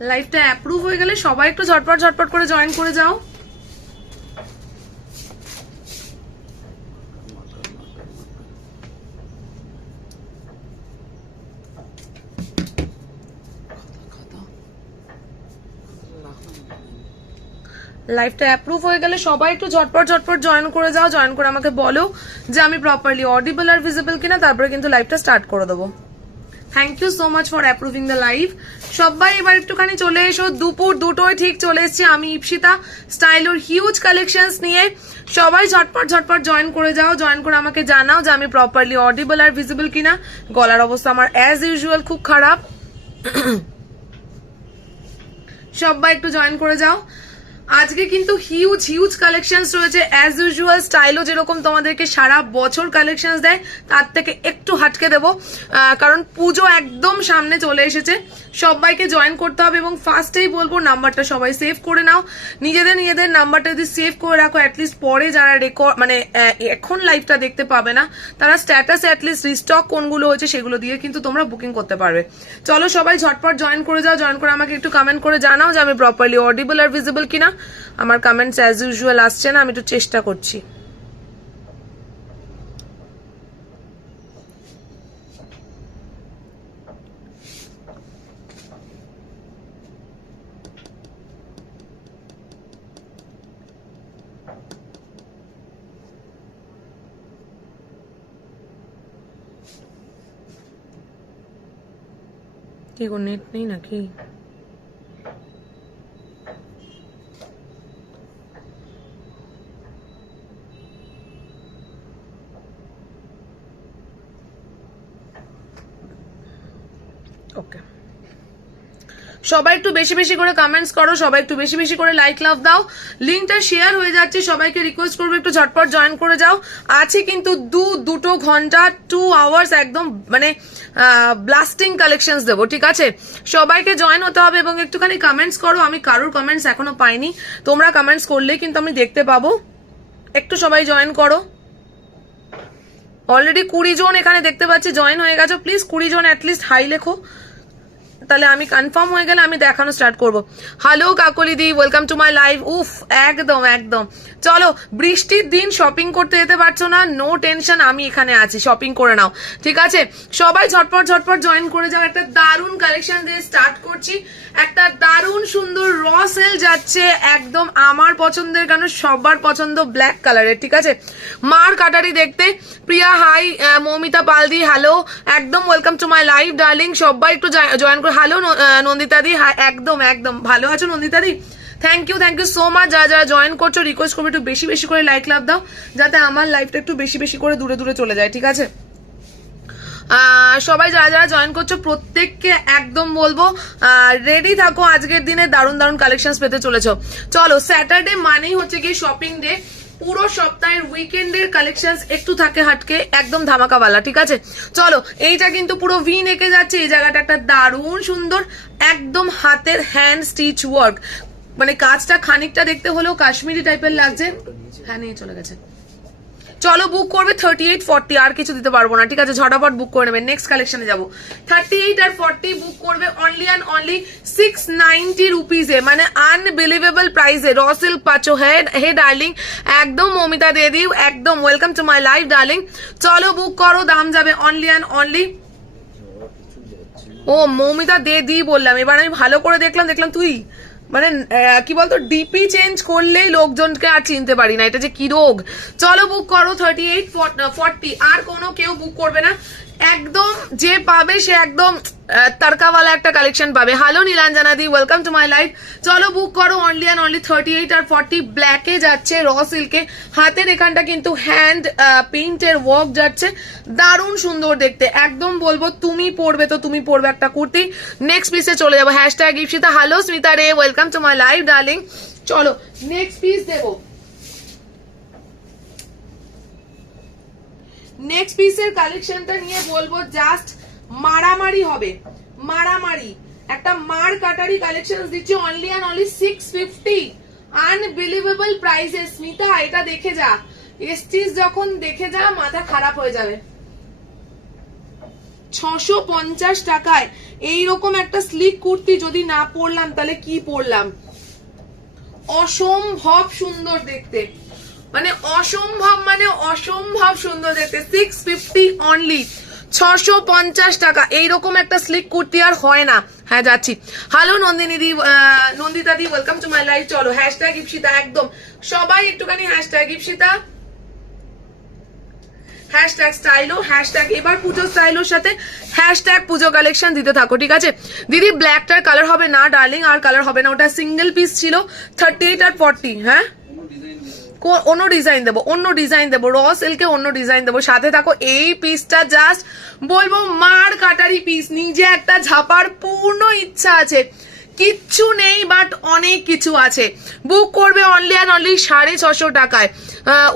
লাইভটা অ্যাপ্রুভ হয়ে গেলে সবাই একটু ঝটপট ঝটপট করে জয়েন করে যাও। লাইভটা অ্যাপ্রুভ হয়ে গেলে সবাই একটু ঝটপট ঝটপট জয়েন করে যাও। জয়েন করে আমাকে বলো যে আমি প্রপারলি অডিবল আর ভিজিবল কিনা, তারপরে কিন্তু লাইভটা স্টার্ট করে দেবো। Thank you so much for approving the live. সবাই এবার একটুখানি চলে এসো, দুপুর 2টোয় ঠিক চলে এসেছি আমি ইপসিতা স্টাইলোর হিউজ কালেকশনস নিয়ে। সবাই ঝটপট ঝটপট জয়েন করে যাও। জয়েন করে আমাকে জানাও যে আমি প্রপারলি অডিবল আর ভিজিবল কিনা। গলার অবস্থা আমার অ্যাজ ইউজুয়াল খুব খারাপ। সবাই একটু জয়েন করে যাও। আজকে কিন্তু হিউজ হিউজ কালেকশনস রয়েছে অ্যাজ ইউজুয়াল। স্টাইলও যেরকম তোমাদেরকে সারা বছর কালেকশনস দেয়, তার থেকে একটু হাটকে দেবো, কারণ পুজো একদম সামনে চলে এসেছে। সবাইকে জয়েন করতে হবে এবং ফার্স্টেই বলবো নাম্বারটা সবাই সেভ করে নাও। নিজেদের নাম্বারটা যদি সেভ করে রাখো, অ্যাটলিস্ট পরে যারা রেকর্ড মানে এখন লাইভটা দেখতে পাবে না, তারা স্ট্যাটাসে অ্যাটলিস্ট রিস্টক কোনগুলো হয়েছে সেগুলো দিয়ে কিন্তু তোমরা বুকিং করতে পারবে। চলো সবাই ঝটপট জয়েন করে যাও। জয়েন করে আমাকে একটু কমেন্ট করে জানাও যে আমি প্রপারলি অডিবল আর ভিজিবল কিনা। আমার কমেন্টস অ্যাজ ইউজুয়াল আসছে না, আমি একটু চেষ্টা করছি। কি গো, নেট নেই নাকি? ওকে, সবাই একটু বেশি বেশি করে কমেন্টস করো, সবাই একটু বেশি বেশি করে লাইক লাভ দাও। লিঙ্কটা শেয়ার হয়ে যাচ্ছে, সবাইকে রিকোয়েস্ট করবো একটু ঝটপট জয়েন করে যাও। আছে কিন্তু দুটো ঘন্টা 2 আওয়ার্স একদম মানে ব্লাস্টিং কালেকশনস দেবো, ঠিক আছে? সবাইকে জয়েন হতে হবে এবং একটুখানি কমেন্টস করো। আমি কারোর কমেন্টস এখনো পাইনি, তোমরা কমেন্টস করলেই কিন্তু আমি দেখতে পাবো। একটু সবাই জয়েন করো। অলরেডি 20 জন এখানে দেখতে পাচ্ছি জয়েন হয়ে গেছো। প্লিজ 20 জন অ্যাটলিস্ট হাই লেখো, তাহলে আমি কনফার্ম হয়ে গেলে আমি দেখানো স্টার্ট করব। হ্যালো কাকলি দি, ওয়েলকাম টু মাই লাইভ। উফ, একদম একদম। চলো, বৃষ্টির দিন শপিং করতে যেতে পারছো না, নো টেনশন, আমি এখানে আছি, শপিং করে নাও, ঠিক আছে? সবাই ঝটপট ঝটপট জয়েন করে যাও। একটা দারুণ কালেকশন দিয়ে স্টার্ট করছি। একটা দারুণ সুন্দর র সেল যাচ্ছে, একদম আমার পছন্দের, কারণ সবার পছন্দ ব্ল্যাক কালারের, ঠিক আছে? মার কাটারি দেখতে। প্রিয়া হাই, মৌমিতা পালদি হ্যালো, একদম welcome to my live darling. সবাই একটু জয়েন করে। হ্যালো নন্দিতা দি, একদম একদম ভালো আছো নন্দিতা দি? Thank you so much. যারা যারা জয়েন করছো রিকোয়েস্ট করবো একটু বেশি বেশি করে লাইক লাভ দাও, যাতে আমার লাইফটা একটু বেশি বেশি করে দূরে দূরে চলে যায়, ঠিক আছে? সবাই যারা যারা জয়েন করছো প্রত্যেককে একদম বলবো রেডি থাকো, আজকের দিনে দারুণ দারুণ কালেকশন পেতে চলেছো। চলো, স্যাটারডে মানেই হচ্ছে কি শপিং ডে। পুরো সপ্তাহের উইকেন্ডের কালেকশন একটু থাকে হাটকে, একদম ধামাকাওয়ালা, ঠিক আছে? চলো, এইটা কিন্তু পুরো ভি নেকে যাচ্ছে। এই জায়গাটা একটা দারুণ সুন্দর একদম হাতের হ্যান্ড স্টিচ ওয়ার্ক, মানে কাজটা খানিকটা দেখতে হলেও কাশ্মীরি টাইপের লাগছে। হ্যাঁ, নিয়ে চলে গেছে। চলো, বুক করবে 38-40, আর কিছু দিতে পারবো না, ঠিক আছে? ঝটাপট বুক করে নেবে। নেক্সট কালেকশনে যাবো। 38 আর 40 বুক করবে অনলি অ্যান্ড অনলি 690 রুপিজে, মানে আনবিলিভেবল প্রাইসে র সিল্ক পাচ্ছ। হে ডার্লিং, একদম মমিতা দিয়ে দিও, একদম welcome to my live darling. চলো বুক করো, দাম যাবে অনলি অ্যান্ড অনলি। ও মৌমিতা দে দি বললাম, এবার আমি ভালো করে দেখলাম তুই মানে কি বলতো, ডিপি চেঞ্জ করলেই লোকজনকে আর চিনতে পারি না, এটা যে কি রোগ। চলো বুক করো 38-40, আর কোনো কেউ বুক করবে না, একদম যে পাবে সে একদম তারকাওয়ালা একটা কালেকশন পাবে। Hello Nilanjana the, welcome to my live. চলো বুক করো অনলি অ্যান্ড অনলি 38 আর 40 ব্ল্যাকে যাচ্ছে, র সিল্কে। হাতের এখানটা কিন্তু হ্যান্ড পেইন্টের ওয়ার্ক যাচ্ছে, দারুণ সুন্দর দেখতে। একদম বলবো তুমি পরবে তো তুমি পরবে একটা কুর্তি। নেক্সট পিসে চলে যাবো। হ্যাশট্যাগ ইপসিতা। হ্যালো স্মিতা রে, welcome to my live darling. চলো নেক্সট পিস দেবো। নেক্সট পিসের কালেকশনটা নিয়ে বলবো জাস্ট মারামারি হবে, মারামারি। একটা মার কাটারি কালেকশন দিচ্ছি অনলি অ্যান্ড অনলি 650, আনবিলিভেবল প্রাইসে। স্মিতা এটা দেখে যা, এসটিস যখন দেখে যা মাথা খারাপ হয়ে যাবে। 650 টাকায় এইরকম একটা স্লিক কুর্তি যদি না পরলাম তাহলে কি পরলাম? অসম্ভব সুন্দর দেখতে, মানে অসম্ভব সুন্দর দেখতে। 650 অনলি, 650 টাকা এইরকম একটা স্লিক কুর্তি আর হয় না। হ্যাঁ যাচ্ছি। Hello Nandini the, Nandita the, welcome to my live. চলো হ্যাশট্যাগ ইপসিতা, একদম সবাই একটুখানি hashtag Ipsita, hashtag Stylo, hashtag এবার পুজো স্টাইলোর সাথে হ্যাশট্যাগ পুজো কালেকশন দিতে থাকো, ঠিক আছে দিদি? ব্ল্যাকটার কালার হবে না ডার্লিং, আর কালার হবে না, ওটা সিঙ্গেল পিস ছিল 38 আর 40। হ্যাঁ অন্য ডিজাইন দেবো, র সিল্কে অন্য ডিজাইন দেবো, সাথে থাকো। এই পিসটা জাস্ট বলবো মার কাটারি পিস, নিজে একটা ঝাপার পূর্ণ ইচ্ছা আছে, কিচ্ছু নেই বাট অনেক কিছু আছে। বুক করবে অনলি অ্যান্ড অনলি 650 টাকায়।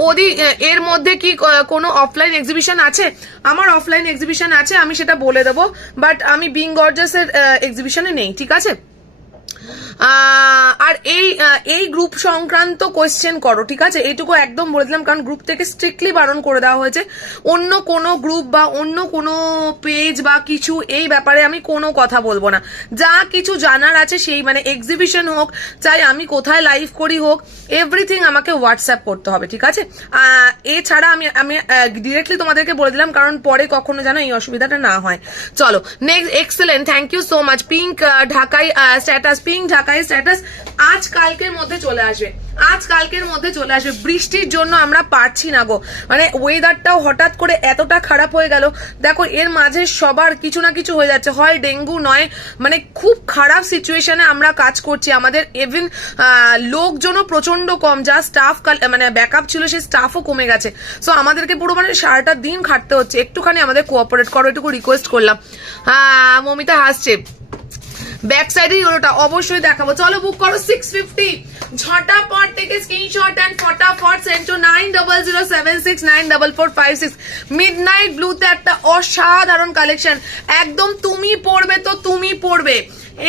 ওদি এর মধ্যে কি কোনো অফলাইন এক্সিবিশন আছে? আমার অফলাইন এক্সিবিশন আছে, আমি সেটা বলে দেবো, বাট আমি বিং গর্জাসের এক্সিবিশনে নেই, ঠিক আছে? আর এই গ্রুপ সংক্রান্ত কোয়েশ্চেন করো, ঠিক আছে? এইটুকু একদম বলে দিলাম, কারণ গ্রুপ থেকে স্ট্রিক্টলি বারণ করে দেওয়া হয়েছে। অন্য কোনো গ্রুপ বা অন্য কোনো পেজ বা কিছু এই ব্যাপারে আমি কোনো কথা বলবো না। যা কিছু জানার আছে সেই, মানে এক্সিবিশন হোক, চাই আমি কোথায় লাইভ করি হোক, এভরিথিং আমাকে হোয়াটসঅ্যাপ করতে হবে, ঠিক আছে? এছাড়া আমি ডিরেক্টলি তোমাদেরকে বলে দিলাম, কারণ পরে কখনো যেন এই অসুবিধাটা না হয়। চলো next. Excellent, thank you so much. Pink Dhakai status, pink Dhakai status আজ কালকের মধ্যে চলে আসবে, বৃষ্টির জন্য আমরা পারছি না গো, মানে ওয়েদারটাও হঠাৎ করে এতটা খারাপ হয়ে গেল। দেখো এর মাঝে সবার কিছু না কিছু হয়ে যাচ্ছে, হয় ডেঙ্গু নয়, মানে খুব খারাপ সিচুয়েশনে আমরা কাজ করছি। আমাদের ইভেন লোকজনও প্রচন্ড কম, যা স্টাফ মানে ব্যাকআপ ছিল সেই স্টাফও কমে গেছে। সো আমাদেরকে পুরো মানে সারাটা দিন খাটতে হচ্ছে, একটুখানি আমাদের কোঅপারেট করো, এটুকু রিকোয়েস্ট করলাম। মমিতা হাসছে। ব্যাক সাইডের ইউরোটা অবশ্যই দেখাবো। চলো বুক করো 650, ঝটাপট থেকে স্ক্রিনশট এন্ড ফটাফট সেন্ড টু 9007694456। মিডনাইট ব্লুতে একটা অসাধারণ কালেকশন, একদম তুমি পরবে তো তুমি পরবে,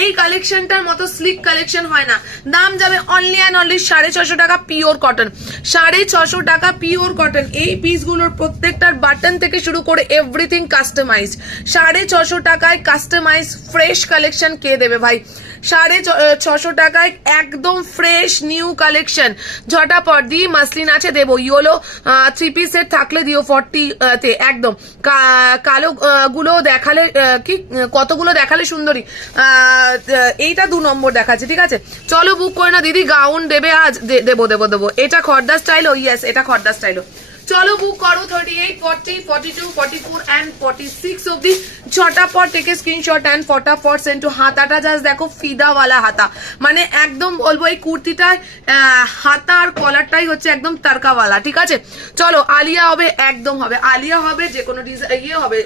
এই কালেকশনটার মতো স্লিক কালেকশন হয় না। দাম যাবে অনলি অ্যান্ড অনলি 650 টাকা পিওর কটন, 650 টাকা পিওর কটন। এই পিসগুলোর প্রত্যেকটার বাটন থেকে শুরু করে এভরিথিং কাস্টমাইজড। 650 টাকায় কাস্টমাইজ ফ্রেশ কালেকশন কে দেবে ভাই? 650 টাকায় একদম ফ্রেশ নিউ কালেকশন। ঝটাপট দি মাসলিন আছে দেবো, ইয়োলো 3 পিসের থাকলে দিও 40 তে। একদম কালো গুলো দেখালে কি কতগুলো দেখালে সুন্দরী, এইটা 2 নম্বর দেখাচ্ছে, ঠিক আছে? চলো বুক করে না দিদি, গাউন দেবে আজ? দেবো। এটা খর্দা স্টাইল, ইয়েস এটা খর্দা স্টাইল। চলো বুক করো 38, 40, 42, 44 and 46 অব্দি। ঝটাপট থেকে স্ক্রিনশট এন্ড ফটাফট সেন্ড টু। হাতাটা জাস্ট দেখো, ফিদাওয়ালা হাতা, মানে একদম বলবো এই কুর্তিটায় হাতা আর কলারটাই হচ্ছে একদম তারকাওয়ালা, ঠিক আছে? চলো আলিয়া হবে, একদম হবে আলিয়া হবে, যে কোনো ইয়ে হবে,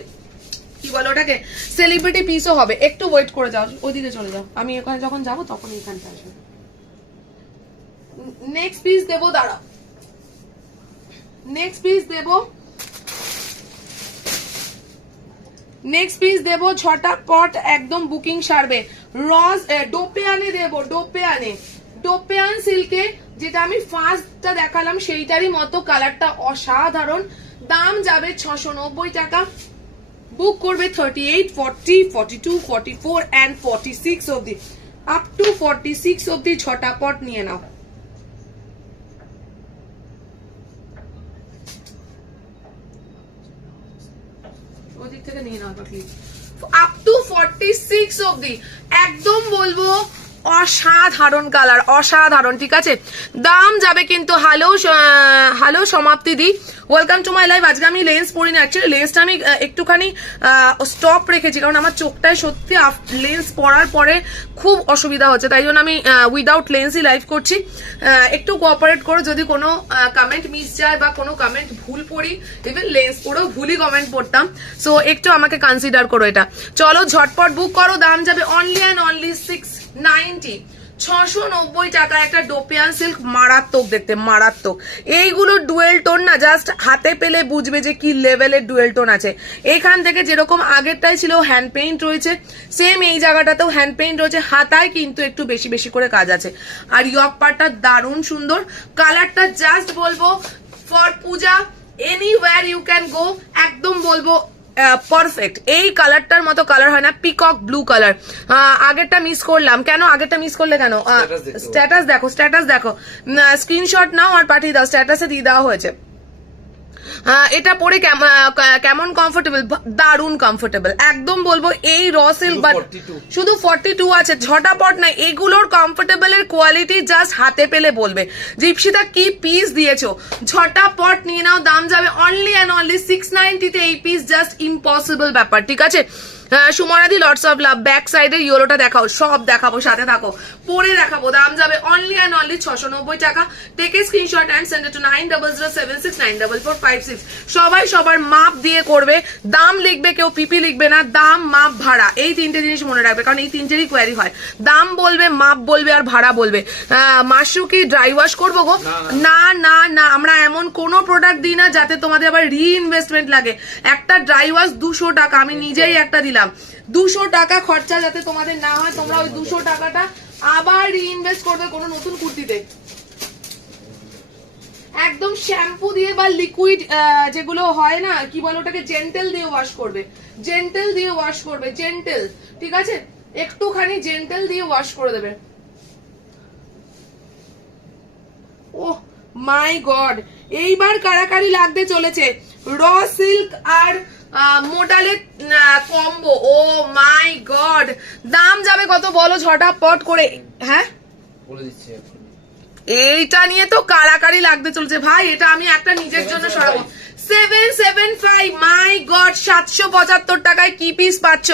কি বলো ওটাকে, সেলিব্রিটি পিসও হবে। একটু ওয়েট করে যাও, ওইদিকে চলে যাও, আমি এখানে যখন যাবো তখন এখানটা আসবে। নেক্সট পিস দেবো, দাঁড়াও, নেক্সট পিস দেবো ঝটাপট, একদম বুকিং সারবে। রস ডোপেয়ানে দেবো, ডোপেয়ান সিল্কে, যেটা আমি ফার্স্টটা দেখালাম সেইটারই মতো, কালারটা অসাধারণ। দাম যাবে 690 টাকা। বুক করবে 38, 40, 42, 44 and 46 অব্দি, আপ টু 46 অব্দি ঝটাপট নিয়ে নাও। ওদিক থেকে নিয়ে নাও প্লিজ, আপ টু 46 অব্দি, একদম বলবো অসাধারণ কালার, অসাধারণ, ঠিক আছে? দাম যাবে কিন্তু, হ্যালো সমাপ্তি দি, ওয়েলকাম টু মাই লাইভ। আজকে আমি লেন্স পরিনি, অ্যাকচুয়ালি লেন্সটা আমি একটুখানি স্টপ রেখেছি, কারণ আমার চোখটায় সত্যি লেন্স পরার পরে খুব অসুবিধা হচ্ছে, তাই জন্য আমি উইদাউট লেন্সই লাইভ করছি। একটু কোঅপারেট করো, যদি কোনো কমেন্ট মিস যায় বা কোনো কমেন্ট ভুল পড়ি, ইভেন লেন্স পরেও ভুলই কমেন্ট পড়তাম, সো একটু আমাকে কনসিডার করো এটা। চলো ঝটপট বুক করো, দাম যাবে অনলি অ্যান্ড অনলি 690, 690 টাকা। একটা ডোপিয়ান সিল্ক, মারাত্মক দেখতে, মারাত্মক। এইগুলো ডুয়েল টোন না, জাস্ট হাতে পেলে বুঝবে যে কি লেভেলের ডুয়েল টোন আছে। এখান থেকে যেরকম আগেরটাই ছিল হ্যান্ড পেইন্ট রয়েছে, সেম এই জায়গাটাতেও হ্যান্ড পেইন্ট রয়েছে, হাতায় কিন্তু একটু বেশি বেশি করে কাজ আছে। আর ইয়ক পার্টটা দারুণ সুন্দর, কালারটা জাস্ট বলবো for puja anywhere you can go, একদম বলবো পারফেক্ট। এই কালারটার মতো কালার হয় না, পিকক ব্লু কালার। আগেরটা মিস করলাম কেন? আগেরটা মিস করলে কেন? স্ট্যাটাস দেখো, স্ট্যাটাস দেখো, স্ক্রিনশট নাও আর পাঠিয়ে দাও, স্ট্যাটাসে দিয়ে দেওয়া হয়েছে। এটা পরে কেমন কমফোর্টেবল? দারুন কমফোর্টেবল, একদম বলবো। এই র সিল্ক শুধু 42 আছে, ঝটাপট নাই। এগুলোর কমফোর্টেবলের কোয়ালিটি জাস্ট হাতে পেলে বলবে দীপশিতা কি পিস দিয়েছো, ঝটাপট নিয়ে নাও। দাম যাবে অনলি অ্যান্ড অনলি 690 তে এই পিস, জাস্ট ইম্পসিবল ব্যাপার, ঠিক আছে? সুমনাদি লটস অফ লাভ। ব্যাক সাইডের ইয়েলোটা দেখাও, সব দেখাবো, সাথে থাকো, পরে দেখাবো। দাম যাবে অনলি অ্যান্ড অনলি 690 টাকা। Take a screenshot and send it to 9007694456। সবাই সবার মাপ দিয়ে করবে, দাম লিখবে, কেউ পিপি লিখবে না, দাম মাপ ভাড়া এই তিনটে জিনিস মনে রাখবে, কারণ এই তিনটেরই কোয়ারি হয়। দাম বলবে, মাপ বলবে আর ভাড়া বলবে। মাশরু কি ড্রাই ওয়াশ করবো গো? না না না, আমরা এমন কোনো প্রোডাক্ট দিই না যাতে তোমাদের আবার রিইনভেস্টমেন্ট লাগে। একটা ড্রাই ওয়াশ 200 টাকা, আমি নিজেই একটা দিলাম। 200 টাকা খরচা যাতে তোমাদের না হয়, তোমরা ওই 200 টাকাটা আবার রিইনভেস্ট করবে কোনো নতুন কুর্তিতে। একদম শ্যাম্পু দিয়ে বা লিকুইড যেগুলো হয় না, কি বলো ওটাকে, জেন্টেল দিয়ে ওয়াশ করবে, জেন্টেল দিয়ে ওয়াশ করবে, জেন্টেল, ঠিক আছে? একটুখানি জেন্টেল দিয়ে ওয়াশ করে দেবে। ওহ মাই গড, এইবার কারাকারি লাগতে চলেছে র সিল্ক আর মোডালের কম্বো। ও মাই গড, দাম যাবে কত বলো ঝটাপট করে? হ্যাঁ বলে দিচ্ছি, এইটা নিয়ে তো কারাকারি লাগতে চলছে ভাই। এটা আমি একটা নিজের জন্য সরাবো। 775, মাই গড, 775 টাকায় কি পিস পাচ্ছ?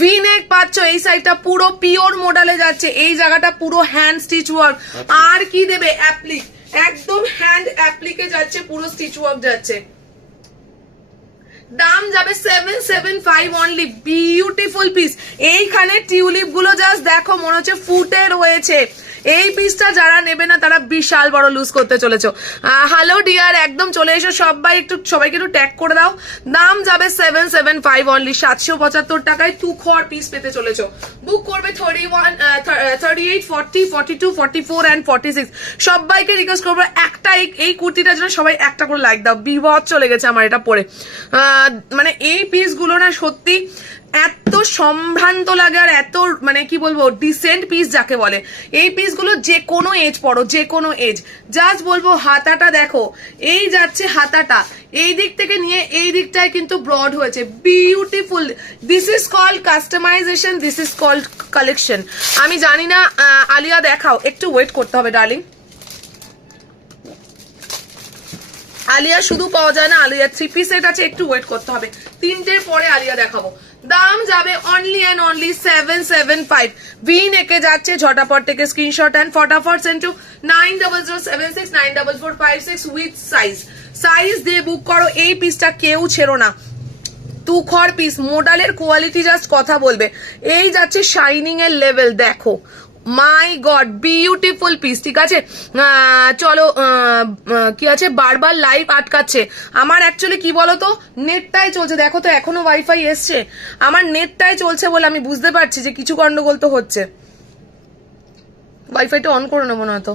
ভিনেক পাচ্ছ, এই সাইডটা পুরো পিওর মোডালে যাচ্ছে, এই জায়গাটা পুরো হ্যান্ড স্টিচ ওয়ার্ক। আর কি দেবে? অ্যাপ্লিক, একদম হ্যান্ড অ্যাপ্লিকে যাচ্ছে, পুরো স্টিচ ওয়ার্ক যাচ্ছে। দাম যাবে 775 অনলি। Beautiful piece. এইখানে টিউলিপ গুলো জাস্ট দেখো, মনে হচ্ছে ফুটে রয়েছে। এই পিসটা যারা নেবে না তারা বিশাল বড় লুজ করতে চলেছো। হ্যালো ডিয়ার, একদম চলে এসো সবাই, সবাইকে একটু ট্যাগ করে দাও। দাম যাবে 775 অনলি, 775 টাকায় 2 খড় পিস পেতে চলেছো। বুক করবে 31, 38, 40, 42, 44 and 46। সবাইকে রিকোয়েস্ট করবো একটা এই কুর্তিটার জন্য সবাই একটা করে লাইক দাও। বিভৎস চলে গেছে আমার এটা পরে। মানে এই পিস গুলো না সত্যি এত সম্ভ্রান্ত লাগে, আর এত মানে কি বলবো ডিসেন্ট পিস যাকে বলে। এই পিসগুলো যে কোনো এজ পড়ো, যে কোনো এজ। জাস্ট বলবো হাতাটা দেখো, এই যাচ্ছে হাতাটা, এই দিক থেকে নিয়ে এই দিকটায় কিন্তু ব্রড হয়েছে, beautiful. This is called customisation, this is called collection. আমি জানি না আলিয়া দেখাও, একটু ওয়েট করতে হবে ডার্লিং। আলিয়া শুধু পাওয়া যায় না, আলিয়া 3 পিস সেট আছে, একটু ওয়েট করতে হবে। 3টের পরে আলিয়া দেখাবো। দাম যাবে অনলি অ্যান্ড অনলি 775। ভি নেকে যাচ্ছে, ঝটাপট থেকে স্ক্রিনশট অ্যান্ড ফটাফট send to 9007694456 with size. Size দিয়ে বুক করো, এই পিসটা কেউ ছেড়ো না। 2 খড় পিস, মোডালের কোয়ালিটি জাস্ট কথা বলবে। এই যাচ্ছে শাইনিং এর লেভেল দেখো, মাই গড বিউটিফুল পিস, ঠিক আছে? চলো, কি আছে, বারবার লাইভ আটকাচ্ছে আমার। অ্যাকচুয়ালি কি বলতো, নেটটাই চলছে, দেখো তো এখনো ওয়াইফাই এসছে, আমার নেটটাই চলছে বলে আমি বুঝতে পারছি যে কিছু গন্ডগোল তো হচ্ছে। ওয়াইফাইটা অন করে নেবো না তো,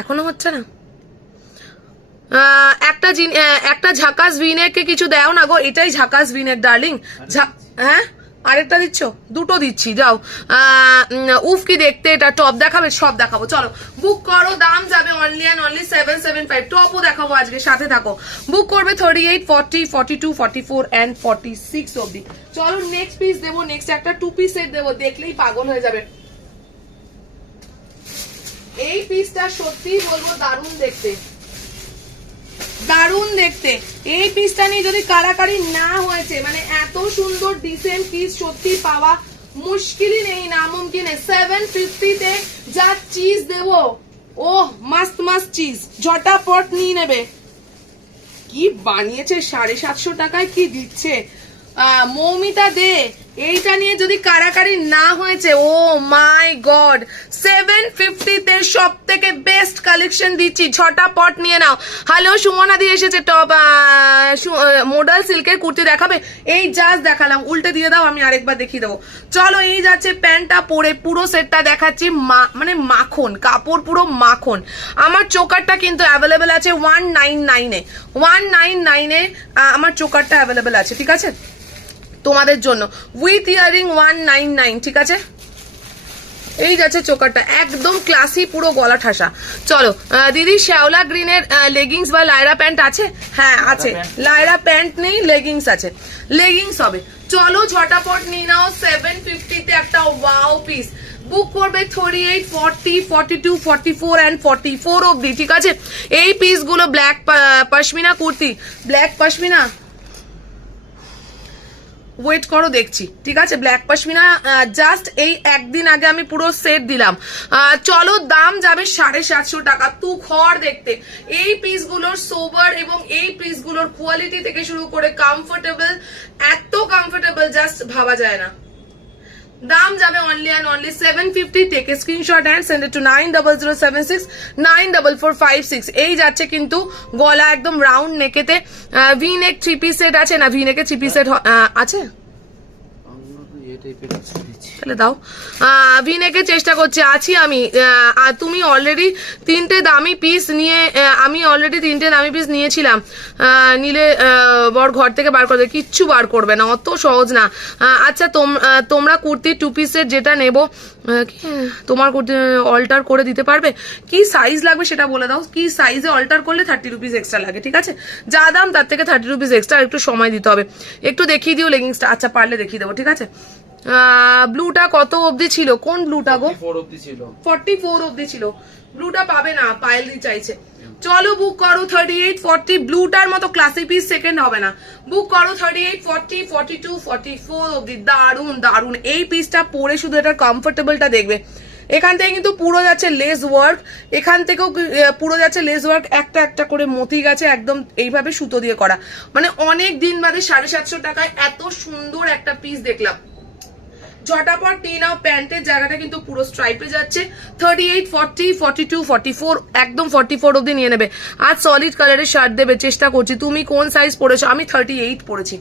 এখনো হচ্ছে না। একটা ঝাকাস ভিনেককে কিছু দেও না গো, এটাই ঝাকাস ভিনেক ডার্লিং। হ্যাঁ আরেকটা দিচ্ছ? দুটো দিচ্ছি, যাও। উফ কি দেখতে, এটা টপ দেখাবে, সব দেখাবো, চলো বুক করো। দাম যাবে অনলি অ্যান্ড অনলি 775। টপও দেখাবো আজকে, সাথে থাকো। বুক করবে 38, 40, 42, 44 and 46 অব্দি। চলো নেক্সট পিস দেবো, নেক্সট একটা 2 পিস সেট দেবো, দেখলেই পাগল হয়ে যাবে। এই পিসটা সত্যি বলবো দারুণ দেখতে, দারুণ দেখতে। এই পিসটা নিয়ে যদি কারাকারি না হয়েছে, মানে এত সুন্দর ডিসেন্ট পিস সত্যি পাওয়া মুশকিলই নেই, নামুমকিন। 750 তে যা চিজ দেবো, ও মাস্ত মাস্ত চিজ, ঝটাপট নিয়ে নেবে। কি বানিয়েছে, 750 টাকায় কি দিচ্ছে মৌমিতা দে। এইটা নিয়ে যদি কারাকারি না হয়েছে, ও মাই গড, 750 তে সব থেকে বেস্ট কালেকশন দিচ্ছি, ঝটাপট নিয়ে নাও। হ্যালো সুমনাদি এসেছে, টপ মডেল সিল্কের কুর্তি দেখাবে? এই জাস্ট দেখালাম, উল্টে দিয়ে দাও, আমি আরেকবার দেখিয়ে দেবো। চলো এই যাচ্ছে প্যান্টটা পরে, পুরো সেটটা দেখাচ্ছি, মানে মাখন কাপড়, পুরো মাখন। আমার চোকারটা কিন্তু অ্যাভেলেবেল আছে 199 এ, 199 এ আমার চোকারটা অ্যাভেলেবেল আছে, ঠিক আছে তোমাদের জন্য, উইথ ইয়ারিং 199, ঠিক আছে। এই যাচ্ছে চোকারটা, একদম ক্লাসি, পুরো গলা ঠাসা। চলো দিদি, শ্যাওলা গ্রিনের লেগিংস বা লায়রা প্যান্ট আছে? হ্যাঁ আছে, লায়রা প্যান্ট নেই, লেগিংস আছে, লেগিংস হবে। চলো ঝটাপট নিয়ে নাও, 750 তে একটা ওয়াও পিস বুক করবে 38, 40, 42, 44 and 44 অব্দি, ঠিক আছে। এই পিসগুলো black pashmina kurti, black pashmina, wait করো দেখছি, ঠিক আছে, ব্ল্যাক পশমিনা জাস্ট এই একদিন আগে আমি পুরো সেট দিলাম। চলো দাম যাবে 750 টাকা, তু খড় দেখতে। এই পিসগুলোর সোবার এবং এই পিসগুলোর কোয়ালিটি থেকে শুরু করে কমফোর্টেবল, এত কমফোর্টেবল জাস্ট ভাবা যায় না। দাম যাবে only and only 750। Take a screenshot and send it to 900076 94456। এই যাচ্ছে কিন্তু গলা একদম রাউন্ড নেকেতে, ভি নেক 3 পিস সেট আছে না? ভি নেকে 3 পিস সেট আছে, তাহলে দাও। ভিনেকে চেষ্টা করছি, আছি আমি। তুমি অলরেডি 3টে দামি পিস নিয়ে, আমি অলরেডি 3টে দামি পিস নিয়েছিলাম, নিলে বর ঘর থেকে বার করবে, কিচ্ছু বার করবে না, অত সহজ না। আচ্ছা তোমরা কুর্তি 2 পিসের যেটা নেবো, তোমার কুর্তি অল্টার করে দিতে পারবে? কি সাইজ লাগবে সেটা বলে দাও, কি সাইজে অল্টার করলে 30 রুপিস এক্সট্রা লাগে, ঠিক আছে। যা দাম তার থেকে 30 রুপিস এক্সট্রা, একটু সময় দিতে হবে। একটু দেখিয়ে দিও লেগিংসটা, আচ্ছা পারলে দেখিয়ে দেবো, ঠিক আছে। ব্লুটা কত অবধি ছিল? কোন ব্লুটা গো? 44 অবধি ছিল। ব্লুটা পাবে না, পায়েল দি চাইছে। চলো বুক করো 38, 40, ব্লুটার মতো ক্লাসি পিস সেকেন্ড হবে না। বুক করো 38, 40, 42, 44 অবধি। দারুন দারুন, এই পিসটা পরে শুধু এটার কমফোর্টেবলটা দেখবে। এখান থেকে কিন্তু পুরো যাচ্ছে লেস ওয়ার্ক, এখান থেকেও পুরো যাচ্ছে লেস ওয়ার্ক, একটা একটা করে মতি গেছে একদম এইভাবে সুতো দিয়ে করা। মানে অনেক দিন বাদে 750 টাকায় এত সুন্দর একটা পিস দেখলাম। ঝটাপট নিয়ে নাও, প্যান্টের জায়গাটা কিন্তু পুরো স্ট্রাইপে যাচ্ছে। 38, 40, 42, 44, একদম 44 অব্দি নিয়ে নেবে। আজ সলিড কালারের শার্ট দেবে, চেষ্টা করছি। তুমি কোন সাইজ পরেছো? আমি 38 পরেছি,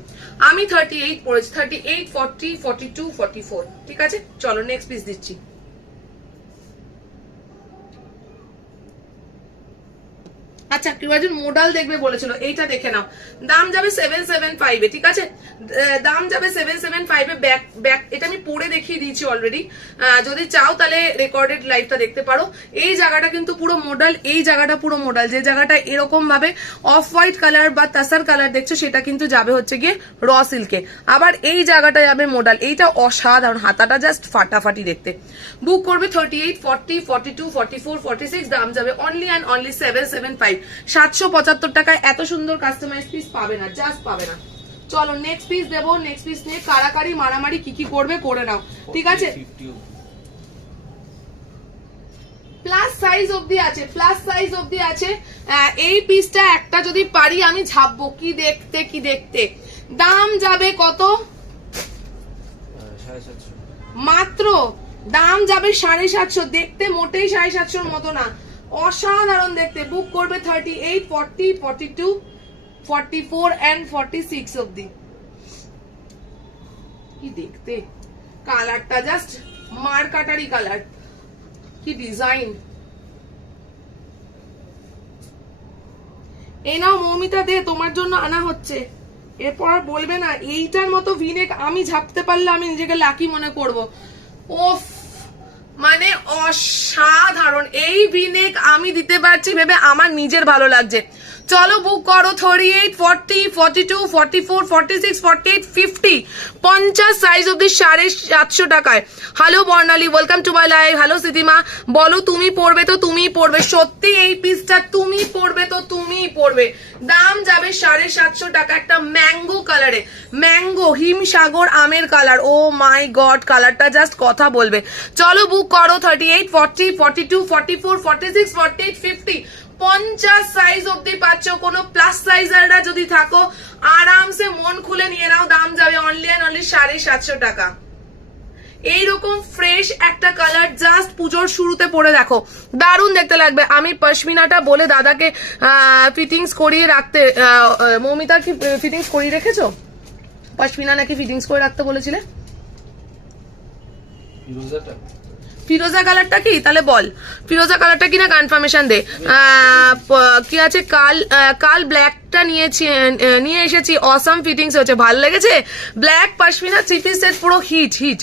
38, 40, 42, 44, ঠিক আছে। চলো নেক্সট পিস দিচ্ছি। আচ্ছা কেউ একজন মোডাল দেখবে বলেছিল, এইটা দেখে নাও। দাম যাবে 775 এ, ঠিক আছে। দাম যাবে 775 এ। ব্যাক এটা আমি পরে দেখিয়ে দিয়েছি অলরেডি, যদি চাও তাহলে রেকর্ডেড লাইভটা দেখতে পারো। এই জায়গাটা কিন্তু পুরো মোডাল, এই জায়গাটা পুরো মোডাল। যে জায়গাটা এরকম ভাবে অফ হোয়াইট কালার বা তাসার কালার দেখছো, সেটা কিন্তু যাবে হচ্ছে গিয়ে র সিল্কে। আবার এই জায়গাটা যাবে মোডাল। এইটা অসাধারণ, হাতাটা জাস্ট ফাটাফাটি দেখতে। বুক করবে 38, 40, 42, 44, 46। দাম যাবে অনলি অ্যান্ড অনলি 775। 775 টাকায় এত সুন্দর কাস্টমাইজ পিস পাবে না, জাস্ট পাবে না। চলো নেক্সট পিস দেবো। নেক্সট পিস নিয়ে কারাকারি মারামারি কি করবে করে নাও, ঠিক আছে। প্লাস সাইজ অবধি আছে, প্লাস সাইজ অবধি আছে। এই পিসটা একটা যদি পারি আমি ঝাপবো, কি দেখতে কি দেখতে। দাম যাবে কত? মাত্র দাম যাবে 750। দেখতে মোটেই 750 মতো না, অসাধারণ দেখতে। বুক করবে 38, 40, 42, 44 and 46 অবধি। কি দেখতে, কালারটা জাস্ট মারকাটারি কালার, কি ডিজাইন। এই নাও মৌমিতা দে, তোমার জন্য আনা হচ্ছে। এরপর আর বলবে না এইটার মতো ভিনেক আমি ঝাপতে পারলে আমি নিজেকে লাকি মনে করব। ওফ, মানে অসাধারণ। এই ভিনেক আমি দিতে পারছি ভেবে আমার নিজের ভালো লাগছে। চলো বুক করো 38, 40, 42, 44, 46, 48, 50, 50 সাইজ অব্দি 750 টাকায়। Hello Barnali, welcome to my live. Hello Siddhima, বলো তুমি পড়বে তো তুমি পড়বে, সত্যি এই পিসটা তুমি পড়বে তো তুমি পড়বে। দাম যাবে 750 টাকা। একটা ম্যাঙ্গো কালারে, ম্যাঙ্গো হিমসাগর আমের কালার। ও মাই গড, কালারটা জাস্ট কথা বলবে। চলো বুক করো 38, 40, 42, 44, 46, 48, 50, 50 সাইজ অব্দি পাচ্ছ। কোনো প্লাস সাইজাররা যদি থাকো আরামসে মন খুলে নিয়ে নাও। দাম যাবে অনলি অ্যান্ড অনলি 750 টাকা। এইরকম ফ্রেশ একটা কালার জাস্ট পুজোর শুরুতে পরে দেখো, দারুণ দেখতে লাগবে। আমি পশমিনাটা বলে দাদাকে ফিটিংস করিয়ে রাখতে, মৌমিতা কি ফিটিংস করিয়ে রেখেছো? পশমিনা নাকি ফিটিংস করে রাখতে বলেছিলে? ফিরোজা কালারটা কি তাহলে বল, ফিরোজা কালারটা কি না কনফার্মেশন দে। কি আছে, কাল ব্ল্যাকটা নিয়ে এসেছি, অসাম ফিটিংস হয়েছে, ভালো লেগেছে। ব্ল্যাক পশমিনা 3 পিস সেট পুরো হিট।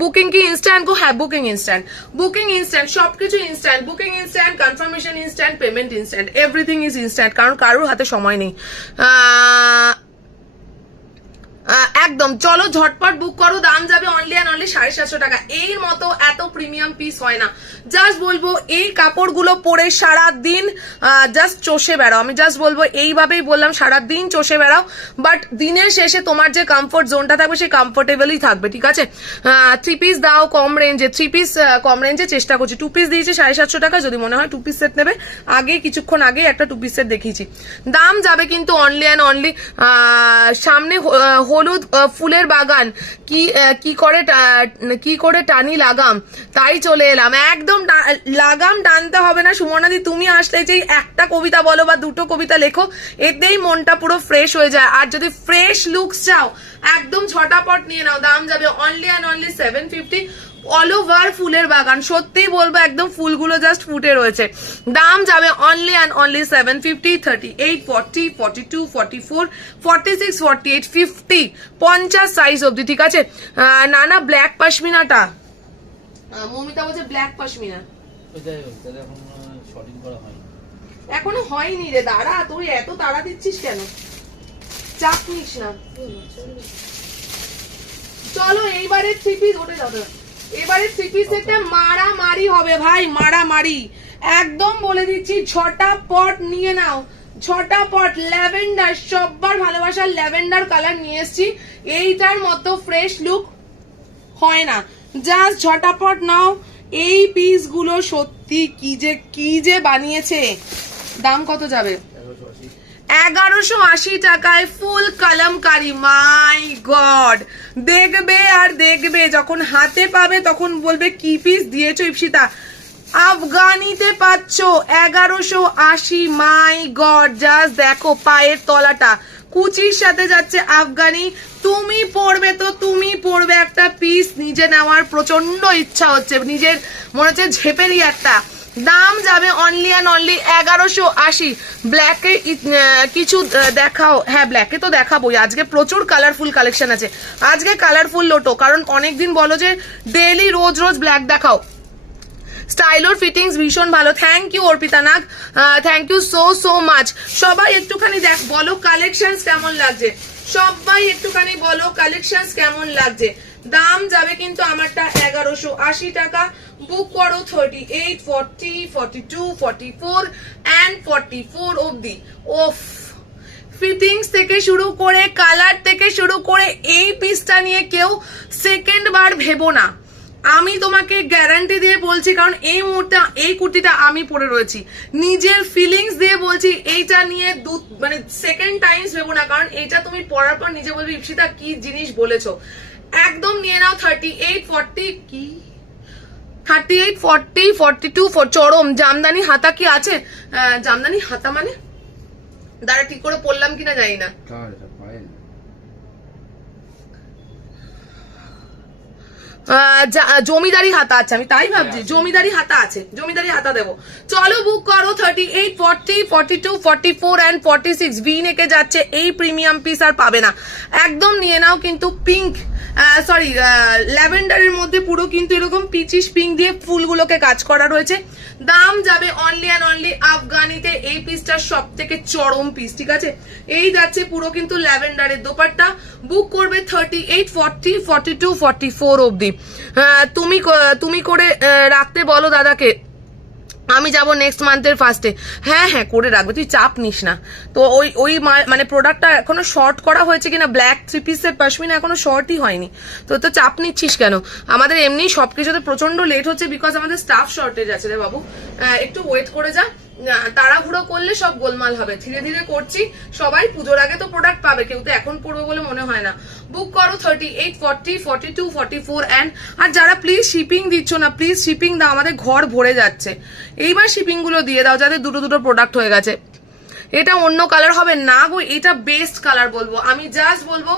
বুকিং কি ইনস্ট্যান্ট গো? হ্যাঁ বুকিং ইনস্ট্যান্ট, সবকিছু instant, booking instant, confirmation instant, payment instant, everything is instant, কারণ কারোর হাতে সময় নেই। একদম চলো ঝটপট বুক করো, দাম যাবে অনলি অ্যান্ড অনলি 750 টাকা। এর মতো এত প্রিমিয়াম পিস হয় না। জাস্ট বলবো এই কাপড়গুলো পরে সারা দিন জাস্ট চষে বেড়াও, আমি জাস্ট বলবো এইভাবেই বললাম, সারা দিন চষে বেড়াও, বাট দিনের শেষে তোমার যে কমফোর্ট জোনটা থাকবে সেই কমফোর্টেবলই থাকবে, ঠিক আছে। 3 পিস দাও কম রেঞ্জে, 3 পিস কম রেঞ্জে চেষ্টা করছি। 2 পিস দিয়েছি 750 টাকা, যদি মনে হয় 2 পিস সেট নেবে, কিছুক্ষণ আগে একটা 2 পিস সেট দেখিয়েছি। দাম যাবে কিন্তু অনলি অ্যান্ড অনলি, সামনে হলুদ ফুলের বাগান, কি করে টানি লাগাম, তাই চলে এলাম। একদম লাগাম টানতে হবে না সুমনাদি, তুমি আসলে যে একটা কবিতা বলো বা দুটো কবিতা লেখো, এতেই মনটা পুরো ফ্রেশ হয়ে যায়। আর যদি ফ্রেশ লুকস চাও একদম ঝটাপট নিয়ে নাও, দাম যাবে only and only 750। All over ফুলের বাগান, সত্যি বলবো একদম ফুলগুলো জাস্ট ফুটে রয়েছে। দাম যাবে অনলি অ্যান্ড অনলি 750, 38, 40, 42, 44, 46, 48, 50, 50 সাইজ অব্দি, ঠিক আছে। না ব্ল্যাক পশমিনাটা, মৌমিতা বলছে ব্ল্যাক পশমিনা এখনো হয়নি রে, দাঁড়া, তুই এত তাড়া দিচ্ছিস কেন, চাপ নিস না। চলো এইবারে 3 পিস ওঠে যাবে, এবারে 3 পিস একটা মারামারি হবে ভাই, মারামারি একদম বলে দিচ্ছি। ঝটাপট নিয়ে নাও, ঝটাপট। ল্যাভেন্ডার, সবার ভালোবাসার ল্যাভেন্ডার কালার নিয়ে এসছি, এইটার মতো ফ্রেশ লুক হয় না, জাস্ট ঝটাপট নাও। এই পিস গুলো সত্যি কি যে বানিয়েছে। দাম কত যাবে? 1180 টাকায় ফুল কলমকারি। মাই গড, দেখবে আর দেখবে, যখন হাতে পাবে তখন বলবে কি পিস দিয়েছো ইপসিতা। আফগানিতে পাচ্ছ 1180, মাই গড, জাস্ট দেখো পায়ের তলাটা, কুচির সাথে যাচ্ছে আফগানি। তুমি পরবে তো তুমি পরবে, একটা পিস নিজে নেওয়ার প্রচন্ড ইচ্ছা হচ্ছে, নিজের মনে হচ্ছে ঝেপেলি একটা। দাম যাবে অনলি অ্যান্ড অনলি 1180। ব্ল্যাকে কিছু দেখাও? হ্যাঁ ব্ল্যাকে তো দেখাবোই, আজকে প্রচুর কালারফুল কালেকশন আছে, আজকে কালারফুল লোটো, কারণ অনেকদিন বলো যে ডেইলি রোজ ব্ল্যাক দেখাও। স্টাইলোর ফিটিংস ভীষণ ভালো, thank you Arpita Nag, thank you so much. সবাই একটুখানি বলো কালেকশনস কেমন লাগছে, সবাই একটুখানি বলো কালেকশনস কেমন লাগছে। দাম যাবে কিন্তু আমারটা 1180 টাকা। বুক করো 38, 40, 42, 44 and 44 অবধি। ওফ, ফিটিংস থেকে শুরু করে কালার থেকে শুরু করে এই পিসটা নিয়ে কেউ সেকেন্ড বার ভেবো না, আমি তোমাকে গ্যারান্টি দিয়ে বলছি, কারণ এই মুহূর্তে এই কুর্তিটা আমি পরে রয়েছি, নিজের ফিলিংস দিয়ে বলছি, এইটা নিয়ে মানে সেকেন্ড টাইমস ভেবো না, কারণ এটা তুমি পরার পর নিজে বলবে ইপসিতা কি জিনিস বলেছো। একদম নিয়ে নাও 38, 40, কি 38, 40, 42 চরম। জামদানি হাতা কি আছে? জামদানি হাতা মানে দাঁড়া ঠিক করে পড়লাম কিনা জানি না, জমিদারি হাতা আছে, আমি তাই ভাবছি জমিদারি হাতা আছে, জমিদারি হাতা দেবো। চলো বুক করো 38, 40, 42, 44 and 46 ভি নেকে যাচ্ছে। এই প্রিমিয়াম পিস আর পাবে না, একদম নিয়ে নাও। কিন্তু পিঙ্ক, সরি ল্যাভেন্ডারের মধ্যে পুরো কিন্তু এরকম পিচিশ পিঙ্ক দিয়ে ফুলগুলোকে কাজ করা রয়েছে। দাম যাবে অনলি অ্যান্ড অনলি আফগানিতে, এই পিসটা সব থেকে চরম পিস, ঠিক আছে। এই যাচ্ছে পুরো কিন্তু ল্যাভেন্ডারের দোপাট্টা। বুক করবে 38, 40, 42, 44 অবধি। তুমি করে রাখতে বলো দাদাকে, আমি যাব নেক্সট মান্থের ফার্স্টে। হ্যাঁ করে রাখবে, তুই চাপ নিস না। তো ওই মানে প্রোডাক্টটা এখনো শর্ট করা হয়েছে কিনা, ব্ল্যাক 3 পিসের পশমিনা এখনো শর্টই হয়নি, তো চাপ নিচ্ছিস কেন? আমাদের এমনি সবকিছুতে প্রচন্ড লেট হচ্ছে, বিকজ আমাদের স্টাফ শর্টেজ আছে রে বাবু, একটু ওয়েট করে যা। তাড়াহুড়ো করলে সব গোলমাল হবে, ধীরে ধীরে করছি। সবাই পুজোর আগে তো প্রোডাক্ট পাবে, কেউ তো এখন পড়বে বলে মনে হয় না। বুক করো 38, 40, 42, 44 অ্যান্ড আর যারা প্লিজ শিপিং দিচ্ছ না, প্লিজ শিপিং দাও, আমাদের ঘর ভরে যাচ্ছে। এইবার শিপিং গুলো দিয়ে দাও যাদের দুটো দুটো প্রোডাক্ট হয়ে গেছে। এটা অন্য কালার হবে না গো, এটা বেস্ট কালার বলবো আমি, জাস্ট বলবো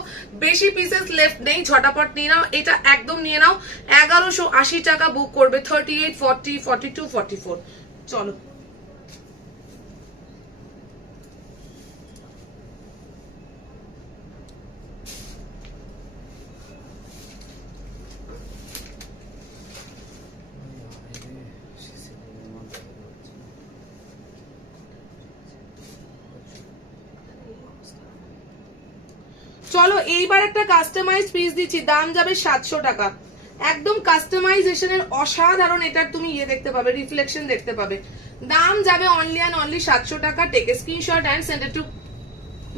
বেশি পিসেস লেফট নেই, ঝটাপট নিয়ে নাও, এটা একদম নিয়ে নাও। 1180 টাকা বুক করবে, 38, 40, 42, 44। চলো চলো এইবার একটা কাস্টমাইজ পিস দিচ্ছি, দাম যাবে 700 টাকা। একদম কাস্টমাইজেশনের অসাধারণ, এটার তুমি ইয়ে দেখতে পাবে, রিফ্লেকশন দেখতে পাবে। দাম যাবে অনলি অ্যান্ড অনলি 700 টাকা। Take a screenshot and send it to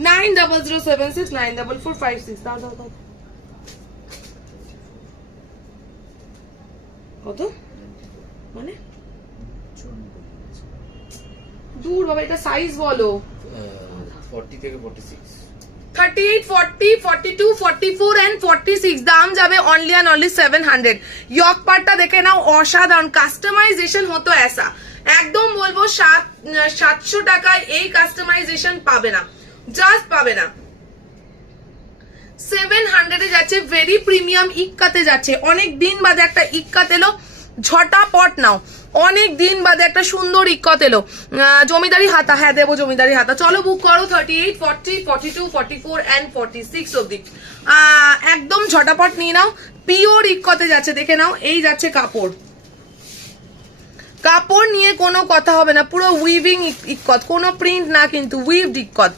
9007694456। দাও দাও দাও, কত মানে দূর বাবা, এটা সাইজ বলো। 40 থেকে 46, 38, 40, 42, 44 and 46। দাম যাবে অনলি অ্যান্ড অনলি 700। ইয়ক পার্টটা দেখে নাও, অসাধারণ কাস্টমাইজেশন হতো এসা। একদম বলবো 700 টাকায় এই কাস্টমাইজেশন পাবে না, জাস্ট পাবে না। 700 যাচ্ছে, ভেরি প্রিমিয়াম ইক্কাতে যাচ্ছে। অনেক দিন বাদে একটা ইক্কাত এলো, ঝটাপট নাও। অনেক দিন বাদে একটা সুন্দর ইক্কত এলো, জমিদারি হাতা। হ্যাঁ দেবো জমিদারি হাতা। চলো বুক করো 38, 40, 42, 44 and 46 অব্দি। একদম ঝটাপট নিয়ে নাও, পিওর ইক্কতে যাচ্ছে, দেখে নাও। এই যাচ্ছে কাপড়, কাপড় নিয়ে কোনো কথা হবে না, পুরো উইভিং ইক্কত, কোনো প্রিন্ট না কিন্তু উইভড ইক্কত।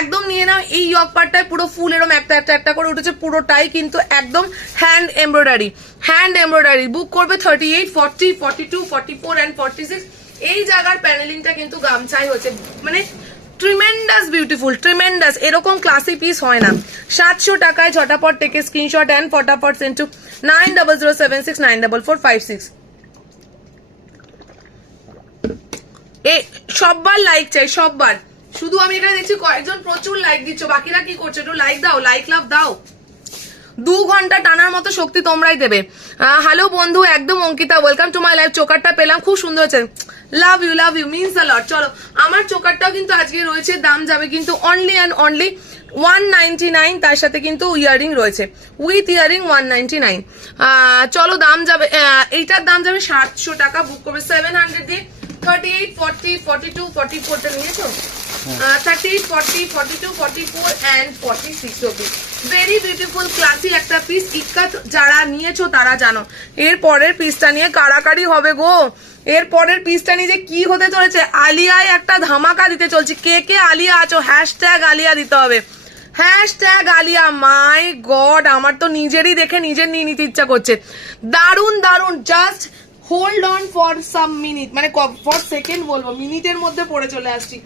একদম নিয়ে নাও। এই ইয়ক পার্টটায় পুরো ফুল এরকম একটা একটা একটা করে উঠেছে, পুরোটাই কিন্তু একদম হ্যান্ড এমব্রয়ডারি, হ্যান্ড এমব্রয়ডারি। বুক করবে 38, 40, 42, 44 and 46। এই জায়গার প্যানেলিংটা কিন্তু গামছাই হচ্ছে, মানে ট্রিমেন্ডাস বিউটিফুল, ট্রিমেন্ডাস। এরকম ক্লাসি পিস হয় না। 700 টাকায় ঝটাপট থেকে স্ক্রিনশট এন্ড ফটাফট সেন্ড টু 9007694456। সববার লাইক চাই, সববার। শুধু আমি এখানে দেখছি কয়েকজন প্রচুর লাইক দিচ্ছ, বাকিরা কি করছো? একটু লাইক দাও, লাইক লাভ দাও। 2 ঘন্টা টানার মতো শক্তি তোমরাই দেবে। হ্যালো বন্ধু, একদম Ankita, welcome to my life. চোকারটা পেলাম, খুব সুন্দর হচ্ছে, লাভ ইউ মিনস আ লট। চলো আমার চোকারটাও কিন্তু আজকে রয়েছে, দাম যাবে কিন্তু অনলি অ্যান্ড অনলি 199। তার সাথে কিন্তু ইয়ারিং রয়েছে, উইথ ইয়ারিং 199। চলো দাম যাবে, এইটার দাম যাবে 700 টাকা। বুক করবে 700 দিয়ে। 38, 40, 42, 44টা নিয়েছো? 38, 40, 42, 44 and 46 অবধি। ভেরি বিউটিফুল ক্লাসি একটা পিস, ইক্কাত যারা নিয়েছো তারা জানো। এর পরের পিসটা নিয়ে কারাকারি হবে গো। এর পরের পিসটা নিয়ে যে কি হতে চলেছে, আলিয়ায় একটা ধামাকা দিতে চলছে। কে কে আলিয়া আছো, হ্যাশট্যাগ আলিয়া দিতে হবে, হ্যাশট্যাগ আলিয়া। মাই গড, আমার তো নিজেরই দেখে নিজের নিয়ে নিতে ইচ্ছা করছে। দারুন দারুন, just hold on for some minute, মানে ফর সেকেন্ড বলবো, মিনিটের মধ্যে পড়ে চলে আসছি।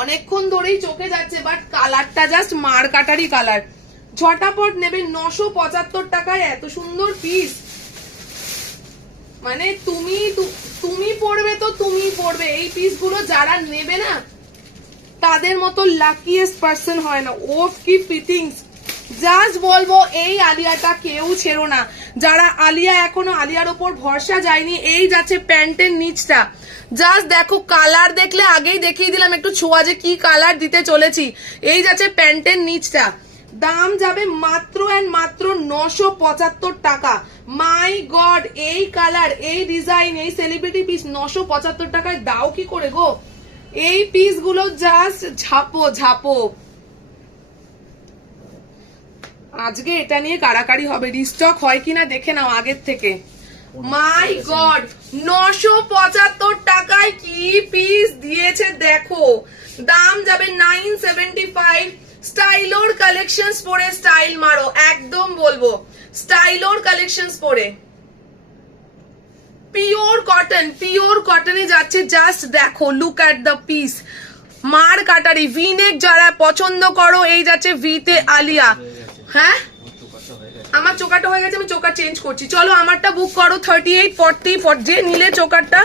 অনেকক্ষণ ধরেই চোখে যাচ্ছে, বাট কালারটা জাস্ট মার কাটারি কালার। ঝটাপট নেবে, 975 টাকায় এত সুন্দর পিস। মানে তুমি পড়বে তো তুমি পড়বে। এই পিস গুলো যারা নেবে না, তাদের মতো লাকিয়েস্ট পার্সন হয় না। ওফ কি ফিটিংস, জাস্ট বলবো এই আলিয়াটা কেউ ছেড়ো না। যারা আলিয়া এখনো আলিয়ার ওপর ভরসা যায়নি, এই যাচ্ছে প্যান্টের নিচটা। জাস্ট দেখো, কালার দেখলে আগেই দেখিয়ে দিলাম একটু ছোঁয়া যে কি কালার দিতে চলেছি। এই যাচ্ছে প্যান্টের নিচটা, দাম যাবে মাত্র এন্ড মাত্র 975 টাকা। মাই গড, এই কালার, এই ডিজাইন, এই সেলিব্রিটি পিস 975 টাকায় দাও কি করে গো? এই পিস গুলো জাস্ট ঝাপো ঝাপো। আজকে এটা নিয়ে কারাকারি হবে, রিস্টক হয় কিনা দেখে নাও আগের থেকে। মাই গড, 975 টাকায় কি পিস দিয়েছে দেখো। দাম যাবে 975। স্টাইলোর কালেকশনস পরে স্টাইল মারো, একদম বলবো স্টাইলোর কালেকশনস পরে। পিওর কটন, পিওর কটনে যাচ্ছে, জাস্ট দেখো, লুক অ্যাট দ্য পিস। মার কাটারি ভি নেক যারা পছন্দ করো, এই যাচ্ছে ভিতে আলিয়া। হ্যাঁ আমার চোকারটা হয়ে গেছে, আমি চোকার চেঞ্জ করছি। চলো আমারটা বুক করো 38 40 যে নিলে চোকারটা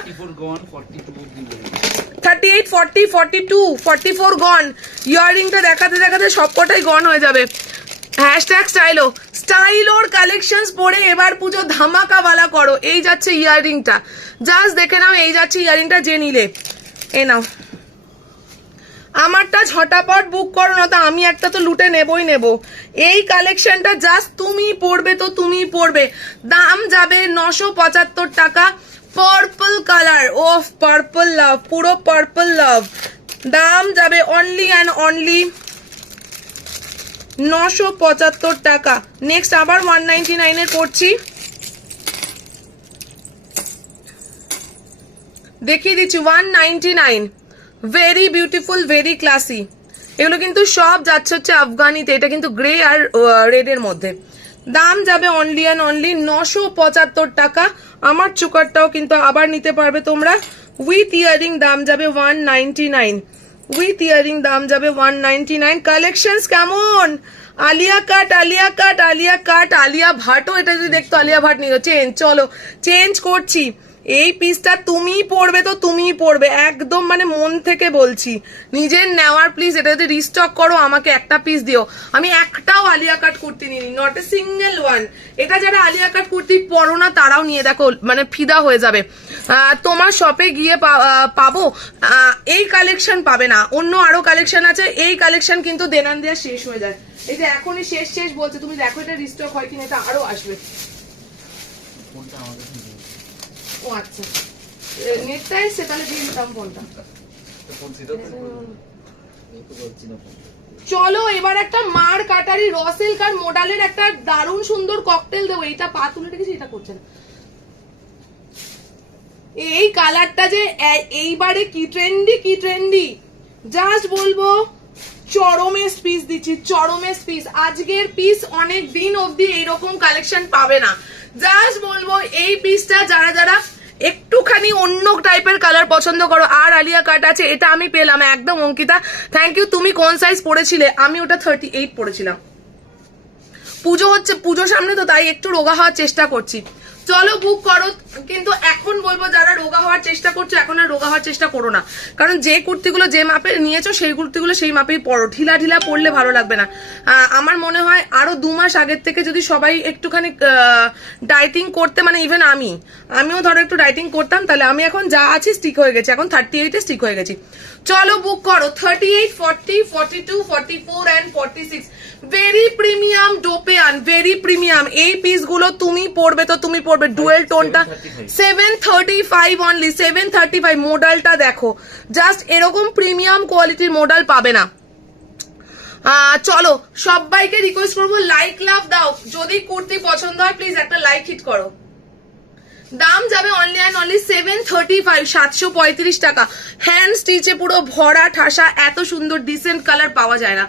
38 40 42 44 গন। ইয়াররিংটা দেখাতে দেখাতে সবকটাই গন হয়ে যাবে। হ্যাশট্যাগ স্টাইলোর কালেকশনস পরে এবার পুজো ধামাকাওয়ালা করো। এই যাচ্ছে ইয়াররিংটা, জাস্ট দেখে নাও, এই যাচ্ছে ইয়াররিংটা যে নিলে। এ নাও আমারটা ঝটাপট বুক করো, না তো আমি একটা তো লুটে নেবই নেব। এই কালেকশনটা জাস্ট তুমি পড়বে তো তুমি পড়বে। দাম যাবে 975 টাকা। পার্পল কালার, ওফ পার্পল লাভ, পুরো পার্পল লাভ। দাম যাবে অনলি অ্যান্ড অনলি 975 টাকা। নেক্সট আবার 199 এর করছি, দেখিয়ে দিচ্ছি 199। Very beautiful, very classy. এগুলো কিন্তু সব যাচ্ছে হচ্ছে আফগানিতে, এটা কিন্তু গ্রে আর রেড এর মধ্যে। দাম যাবে অনলি অ্যান্ড অনলি 975 টাকা। আমার চোকারটাও কিন্তু আবার নিতে পারবে তোমরা উইথ ইয়ারিং। দাম যাবে 199 উইথ ইয়ারিং, দাম যাবে 199। কালেকশনস কেমন? আলিয়া কাট, আলিয়া কাট, আলিয়া কাট, আলিয়া ভাটও এটা যদি দেখতো আলিয়া ভাট নিল। চেঞ্জ, চলো চেঞ্জ করছি। এই পিসটা তুমি পড়বে তো তুমি পড়বে, একদম মানে মন থেকে বলছি। নিজের নেওয়ার প্লিজ, এটা যদি রিস্টক করো আমাকে একটা পিস দিও। আমি একটাও আলিয়া কাট কুর্তি নিই, নট এ সিঙ্গেল ওয়ান। এটা যারা আলিয়া কাট কুর্তি পরো না তারাও নিয়ে দেখো, মানে ফিদা হয়ে যাবে। তোমার শপে গিয়ে পাবো এই কালেকশন পাবে না, অন্য আরো কালেকশন আছে। এই কালেকশন কিন্তু দেনান দেয়া শেষ হয়ে যায়। এই যে এখনই শেষ শেষ বলছে, তুমি দেখো এটা রিস্টক হয় কিনা, এটা আরো আসবে। ও আচ্ছা, নেটটা এসছে, তাহলে দিয়ে দিতাম ফোনটা। চলো এবার একটা মার কাটারি রসেলকার মডেলের একটা দারুণ সুন্দর ককটেল দেবো। এইটা পা তুলে রেখেছি, এটা করছে না। এই কালারটা যে এইবারে কি ট্রেন্ডি, কি ট্রেন্ডি, জাস্ট বলবো চরমের পিস দিচ্ছি, চরমের পিস। আজকের পিস অনেক দিন অবধি এইরকম কালেকশন পাবে না। জাস্ট বলবো এই পিসটা যারা যারা একটুখানি অন্য টাইপের কালার পছন্দ করো। আর আলিয়া কাট আছে, এটা আমি পেলাম একদম। Ankita thank you. তুমি কোন সাইজ পড়েছিলে? আমি ওটা 38 পড়েছিলাম। পুজো হচ্ছে, পুজো সামনে তো, তাই একটু রোগা হওয়ার চেষ্টা করছি। চলো বুক করো, কিন্তু এখন বলবো যারা রোগা হওয়ার চেষ্টা করছো এখন আর রোগা হওয়ার চেষ্টা করো না, কারণ যে কুর্তিগুলো যে মাপে নিয়েছো সেই কুর্তিগুলো সেই মাপেই পরো। ঢিলা ঢিলা পরলে ভালো লাগবে না। আমার মনে হয় আরো 2 মাস আগের থেকে যদি সবাই একটুখানি ডাইটিং করতে, মানে ইভেন আমিও ধরো একটু ডাইটিং করতাম, তাহলে আমি এখন যা আছি স্টিক হয়ে গেছি, এখন 38 এ স্টিক হয়ে গেছি। চলো বুক করো 38 40 42 44 and 46। ভেরি প্রিমিয়াম ডোপেয়ান, ভেরি প্রিমিয়াম। এই পিস গুলো তুমি পড়বে তো তুমি পড়বে। ডুয়েল টোনটা 735 অনলি, 735। মডেলটা দেখো, জাস্ট এরকম প্রিমিয়াম কোয়ালিটির মডেল পাবে না। চলো সবাইকে রিকোয়েস্ট করবো লাইক লাভ দাও। যদি কুর্তি পছন্দ হয় প্লিজ একটা লাইক হিট করো। দাম যাবে অনলি অ্যান্ড অনলি 735, 735 টাকা। হ্যান্ড স্টিচে পুরো ভরা ঠাসা, এত সুন্দর ডিসেন্ট কালার পাওয়া যায় না।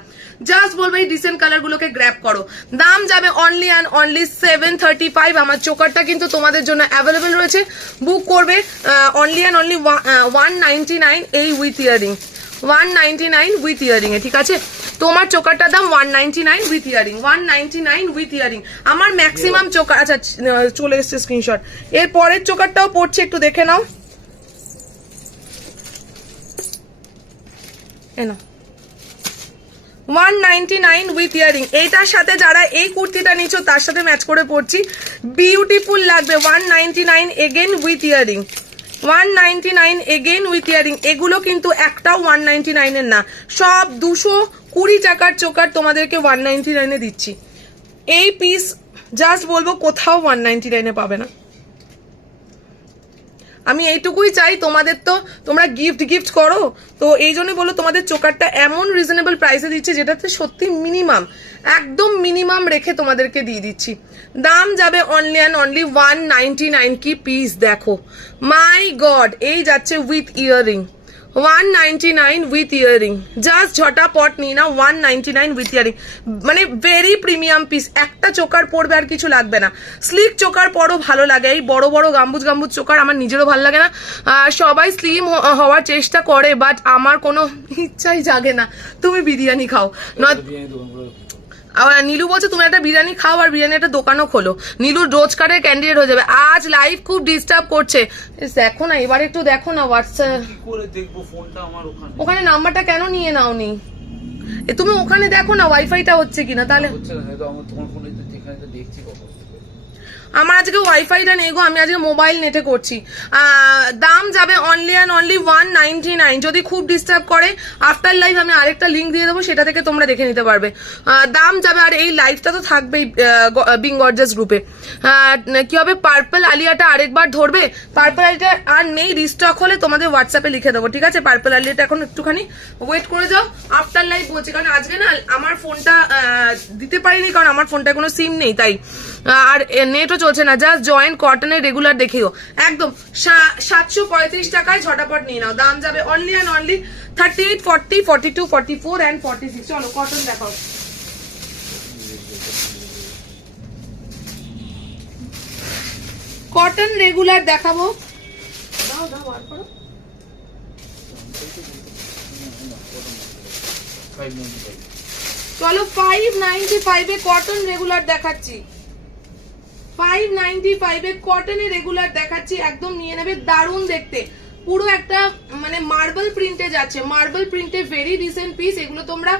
জাস্ট বলবো এই ডিসেন্ট কালার গুলোকে গ্র্যাব করো। দাম যাবে অনলি অ্যান্ড অনলি 735। আমার চোকারটা কিন্তু তোমাদের জন্য অ্যাভেলেবেল রয়েছে, বুক করবে অনলি অ্যান্ড অনলি 199 এই উইথ ইয়ারিং, 199 উইথ ইয়ারিং এ। ঠিক আছে, তোমার চোকারটার দাম 199 উইথ ইয়ারিং, 199 উইথ ইয়ারিং। আমার ম্যাক্সিমাম চোকার, আচ্ছা চলে এসছে স্ক্রিনশট। এর পরের চোকারটাও পড়ছে, একটু দেখে নাও। এনো 199 উইথ ইয়ারিং। এইটার সাথে যারা এই কুর্তিটা নিচ্ছ তার সাথে ম্যাচ করে পড়ছি, বিউটিফুল লাগবে। 199 again with earring, 199 again with earring. এগুলো কিন্তু একটাও 199 এর না, সব 220 টাকার চোকার তোমাদেরকে 199 এ দিচ্ছি। এই পিস জাস্ট বলবো কোথাও 199 এ পাবে না। আমি এইটুকুই চাই তোমাদের, তো তোমরা গিফট করো, তো এই জন্যই বলো তোমাদের চোকারটা এমন রিজনেবল প্রাইসে দিচ্ছে যেটাতে সত্যি মিনিমাম, একদম মিনিমাম রেখে তোমাদেরকে দিয়ে দিচ্ছি। দাম যাবে অনলি অ্যান্ড অনলি 199। কি পিস দেখো, মাই গড। এই যাচ্ছে with earring, 199 with earring. Just ঝটাপট নিয়ে নাও, 199 উইথ ইয়ারিং। মানে ভেরি প্রিমিয়াম পিস। একটা চোকার পরবে আর কিছু লাগবে না। স্লিক চোকার পরও ভালো লাগে, এই বড় বড় গাম্বুজ চোকার আমার নিজেরও ভালো লাগে না। সবাই স্লিম হওয়ার চেষ্টা করে, বাট আমার কোনো ইচ্ছাই জাগে না। তুমি বিরিয়ানি খাও, আর নীলু বলছে তুমি একটা বিরিয়ানি খাও আর বিরিয়ানি একটা দোকানও খোলো, নীলুর রোজকারের ক্যান্ডিডেট হয়ে যাবে। আজ লাইভ খুব ডিস্টার্ব করছে, দেখো না এবার একটু দেখো না হোয়াটসঅ্যাপ। কি করে দেখবো ফোনটা আমার ওখানে? ওখানে নাম্বারটা কেন নিয়ে নাওনি? তুমি ওখানে দেখো না ওয়াইফাইটা হচ্ছে কিনা, তাহলে হচ্ছে না তো আমার তোমার ফোনে তো এখানে তো দেখছি কখন। আমার আজকে ওয়াইফাইটা নেই গো, আমি আজকে মোবাইল নেটে করছি। দাম যাবে অনলি অ্যান্ড অনলি 199। যদি খুব ডিস্টার্ব করে আফটার লাইভ আমি আরেকটা লিঙ্ক দিয়ে দেবো, সেটা থেকে তোমরা দেখে নিতে পারবে। দাম যাবে, আর এই লাইভটা তো থাকবেই বিং গর্জাস গ্রুপে। কি হবে, পার্পল আলিয়াটা আরেকবার ধরবে। পার্পল আলিয়াটা আর নেই, রিস্টক হলে তোমাদের হোয়াটসঅ্যাপে লিখে দেবো, ঠিক আছে? পার্পল আলিয়াটা এখন একটুখানি ওয়েট করে যাও, আফটার লাইভ বলছি। কারণ আজকে না আমার ফোনটা দিতে পারিনি, কারণ আমার ফোনটা কোনো সিম নেই তাই, আর নেটও চলছে না। জাস্ট জয়েন্ট কটনের রেগুলার দেখিও, একদম 735 টাকায় ঝটাপট নিয়ে নাও। দাম যাবে অনলি অ্যান্ড অনলি 38, 40, 42, 44 and 46। চলো কটন দেখাও। কটন রেগুলার দেখাবো, দাও দাও বার করো। 595। চলো 595 এ কটন রেগুলার দেখাচ্ছি, 595 এ কটনে রেগুলার দেখাচ্ছি, একদম নিয়ে নেবে। দারুণ দেখতে, পুরো একটা মানে মার্বেল প্রিন্টে যাচ্ছে, মার্বেল প্রিন্টে ভেরি রিসেন্ট পিস। এগুলো তোমরা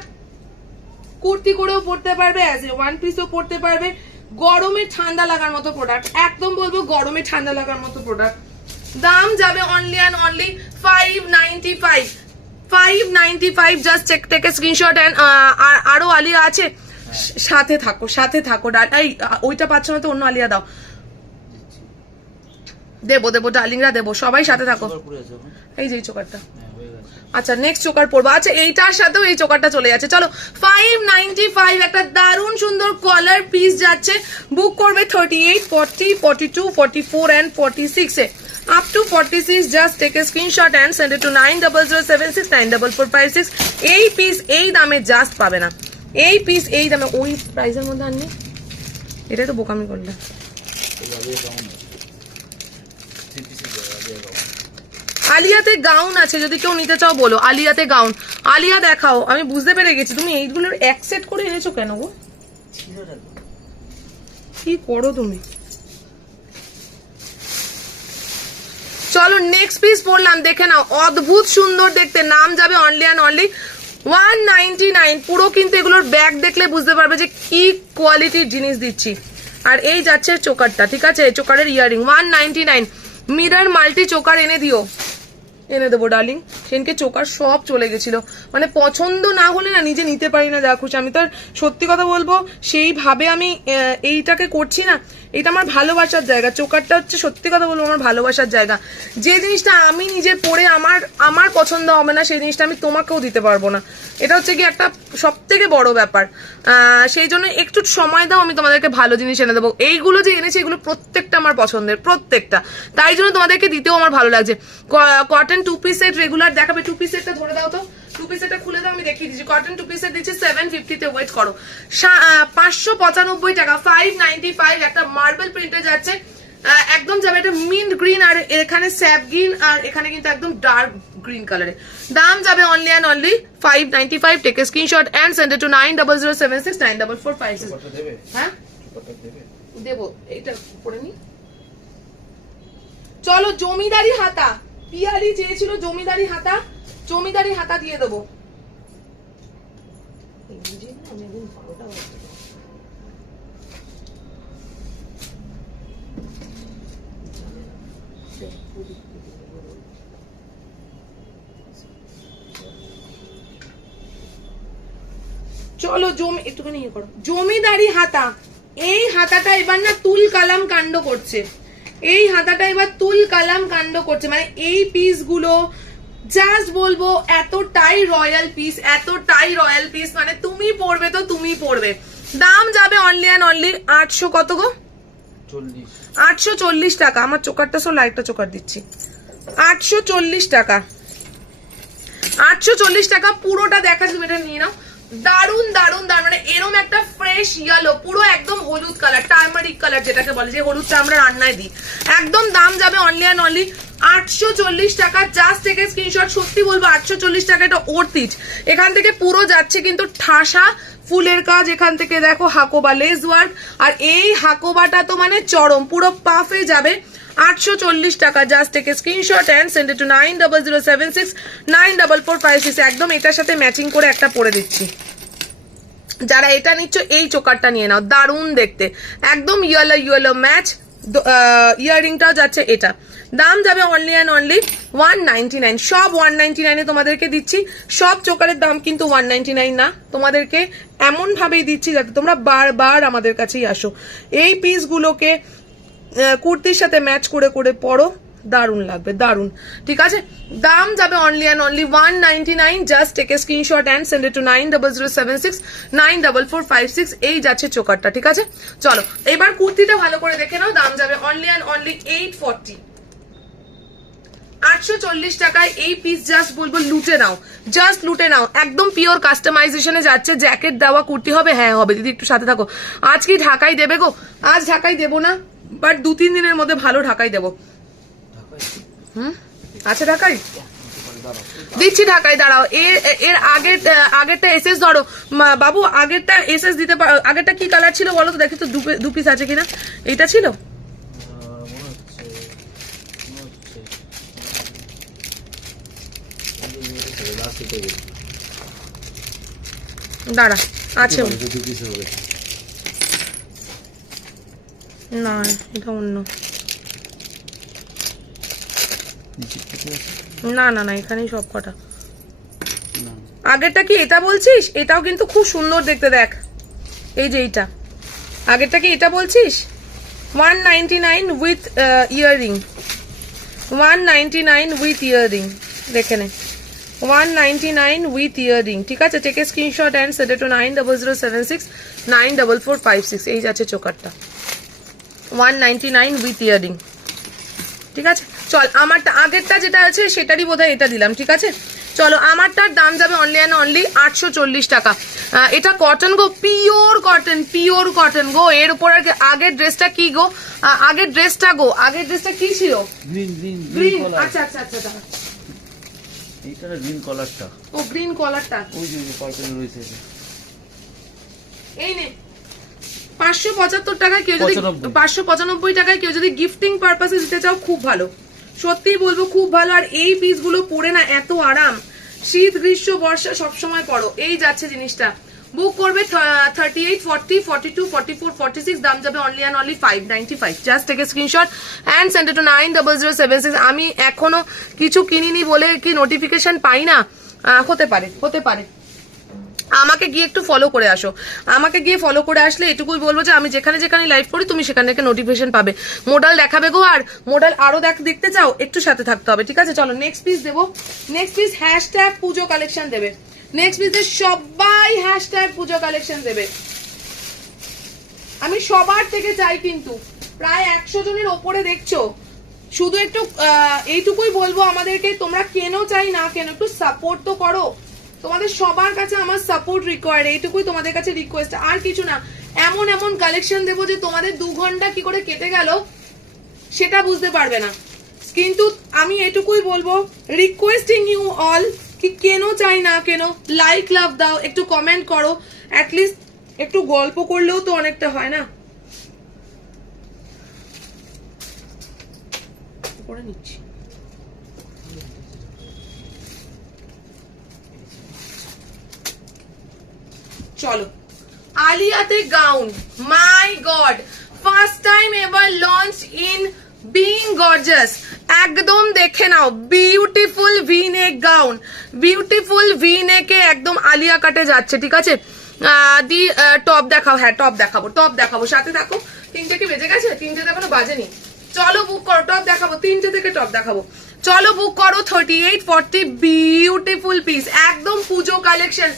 কুর্তি করেও পরতে পারবে, অ্যাজ এ ওয়ান পিসও পরতে পারবে। গরমে ঠান্ডা লাগার মতো প্রোডাক্ট, একদম বলবো গরমে ঠান্ডা লাগার মতো প্রোডাক্ট। দাম যাবে only and only 595। 595, just take a screenshot. And আরো আলিয়া আছে, সাথে থাকো সাথে থাকো। এই ওইটা পাচ্ছ না তো অন্য আলিয়া দাও, দেবো দেবো ডার্লিংরা দেবো, সবাই সাথে থাকো। এই যে চোকারটা, আচ্ছা নেক্সট চোকার পরবো। আচ্ছা এইটার সাথেও এই চোকারটা চলে যাচ্ছে। চলো 595 একটা দারুণ সুন্দর কলার পিস যাচ্ছে। বুক করবে 38, 40, 42, 44 and 46 এ, up to 46। Just take a screenshot and send it to 900769 94456। এই পিস এই দামে জাস্ট পাবে না, এই পিস এই দামে ওই প্রাইসের মধ্যে আননি, এটা তো বোকামি করলে। আলিয়াতে গাউন আছে, যদি কেউ নিতে চাও বলো। আলিয়াতে গাউন, আলিয়া দেখাও। আমি বুঝতে পেরে গেছি তুমি এইগুলোর এক সেট করে এনেছো কেন গো, কি করো তুমি? চলো নেক্সট পিস পড়লাম, দেখে নাও, অদ্ভুত সুন্দর দেখতে। নাম যাবে অনলি অ্যান্ড অনলি 199। পুরো কিন্তু এগুলোর ব্যাগ দেখলে বুঝতে পারবে যে কি কোয়ালিটির জিনিস দিচ্ছি। আর এই যাচ্ছে চোকারটা, ঠিক আছে, চোকারের ইয়ারিং 199। মিরর মাল্টি চোকার এনে দিও, এনে দেবো ডার্লিং। সেনকে চোকার সব চলে গেছিল, মানে পছন্দ না হলে না নিজে নিতে পারি না, যা খুশি। আমি তো আর সত্যি কথা বলবো সেইভাবে আমি এইটাকে করছি না, এটা আমার ভালোবাসার জায়গা। চোকারটা হচ্ছে সত্যি কথা বলবো আমার ভালোবাসার জায়গা। যে জিনিসটা আমি নিজে পরে আমার পছন্দ হবে না, সেই জিনিসটা আমি তোমাকেও দিতে পারবো না। এটা হচ্ছে কি একটা সব থেকে বড় ব্যাপার। সেই জন্য একটু সময় দাও, আমি তোমাদেরকে ভালো জিনিস এনে দেবো। এইগুলো যে এনেছি এগুলো প্রত্যেকটা আমার পছন্দের, প্রত্যেকটা, তাই জন্য তোমাদেরকে দিতেও আমার ভালো লাগছে। কটন 2 পিস সেট রেগুলার দেখাবে। 2 পিস সেটটা ধরে দাও তো, 2 পিস সেটটা খুলে দাও, আমি দেখিয়ে দিচ্ছি। কটন 2 পিস সেট দিচ্ছি 750 তে, ওয়েট করো। 595 টাকা, 595 একটা মার্বেল প্রিন্টে যাচ্ছে, একদম যাবে। এটা মিন্ট গ্রিন আর এখানে স্যাপ গ্রিন, আর এখানে কিন্তু একদম ডার্ক গ্রিন কালারে। দাম যাবে only and only 595। Take a screenshot and send it to 900769 94456। হ্যাঁ দেবো, এইটা পরে নি। চলো জমিদারি হাতা, পিয়ালি চেয়েছিল জমিদারি হাতা, জমিদারি হাতা দিয়ে দেবো। চলো একটুখানি ইয়ে করো, জমিদারি হাতা। এই হাতাটা এবার না তুল কালাম কাণ্ড করছে, এই হাতাটা এবার তুল কালাম কাণ্ড করছে। মানে এই পিস গুলো জাস্ট বলবো এতটাই রয়্যাল পিস, এতটাই রয়্যাল পিস, মানে তুমি পড়বে তো তুমি পড়বে। দাম যাবে অনলি অ্যান্ড অনলি 800 কত গো, 840 টাকা। আমার চোকারটা সব লাইটটা চোকার দিচ্ছি, 840 টাকা, 840 টাকা পুরোটা দেখা। তুমি এটা নিয়ে নাও, দারুন দারুন দারুন। মানে এরম একটা ফ্রেশ ইয়েলো, পুরো একদম হলুদ কালার, টার্মারিক কালার যেটাকে বলে, যে হলুদটা আমরা রান্নায় দিই, একদম। দাম যাবে অনলি অ্যান্ড অনলি 840 টাকা, জাস্ট থেকে স্ক্রিনশট। সত্যি বলবো 840 টাকা এটা অর্থিট। এখান থেকে পুরো যাচ্ছে কিন্তু ঠাসা ফুলের কাজ, এখান থেকে দেখো হাকোবা লেস ওয়ার্ক, আর এই হাকোবাটা তো মানে চরম, পুরো পাফে যাবে। 840 টাকা, just take screenshot and send it to 9007694456। একদম এটার সাথে ম্যাচিং করে একটা পরে দিচ্ছি। যারা এটা নিচ্ছ এই চোকারটা নিয়ে নাও, দারুণ দেখতে, একদম ইয়েলো ইয়েলো ম্যাচ। ইয়াররিংটাও যাচ্ছে এটা। দাম যাবে অনলি অ্যান্ড অনলি 199। সব 199 তোমাদেরকে দিচ্ছি। সব চোকারের দাম কিন্তু 199 না, তোমাদেরকে এমন ভাবেই দিচ্ছি যাতে তোমরা বারবার আমাদের কাছেই আসো। এই পিসগুলোকে কুর্তির সাথে ম্যাচ করে করে পরো, দারুণ লাগবে, দারুণ। ঠিক আছে, দাম যাবে only and only 199। Just take a screenshot and send it to 9007694456। এই যাচ্ছে চোকারটা। ঠিক আছে, চলো এবার কুর্তিটা ভালো করে দেখে নাও। দাম যাবে অনলি অ্যান্ড অনলি 840। 840 টাকায় এই পিস জাস্ট বলবো লুটে নাও, জাস্ট লুটে নাও। একদম পিওর কাস্টমাইজেশনে যাচ্ছে। জ্যাকেট দেওয়া কুর্তি হবে? হ্যাঁ হবে। দিদি একটু সাথে থাকো। আজ কি ঢাকাই দেবে গো? আজ ঢাকাই দেবো না, বাট 2-3 দিনের মধ্যে ভালো ঢাকাই দেবো। আচ্ছা ঢাকাই দিচ্ছি, ঢাকাই দাঁড়াও। এর আগেরটা এসএস ধরো বাবু, আগেরটা এসএস দিতে পারো। আগেরটা কি কালার ছিল বলো তো, দেখি তো দু পিস আছে কিনা। এটা ছিল, দাঁড়া আছে না, এটা অন্য। না না না, এখানেই সব কটা। আগেরটা কি এটা বলছিস? এটাও কিন্তু খুব সুন্দর দেখতে, দেখ এই যে এইটা। আগেরটা কি এটা বলছিস? 199 উইথ ইয়াররিং, 199 উইথ ইয়াররিং, দেখে নে 199 উইথ ইয়াররিং। ঠিক আছে, take a screenshot and send it to 9007694456। এই যাচ্ছে চোকারটা 199 উইথ ইয়াররিং। ঠিক আছে, চল আমারটা আগেরটা যেটা আছে সেটারই বোধহয় এটা দিলাম। ঠিক আছে, চলো আমারটার দাম যাবে অনলি অ্যান্ড অনলি 840 টাকা। এটা কটন গো, পিওর কটন, পিওর কটন গো। এর উপর আগের ড্রেসটা কি গো? আগের ড্রেসটা কি ছিল? গ্রিন। আচ্ছা আচ্ছা আচ্ছা, দাঁড়া, এইটা গ্রিন কলারটা। ও গ্রিন কলারটা, ওই যে পার্পল রয়েছে। এই নে 575 টাকায় কেউ যদি 595 টাকায় কেউ যদি গিফটিং পারপাসে দিতে চাও, খুব ভালো, সত্যিই বলবো খুব ভালো। আর এই পিসগুলো পরে না এত আরাম, শীত গ্রীষ্ম বর্ষা সবসময় পরো। এই যাচ্ছে জিনিসটা। বুক করবে 38, 40, 42, 44, 46। দাম যাবে only and only 595। Just take a screenshot and send it to 900766। আমি এখনো কিছু কিনিনি বলে কি নোটিফিকেশন পাই না? হতে পারে, হতে পারে। আমাকে গিয়ে একটু ফলো করে আসো। আমাকে গিয়ে ফলো করে আসলে এটুকুই বলবো যে আমি যেখানে যেখানে লাইভ করি তুমি সেখান থেকে নোটিফিকেশন পাবে। মডেল দেখাবে গো, আর মডেল আরো দেখতে চাও একটু সাথে থাকতে হবে। ঠিক আছে, চলো নেক্সট পিস দেবো। নেক্সট পিস হ্যাশট্যাগ পুজো কালেকশন দেবে। নেক্সট পিসে সবাই হ্যাশট্যাগ পুজো কালেকশন দেবে। আমি সবার থেকে চাই, কিন্তু প্রায় 100 জনের ওপরে দেখছো। শুধু একটু এইটুকুই বলবো আমাদেরকে, তোমরা কেন চাই না কেন একটু সাপোর্ট তো করো। তোমাদের সবার কাছে আমার সাপোর্ট রিকোয়ার্ড, এইটুকুই তোমাদের কাছে রিকোয়েস্ট, আর কিছু না। এমন এমন কালেকশন দেবো যে তোমাদের 2 ঘন্টা কি করে কেটে গেল সেটা বুঝতে পারবে না। কিন্তু আমি এটুকুই বলবো, রিকোয়েস্টিং ইউ অল, কি কেন চাই না কেন, লাইক লাভ দাও, একটু কমেন্ট করো। অ্যাটলিস্ট একটু গল্প করলেও তো অনেকটা হয় না। করে নিচ্ছি। চলো আলিয়াতে gown, my god, first time ever launch in being gorgeous. একদম দেখে নাও, beautiful V neck gown, beautiful V নেকে একদম আলিয়া কাটে যাচ্ছে। ঠিক আছে, দি টপ দেখাও। হ্যাঁ টপ দেখাবো, সাথে থাকো। 3টে কি বেজে গেছে? 3টে এখনো বাজেনি। চলো বুক করো, টপ দেখাবো, 3টে থেকে টপ দেখাবো। চলো বুক করো 38, 40 বিউটিফুল পিস, একদম পুজো কালেকশন।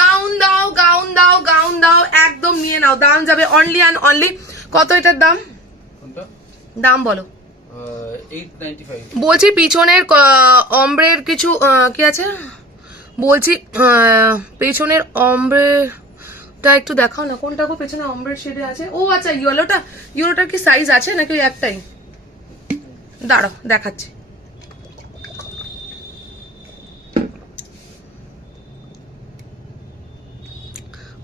গাউন দাও, গাউন দাও, গাউন দাও, একদম নিয়ে নাও। দাম যাবে অনলি অ্যান্ড অনলি, কত এটার দাম? দাম বলো। 895 বলছি। পিছনের অম্ব্রের কিছু কি আছে বলছি, পেছনের অম্ব্রেটা একটু দেখাও না। কোনটা গো পেছনে অম্ব্রের শেডে আছে? ও আচ্ছা, ইয়েলোটার কি সাইজ আছে নাকি ওই একটাই? দাঁড়াও দেখাচ্ছি।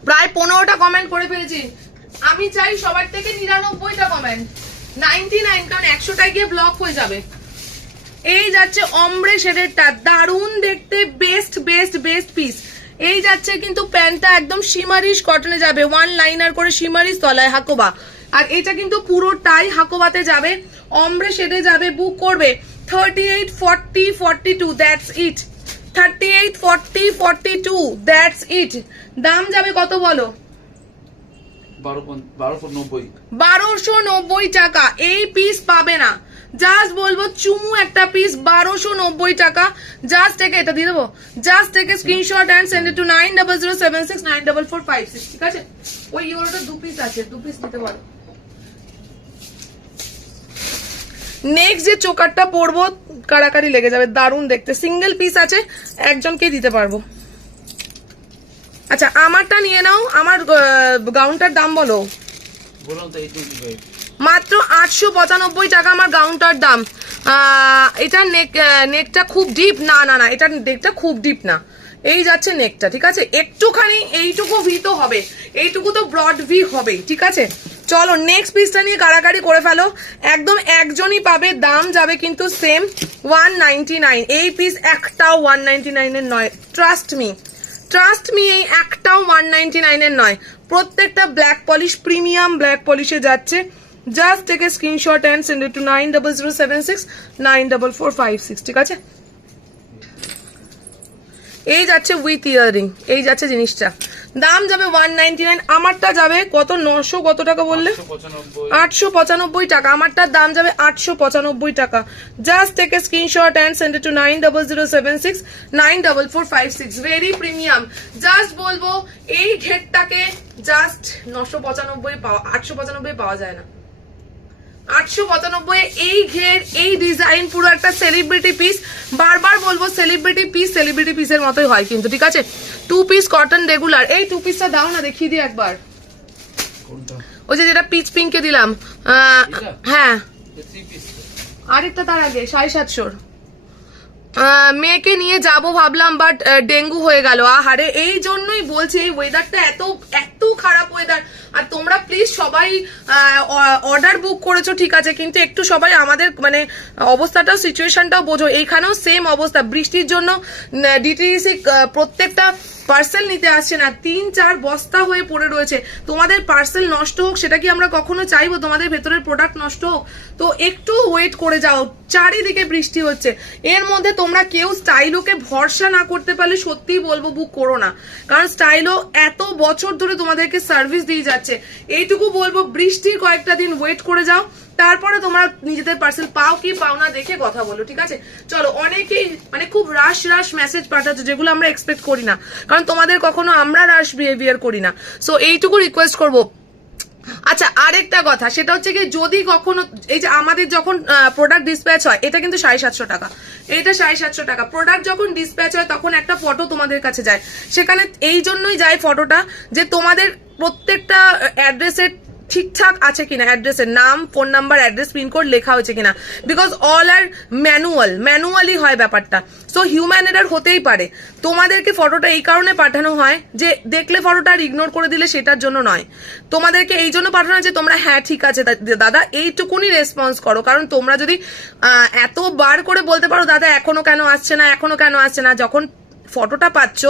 প্রায় 15টা কমেন্ট করে ফেলেছি। আমি চাই সবার থেকে 99টা কমেন্ট, 99, কারণ 100টায় গিয়ে ব্লক হয়ে যাবে। এই যাচ্ছে অমব্রে শেডেরটা, দারুণ দেখতে, বেস্ট বেস্ট বেস্ট পিস। এই যাচ্ছে কিন্তু প্যান্টটা একদম শিমারিশ কটনে যাবে, ওয়ান লাইনার করে শিমারিশ, তলায় হাকোবা। আর এটা কিন্তু পুরোটাই হাকোবাতে যাবে, অমব্রে শেডে যাবে। বুক করবে 38, 40, 42, দ্যাটস ইট। 38, 40, 42, that's it. দাম যাবে কত বলো? 1290 টাকা। এই পিস পাবে না, জাস্ট বলবো চুমু একটা পিস 1290 টাকা। জাস্ট থেকে এটা দিয়ে দেবো, just take screenshot and send it to 9007694456, ঠিক আছে? ওই ইউরোটা 2 পিস আছে, 2 পিস নিতে পারো। নেক্সট যে চোকারটা পরবো কাড়াকাড়ি লেগে যাবে, দারুণ দেখতে, সিঙ্গেল পিস আছে, একজনকেই দিতে পারবো। আচ্ছা আমারটা নিয়ে নাও, আমার গাউনটার দাম বলো। মাত্র 895 টাকা আমার গাউনটার দাম। এটার নেকটা খুব ডিপ না, না না, এটার নেকটা খুব ডিপ না। এই যাচ্ছে নেকটা, ঠিক আছে? একটুখানি এইটুকু ভি তো হবে, এইটুকু তো ব্রড ভি হবে, ঠিক আছে? চলো নেক্সট পিসটা নিয়ে কাড়াকাড়ি করে ফেলো, একদম একজনই পাবে। দাম যাবে কিন্তু সেম 199। এই পিস একটাও 199 এর নয়, ট্রাস্ট মি, ট্রাস্ট মি, এই একটাও 199 এর নয়। প্রত্যেকটা ব্ল্যাক পলিশ, প্রিমিয়াম ব্ল্যাক পলিশে যাচ্ছে। Just take a screenshot and send it to 9007694456, ঠিক আছে? এই যাচ্ছে উইথ ইয়ারিং, এই যাচ্ছে জিনিসটা, দাম যাবে 199। আমারটা যাবে কত, 900 কত টাকা বললে? 895 টাকা। আমারটার দাম যাবে 895 টাকা। Just take a screenshot and send it to 9007694456, very premium. Just বলবো এই ঘেরটাকে জাস্ট 995 পাওয়া, 895 পাওয়া যায় না। 895 এই ঘের, এই ডিজাইন, পুরো একটা সেলিব্রিটি পিস। বারবার বলবো সেলিব্রিটি পিস সেলিব্রিটি পিসের মতোই হয় কিন্তু, ঠিক আছে? 2 পিস কটন রেগুলার। এই 2 পিসটা দাও না, দেখিয়ে দিই একবার। ওই যে যেটা পিচ পিঙ্কে দিলাম, হ্যাঁ আরেকটা তার আগে 750। মেয়েকে নিয়ে যাব ভাবলাম, বাট ডেঙ্গু হয়ে গেল। আহারে, এই জন্যই বলছি এই ওয়েদারটা এত এত খারাপ ওয়েদার। আর তোমরা প্লিজ সবাই অর্ডার বুক করেছো, ঠিক আছে, কিন্তু একটু সবাই আমাদের মানে অবস্থাটাও, সিচুয়েশনটাও বোঝো। এইখানেও সেম অবস্থা, বৃষ্টির জন্য ডিটিডিসি প্রত্যেকটা পার্সেল নিতে আসছে না, 3-4 বস্তা হয়ে পড়ে রয়েছে। তোমাদের পার্সেল নষ্ট হোক সেটা কি আমরা কখনো চাইবো? তোমাদের ভেতরের প্রোডাক্ট নষ্ট হোক? তো একটু ওয়েট করে যাও, চারিদিকে বৃষ্টি হচ্ছে। এর মধ্যে তোমরা কেউ স্টাইলোকে ভরসা না করতে পারলে সত্যিই বলবো বুক করো না, কারণ স্টাইলো এত বছর ধরে তোমাদেরকে সার্ভিস দিয়ে যাচ্ছে। এইটুকু বলবো, বৃষ্টির কয়েকটা দিন ওয়েট করে যাও, তারপরে তোমরা নিজেদের পার্সেল পাও কি পাও না দেখে কথা বলো, ঠিক আছে? চলো, অনেকেই মানে খুব রাশ মেসেজ পাঠাচ্ছ, যেগুলো আমরা এক্সপেক্ট করি না, কারণ তোমাদের কখনো আমরা রাশ বিহেভিয়ার করি না। সো এইটুকু রিকোয়েস্ট করবো। আচ্ছা আরেকটা কথা, সেটা হচ্ছে কি, যদি কখনো এই যে আমাদের যখন প্রোডাক্ট ডিসপ্যাচ হয়, এটা কিন্তু 750 টাকা, এটা 750 টাকা। প্রোডাক্ট যখন ডিসপ্যাচ হয় তখন একটা ফটো তোমাদের কাছে যায়, সেখানে এই জন্যই যায় ফটোটা, যে তোমাদের প্রত্যেকটা অ্যাড্রেসের ঠিকঠাক আছে কিনা, অ্যাড্রেসের নাম, ফোন নাম্বার, অ্যাড্রেস, পিনকোড লেখা হয়েছে কিনা, বিকজ অল আর ম্যানুয়ালি হয় ব্যাপারটা। সো হিউম্যান এরার হতেই পারে। তোমাদেরকে ফটোটা এই কারণে পাঠানো হয় যে দেখলে ফটোটা আর ইগনোর করে দিলে সেটার জন্য নয়, তোমাদেরকে এই জন্য পাঠানো হয় যে তোমরা হ্যাঁ ঠিক আছে দাদা এইটুকুনি রেসপন্স করো। কারণ তোমরা যদি এতবার করে বলতে পারো দাদা এখনো কেন আসছে না, এখনো কেন আসছে না, যখন ফটোটা পাচ্ছ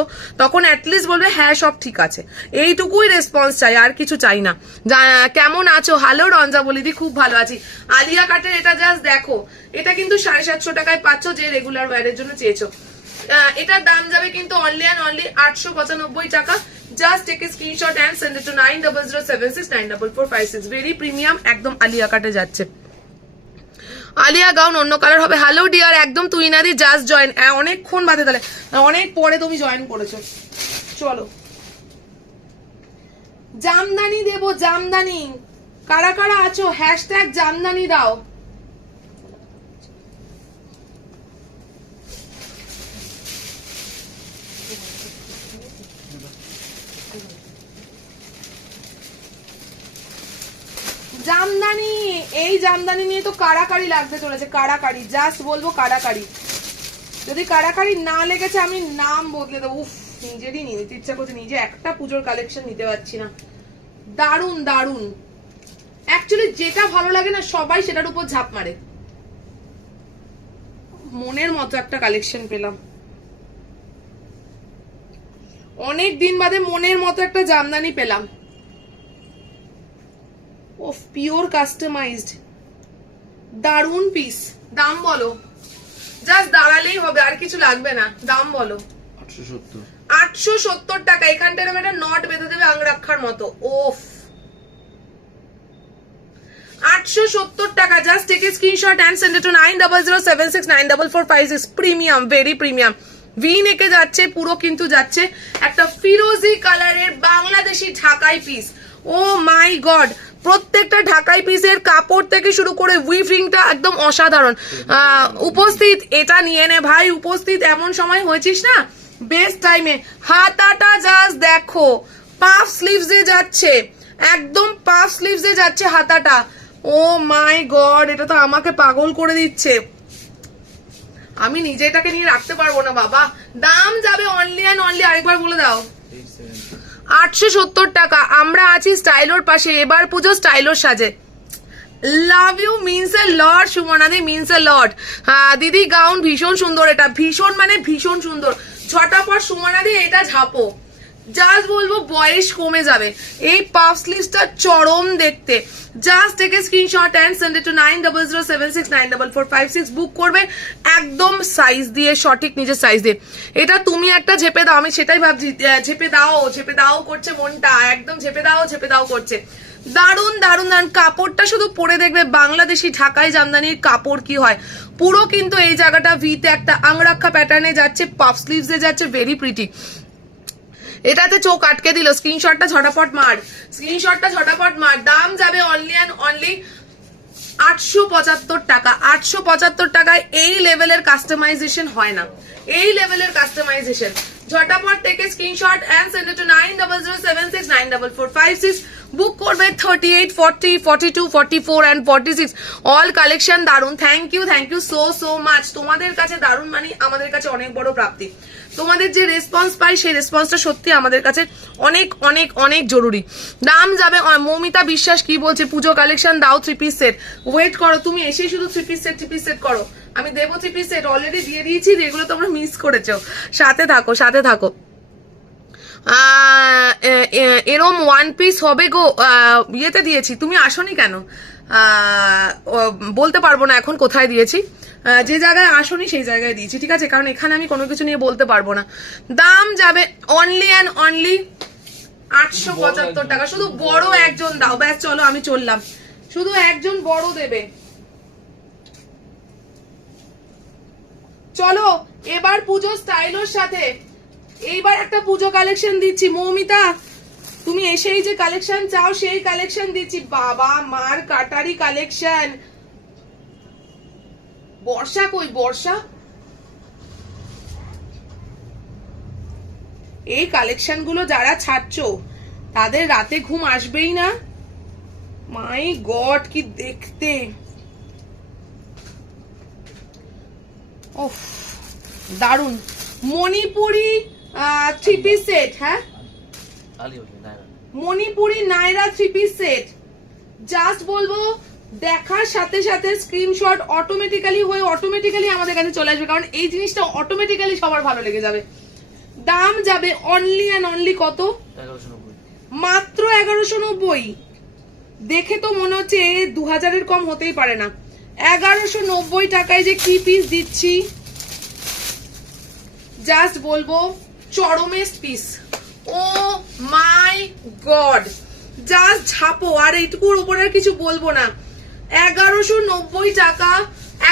তখন অ্যাটলিস্ট বলবে হ্যাঁ সব ঠিক আছে। এইটুকুই রেসপন্স চাই, আর কিছু চাই না। কেমন আছো? হ্যালো রঞ্জা বলিদি, খুব ভালো আছি। আলিয়া কাটের এটা জাস্ট দেখো, এটা কিন্তু 750 টাকায় পাচ্ছ, যে রেগুলার ওয়্যারের জন্য চেয়েছো। এটার দাম যাবে কিন্তু অনলি অ্যান্ড অনলি 895 টাকা। Just take a screenshot and send it to 9007694456, very premium, একদম আলিয়া কাটে যাচ্ছে। আলিয়া গাউন অন্য কালার হবে। হ্যালো ডিয়ার, একদম তুই না দি, জাস্ট জয়েন। অনেকক্ষণ বাদে, তাহলে অনেক পরে তুমি জয়েন করেছো। চলো, জামদানি দেবো, জামদানি কারা কারা আছো হ্যাশট্যাগ জামদানি দাও। জামদানি, এই জামদানি নিয়ে তো কাড়াকাড়ি লাগতে চলেছে, কাড়াকাড়ি, জাস্ট বলবো কাড়াকাড়ি। যদি কাড়াকাড়ি না লেগেছে আমি নাম বদলে দেবো। উফ নিজেরই নিতে ইচ্ছা করছে, নিজে একটা পুজোর কালেকশন নিতে পারছি না। দারুন দারুন, অ্যাকচুয়ালি যেটা ভালো লাগে না সবাই সেটার উপর ঝাঁপ মারে। মনের মতো একটা কালেকশন পেলাম, অনেক দিন বাদে মনের মতো একটা জামদানি পেলাম। ও পিওর কাস্টমাইজড, দারুন পিস। দাম বলো, জাস্ট দাঁড়ালেই হবে, আর কিছু লাগবে না। দাম বলো। 870। 870 টাকা। এখানটা এরকম একটা নট বেঁধে দেবে আংরাক্ষার মতো। ওফ, 870 টাকা। Just take a screenshot and send it to 9007694456। Premium, very premium. V নেকে যাচ্ছে পুরো, কিন্তু যাচ্ছে একটা ফিরোজি কালারের বাংলাদেশি ঢাকাই পিস। ও মাই গড, প্রত্যেকটা ঢাকাই পিসের কাপড় থেকে শুরু করে উইভিংটা একদম অসাধারণ। উপস্থিত, এটা নিয়ে নে ভাই। উপস্থিত এমন সময় হয়েছিস না, বেস্ট টাইমে। হাতাটা জাস্ট দেখো, পাফ স্লিভসে যাচ্ছে, একদম পাফ স্লিভসে যাচ্ছে হাতাটা। ও মাই গড, এটা তো আমাকে পাগল করে দিচ্ছে। আমি নিজে এটাকে নিয়ে রাখতে পারবো না বাবা। দাম যাবে অনলি অ্যান্ড অনলি, আরেকবার বলে দাও, 870 টাকা। আমরা আছি স্টাইলোর পাশে, এবার পুজো স্টাইলোর সাজে। Love you means a lot, সুমনাদি মিনস এ লট। দিদি গাউন ভীষণ সুন্দর, এটা ভীষণ মানে ভীষণ সুন্দর। ঝটাপট সুমনাদি এটা ঝাপো, জাস্ট বলবো বয়স কমে যাবে। এই পাফ স্লিভসটা চরম দেখতে। Just take a screenshot and send it to 9007694456। Book করবে একদম সাইজ দিয়ে, সঠিক নিজের সাইজ দিয়ে। এটা তুমি একটা ঝেপে দাও, আমি সেটাই ভাবছি। ঝেপে দাও, ঝেপে দাও করছে মনটা, একদম ঝেপে দাও, ঝেপে দাও করছে। দারুন দারুন দারুন। কাপড়টা শুধু পরে দেখবে বাংলাদেশি ঢাকাই জামদানির কাপড় কি হয়। পুরো কিন্তু এই জায়গাটা ভিতে একটা আংরাক্ষা প্যাটার্নে যাচ্ছে, পাফ স্লিভসে যাচ্ছে, ভেরি প্রিটি। এটাতে চোখ আটকে দিল। স্ক্রিনশটটা ঝটাপট মার, স্ক্রিনশটটা ঝটাপট মার। দাম যাবে অনলি অ্যান্ড অনলি 875 টাকা। 875 টাকায় এই লেভেলের কাস্টমাইজেশন হয় না, এই লেভেলের কাস্টমাইজেশন। ঝটাপট take screenshot and send it to 9007694456। Book করবে 38, 40, 42, 44 and 46। অল কালেকশন দারুন। Thank you so so much. তোমাদের কাছে দারুন মানে আমাদের কাছে অনেক বড় প্রাপ্তি। তোমাদের যে রেসপন্স পাই সেই রেসপন্সটা সত্যি আমাদের কাছে অনেক অনেক অনেক জরুরি। দাম যাবে, মৌমিতা বিশ্বাস কি বলছে, পুজো কালেকশন দাও 3 পিস সেট। ওয়েট করো, তুমি এসেই শুধু 3 পিস সেট করো। আমি দেবো 3 পিস সেট, অলরেডি দিয়ে দিয়েছি, যেগুলো তোমরা মিস করেছো। সাথে থাকো, সাথে থাকো। এরম 1 পিস হবে গো, ইয়েতে দিয়েছি। তুমি আসোনি কেন বলতে পারবো না এখন কোথায় দিয়েছি। যে জায়গায় আসোনি সেই জায়গায় দিয়েছি, ঠিক আছে? কারণ এখানে আমি কোনো কিছু নিয়ে বলতে পারবো না। দাম যাবে অনলি অ্যান্ড অনলি 875 টাকা। শুধু বড় একজন দাও, ব্যাস। চলো আমি চললাম, শুধু একজন বড় দেবে। চলো এবার পুজো স্টাইলোর সাথে এইবার একটা পুজো কালেকশন দিচ্ছি। মৌমিতা, তুমি এসেই যে কালেকশন চাও সেই কালেকশন দিচ্ছি। বাবা মার কাটারি কালেকশন। বর্ষা কই, বর্ষা? এই কালেকশন গুলো যারা ছাড়ছো তাদের রাতে ঘুম আসবেই না। মাই গড, কি দেখতে। ওফ, দারুন। Manipuri 3 piece set. হ্যাঁ, মণিপুরি নাইরা 3 পিস সেট। জাস্ট বলবো দেখার সাথে সাথে স্ক্রিনশট অটোমেটিক্যালি আমাদের কাছে চলে আসবে, কারণ এই জিনিসটা অটোমেটিক্যালি সবার ভালো লেগে যাবে। দাম যাবে অনলি অ্যান্ড অনলি কত? 1190। মাত্র 1190। দেখে তো মনে হচ্ছে 2000-এর কম হতেই পারে না। 1190 টাকায় যে কি পিস দিচ্ছি, জাস্ট বলবো চরমেস্ট পিস। ও মাই গড, জাস্ট ঝাপো। আর এইটুকুর উপর আর কিছু বলবো না। 1190 টাকা।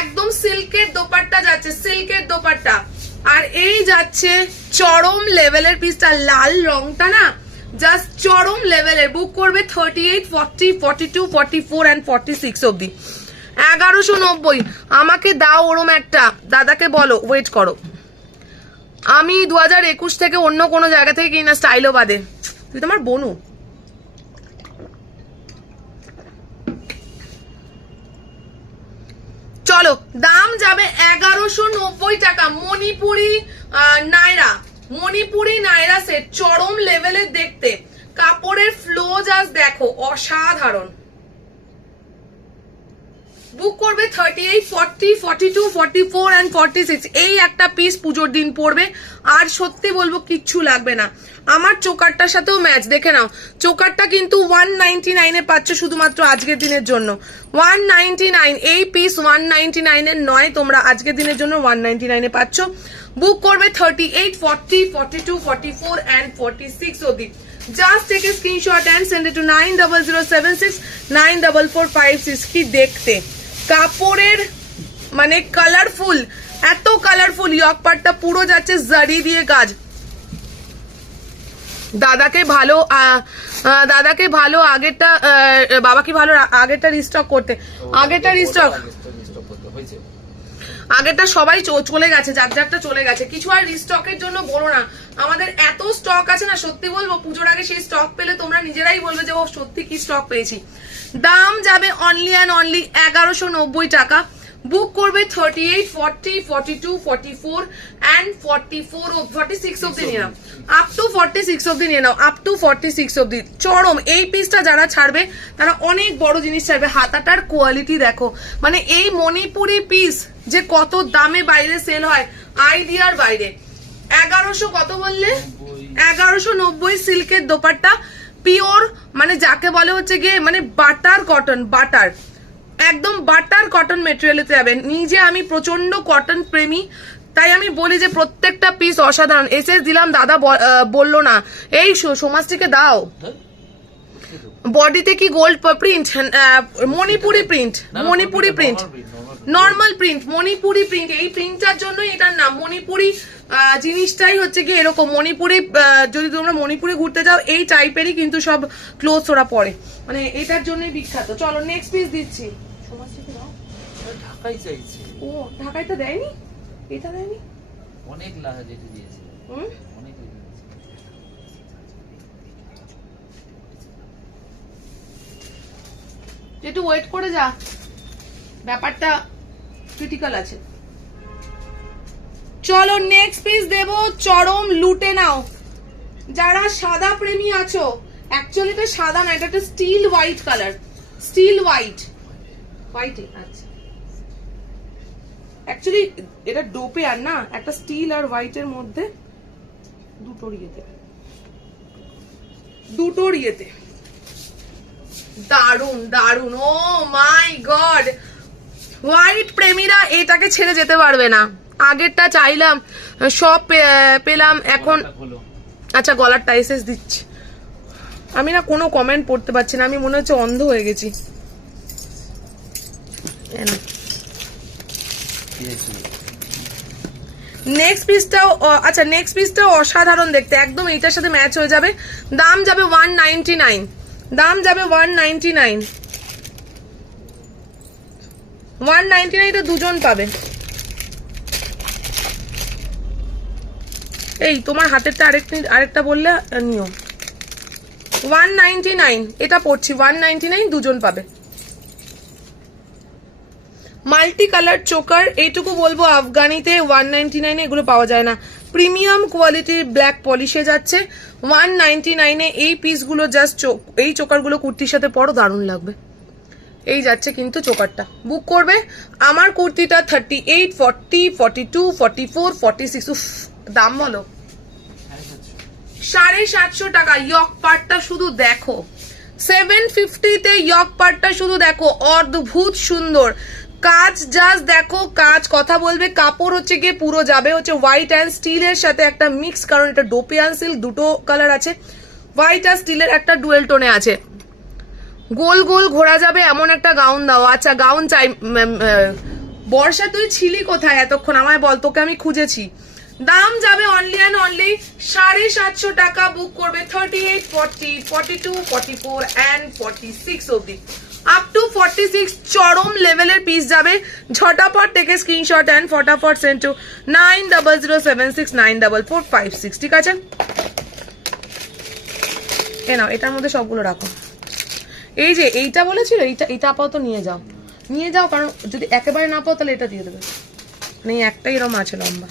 একদম সিল্কের দোপাট্টা যাচ্ছে, সিল্কের দোপাট্টা। আর এই যাচ্ছে চরম লেভেলের পিসটা, লাল রংটা না জাস্ট চরম লেভেলের। বুক করবে 38, 40, 42, 44 and 46 অব্দি। 1190। আমাকে দাও ওরম একটা। দাদাকে বলো ওয়েট করো, আমি 2021 থেকে অন্য কোনো জায়গা থেকে কিনা, স্টাইলো বাদে। তুই তোমার বনু। চলো, দাম যাবে 1190 টাকা। মণিপুরি নাইরা, মণিপুরি নাইরা সেট চরম লেভেলের দেখতে, কাপড়ের ফ্লো জাস্ট দেখো অসাধারণ। বুক করবে 38, 40, 42, 44 and 46। এই একটা পিস পুজোর দিন পড়বে, আর সত্যি বলবো কিচ্ছু লাগবে না। আমার চোকারটার সাথেও ম্যাচ, দেখে নাও চোকারটা কিন্তু 199 এ পাচ্ছ শুধুমাত্র আজকের দিনের জন্য। 199, এই পিস 199 এর নয়, তোমরা আজকের দিনের জন্য 199 এ পাচ্ছ। বুক করবে 38, 40, 42, 44 and 46 অবধি। Just take a screenshot and send it to 9007694456। কি দেখতে, কাপড়ের মানে কালারফুল, এত কালারফুল। ইয়ক পার্টটা পুরো যাচ্ছে জারি দিয়ে কাজ। দাদাকে ভালো আগেরটা, বাবা কি ভালো আগেরটা রিস্টক করতে, আগেরটা সবাই চলে গেছে, যারটা চলে গেছে, কিছু আর রিস্টকের জন্য বলো না। আমাদের এত স্টক আছে না, সত্যি বলবো পুজোর আগে সেই স্টক পেলে তোমরা নিজেরাই বলবে যে ও সত্যি কি স্টক পেয়েছি। দাম যাবে অনলি অ্যান্ড অনলি 1190 টাকা। বুক করবে 38, 40, 42, 44 and 46 অব্দি নিয়ে নাও, আপ টু 46 অব্দি নিয়ে নাও, আপ টু 46 অব্দি। চরম এই পিসটা যারা ছাড়বে তারা অনেক বড় জিনিস ছাড়বে। হাতাটার কোয়ালিটি দেখো, মানে এই মণিপুরি পিস যে কত দামে বাইরে সেল হয় আইডিয়ার বাইরে। 1100 কত বললে? 1190 সিল্কের দোপাট্টা, পিওর মানে যাকে বলে হচ্ছে গিয়ে মানে বাটার কটন, বাটার একদম বাটার কটন মেটেরিয়ালতে যাবে। নিজে আমি প্রচন্ড কটন প্রেমী, তাই আমি বলি যে প্রত্যেকটা পিস অসাধারণ। এসএস দিলাম, দাদা বললো না, এই সমাজটিকে দাও। বডিতে কি gold print, Manipuri print, Manipuri print, normal print, Manipuri print. এই প্রিন্টটার জন্যই এটার নাম মণিপুরি। জিনিসটাই হচ্ছে কি এরকম মণিপুরি। যদি তোমরা মণিপুরে ঘুরতে যাও এই টাইপেরই কিন্তু সব ক্লোথস ওরা পরে, মানে এটার জন্যই বিখ্যাত। চলো নেক্সট পিস দিচ্ছি। ঢাকাই চাইছে। ও ঢাকায় তো দেয়নি, এটা দেয়নি, অনেক লাহা যেতে দিয়েছে, অনেক একটু ওয়েট করে যা, ব্যাপারটা ক্রিটিক্যাল আছে। চলো নেক্সট পিস দেব, চরম লুটে নাও। যারা সাদা প্রেমী আছো, অ্যাকচুয়ালি এটা সাদা না, এটা একটা steel white colour, steel white, হোয়াইটে আচ্ছা। অ্যাকচুয়ালি এটা ডোপে আর না, একটা স্টিল আর হোয়াইটের মধ্যে দুটোর ইয়েতে দারুন দারুন। ও মাই গড, হোয়াইট প্রেমীরা এটাকে ছেড়ে যেতে পারবে না। আগেরটা চাইলাম, সব পেলাম, এখন আচ্ছা গলারটা এসএস দিচ্ছি। আমি না কোনো কমেন্ট পড়তে পারছি না, আমি মনে হচ্ছে অন্ধ হয়ে গেছি। নেক্সট পিসটাও আচ্ছা, নেক্সট পিসটাও অসাধারণ দেখতে, একদম এইটার সাথে ম্যাচ হয়ে যাবে। দাম যাবে 199, দাম যাবে 199, 199 এটা দুজন পাবে। এই তোমার হাতেরটা আরেকটা বললে নিও। 199 এটা পড়ছি, 199 দুজন পাবে। মাল্টি কালার চোকার, এইটুকু বলবো আফগানিতে 199 এগুলো পাওয়া যায় না। প্রিমিয়াম কোয়ালিটির ব্ল্যাক পলিশে যাচ্ছে 199 এই পিসগুলো। জাস্ট এই চোকারগুলো কুর্তির সাথে পরো, দারুণ লাগবে। এই যাচ্ছে কিন্তু চোকারটা। বুক করবে। আমার কুর্তিটা 38, 40, 42, 44, 46। উফ, দাম বলো 750 টাকা। ইয়ক পার্টটা শুধু দেখো, 750 তে ইয়ক পার্টটা শুধু দেখো, অদ্ভুত সুন্দর কাজ। জাস্ট দেখো কাজ, কথা বলবে। কাপড় হচ্ছে গিয়ে পুরো যাবে হচ্ছে হোয়াইট অ্যান্ড স্টিলের সাথে একটা মিক্স, কারণ এটা ডোপিয়ান সিল্ক, দুটো কালার আছে, হোয়াইট আর স্টিলের একটা ডুয়েল টোনে আছে। গোল গোল ঘোরা যাবে এমন একটা গাউন দাও। আচ্ছা গাউন চাই। বর্ষা তুই ছিলি কোথায় এতক্ষণ, আমায় বল, তোকে আমি খুঁজেছি। দাম যাবে অনলি অ্যান্ড অনলি 750 টাকা। বুক করবে 38, 40, 42, 44 and 46 অব্দি, আপ টু 46। চরম লেভেলের পিস যাবে। ঝটাপট টেকে স্ক্রিনশট এন্ড ফটাফট সেন্ড টু 9007694456। ঠিক আছে, এ নাও, এটার মধ্যে সবগুলো রাখো। এই যে এইটা বলেছিল, এইটা আপাতত নিয়ে যাও, কারণ যদি একেবারে না পাও তাহলে এটা দিয়ে দেবে। মানে একটাই এরকম আছে লম্বা।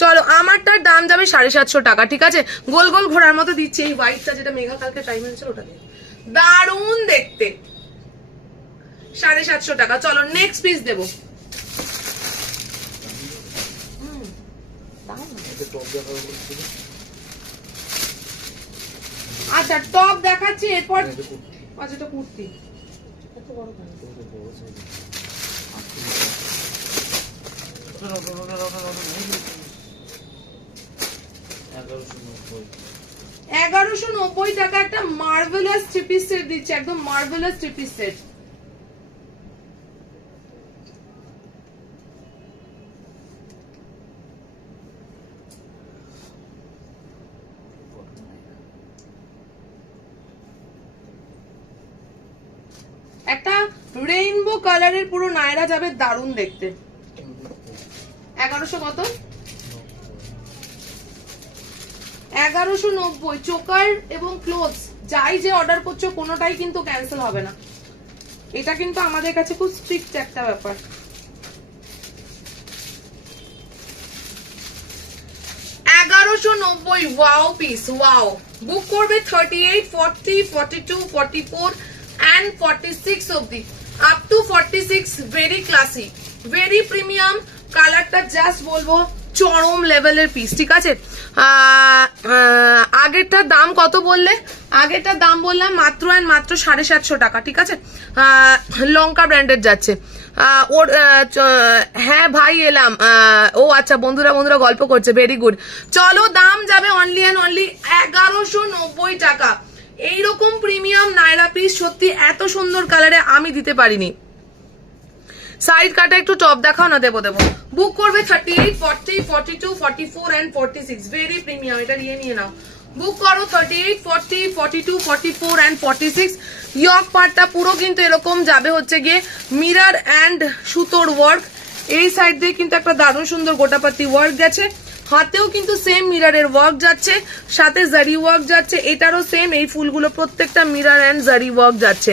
চলো আমারটার দাম যাবে 750 টাকা, ঠিক আছে? গোল গোল ঘোড়ার মতো দিচ্ছে এই হোয়াইটটা, যেটা মেঘা কালকে টাইম এনেছিল ওটা দিয়ে, দারুণ দেখতে, 750 টাকা। চলো নেক্সট পিস দেবো। আচ্ছা টপ দেখাচ্ছি এরপর। আচ্ছা এটা কুর্তি, এত বড় কেন? 1190 টাকা একটা মার্ভেলাস থ্রি পিস সেট দিচ্ছে, একদম মার্ভেলাস থ্রি পিস সেট। একটা রেইনবো কালারের পুরো নায়রা যাবে, দারুণ দেখতে। 1100 কত? 1190। চোকার এবং ক্লোথস যাই যে অর্ডার করছো কোনোটাই কিন্তু ক্যান্সেল হবে না, এটা কিন্তু আমাদের কাছে খুব স্ট্রিক্ট একটা ব্যাপার। 1190 ওয়াও পিস, ওয়াও। বুক করবে 38, 40, 42, 44 and 46 অবধি, up to 46। Very classy, very premium, কালারটা জাস্ট বলবো চরম লেভেলের পিস, ঠিক আছে? আগেরটার দাম কত বললে? আগেরটার দাম বললাম মাত্র অ্যান্ড মাত্র 750 টাকা, ঠিক আছে? লঙ্কা ব্র্যান্ডের যাচ্ছে ওর। হ্যাঁ ভাই এলাম। ও আচ্ছা, বন্ধুরা গল্প করছে, ভেরি গুড। চলো দাম যাবে অনলি অ্যান্ড অনলি 1190 টাকা। এইরকম প্রিমিয়াম নায়রা পিস সত্যি এত সুন্দর কালারে আমি দিতে পারিনি। সাইড কাটা একটু টপ দেখাও না, দেবো। বুক করবে 38, 40, 42, 44 and 46। ভেরি প্রিমিয়াম, এটা নিয়ে নাও। বুক করো 38, 40, 42, 44 and 46। ইয়ক পার্টটা পুরো কিন্তু এরকম যাবে হচ্ছে গিয়ে মিরর অ্যান্ড সুতোর ওয়ার্ক। এই সাইড দিয়ে কিন্তু একটা দারুণ সুন্দর গোটাপাতি ওয়ার্ক গেছে, হাতেও কিন্তু সেম মিররের ওয়ার্ক যাচ্ছে, সাথে জারি ওয়ার্ক যাচ্ছে। এটারও সেম, এই ফুলগুলো প্রত্যেকটা মিরর অ্যান্ড জারি ওয়ার্ক যাচ্ছে।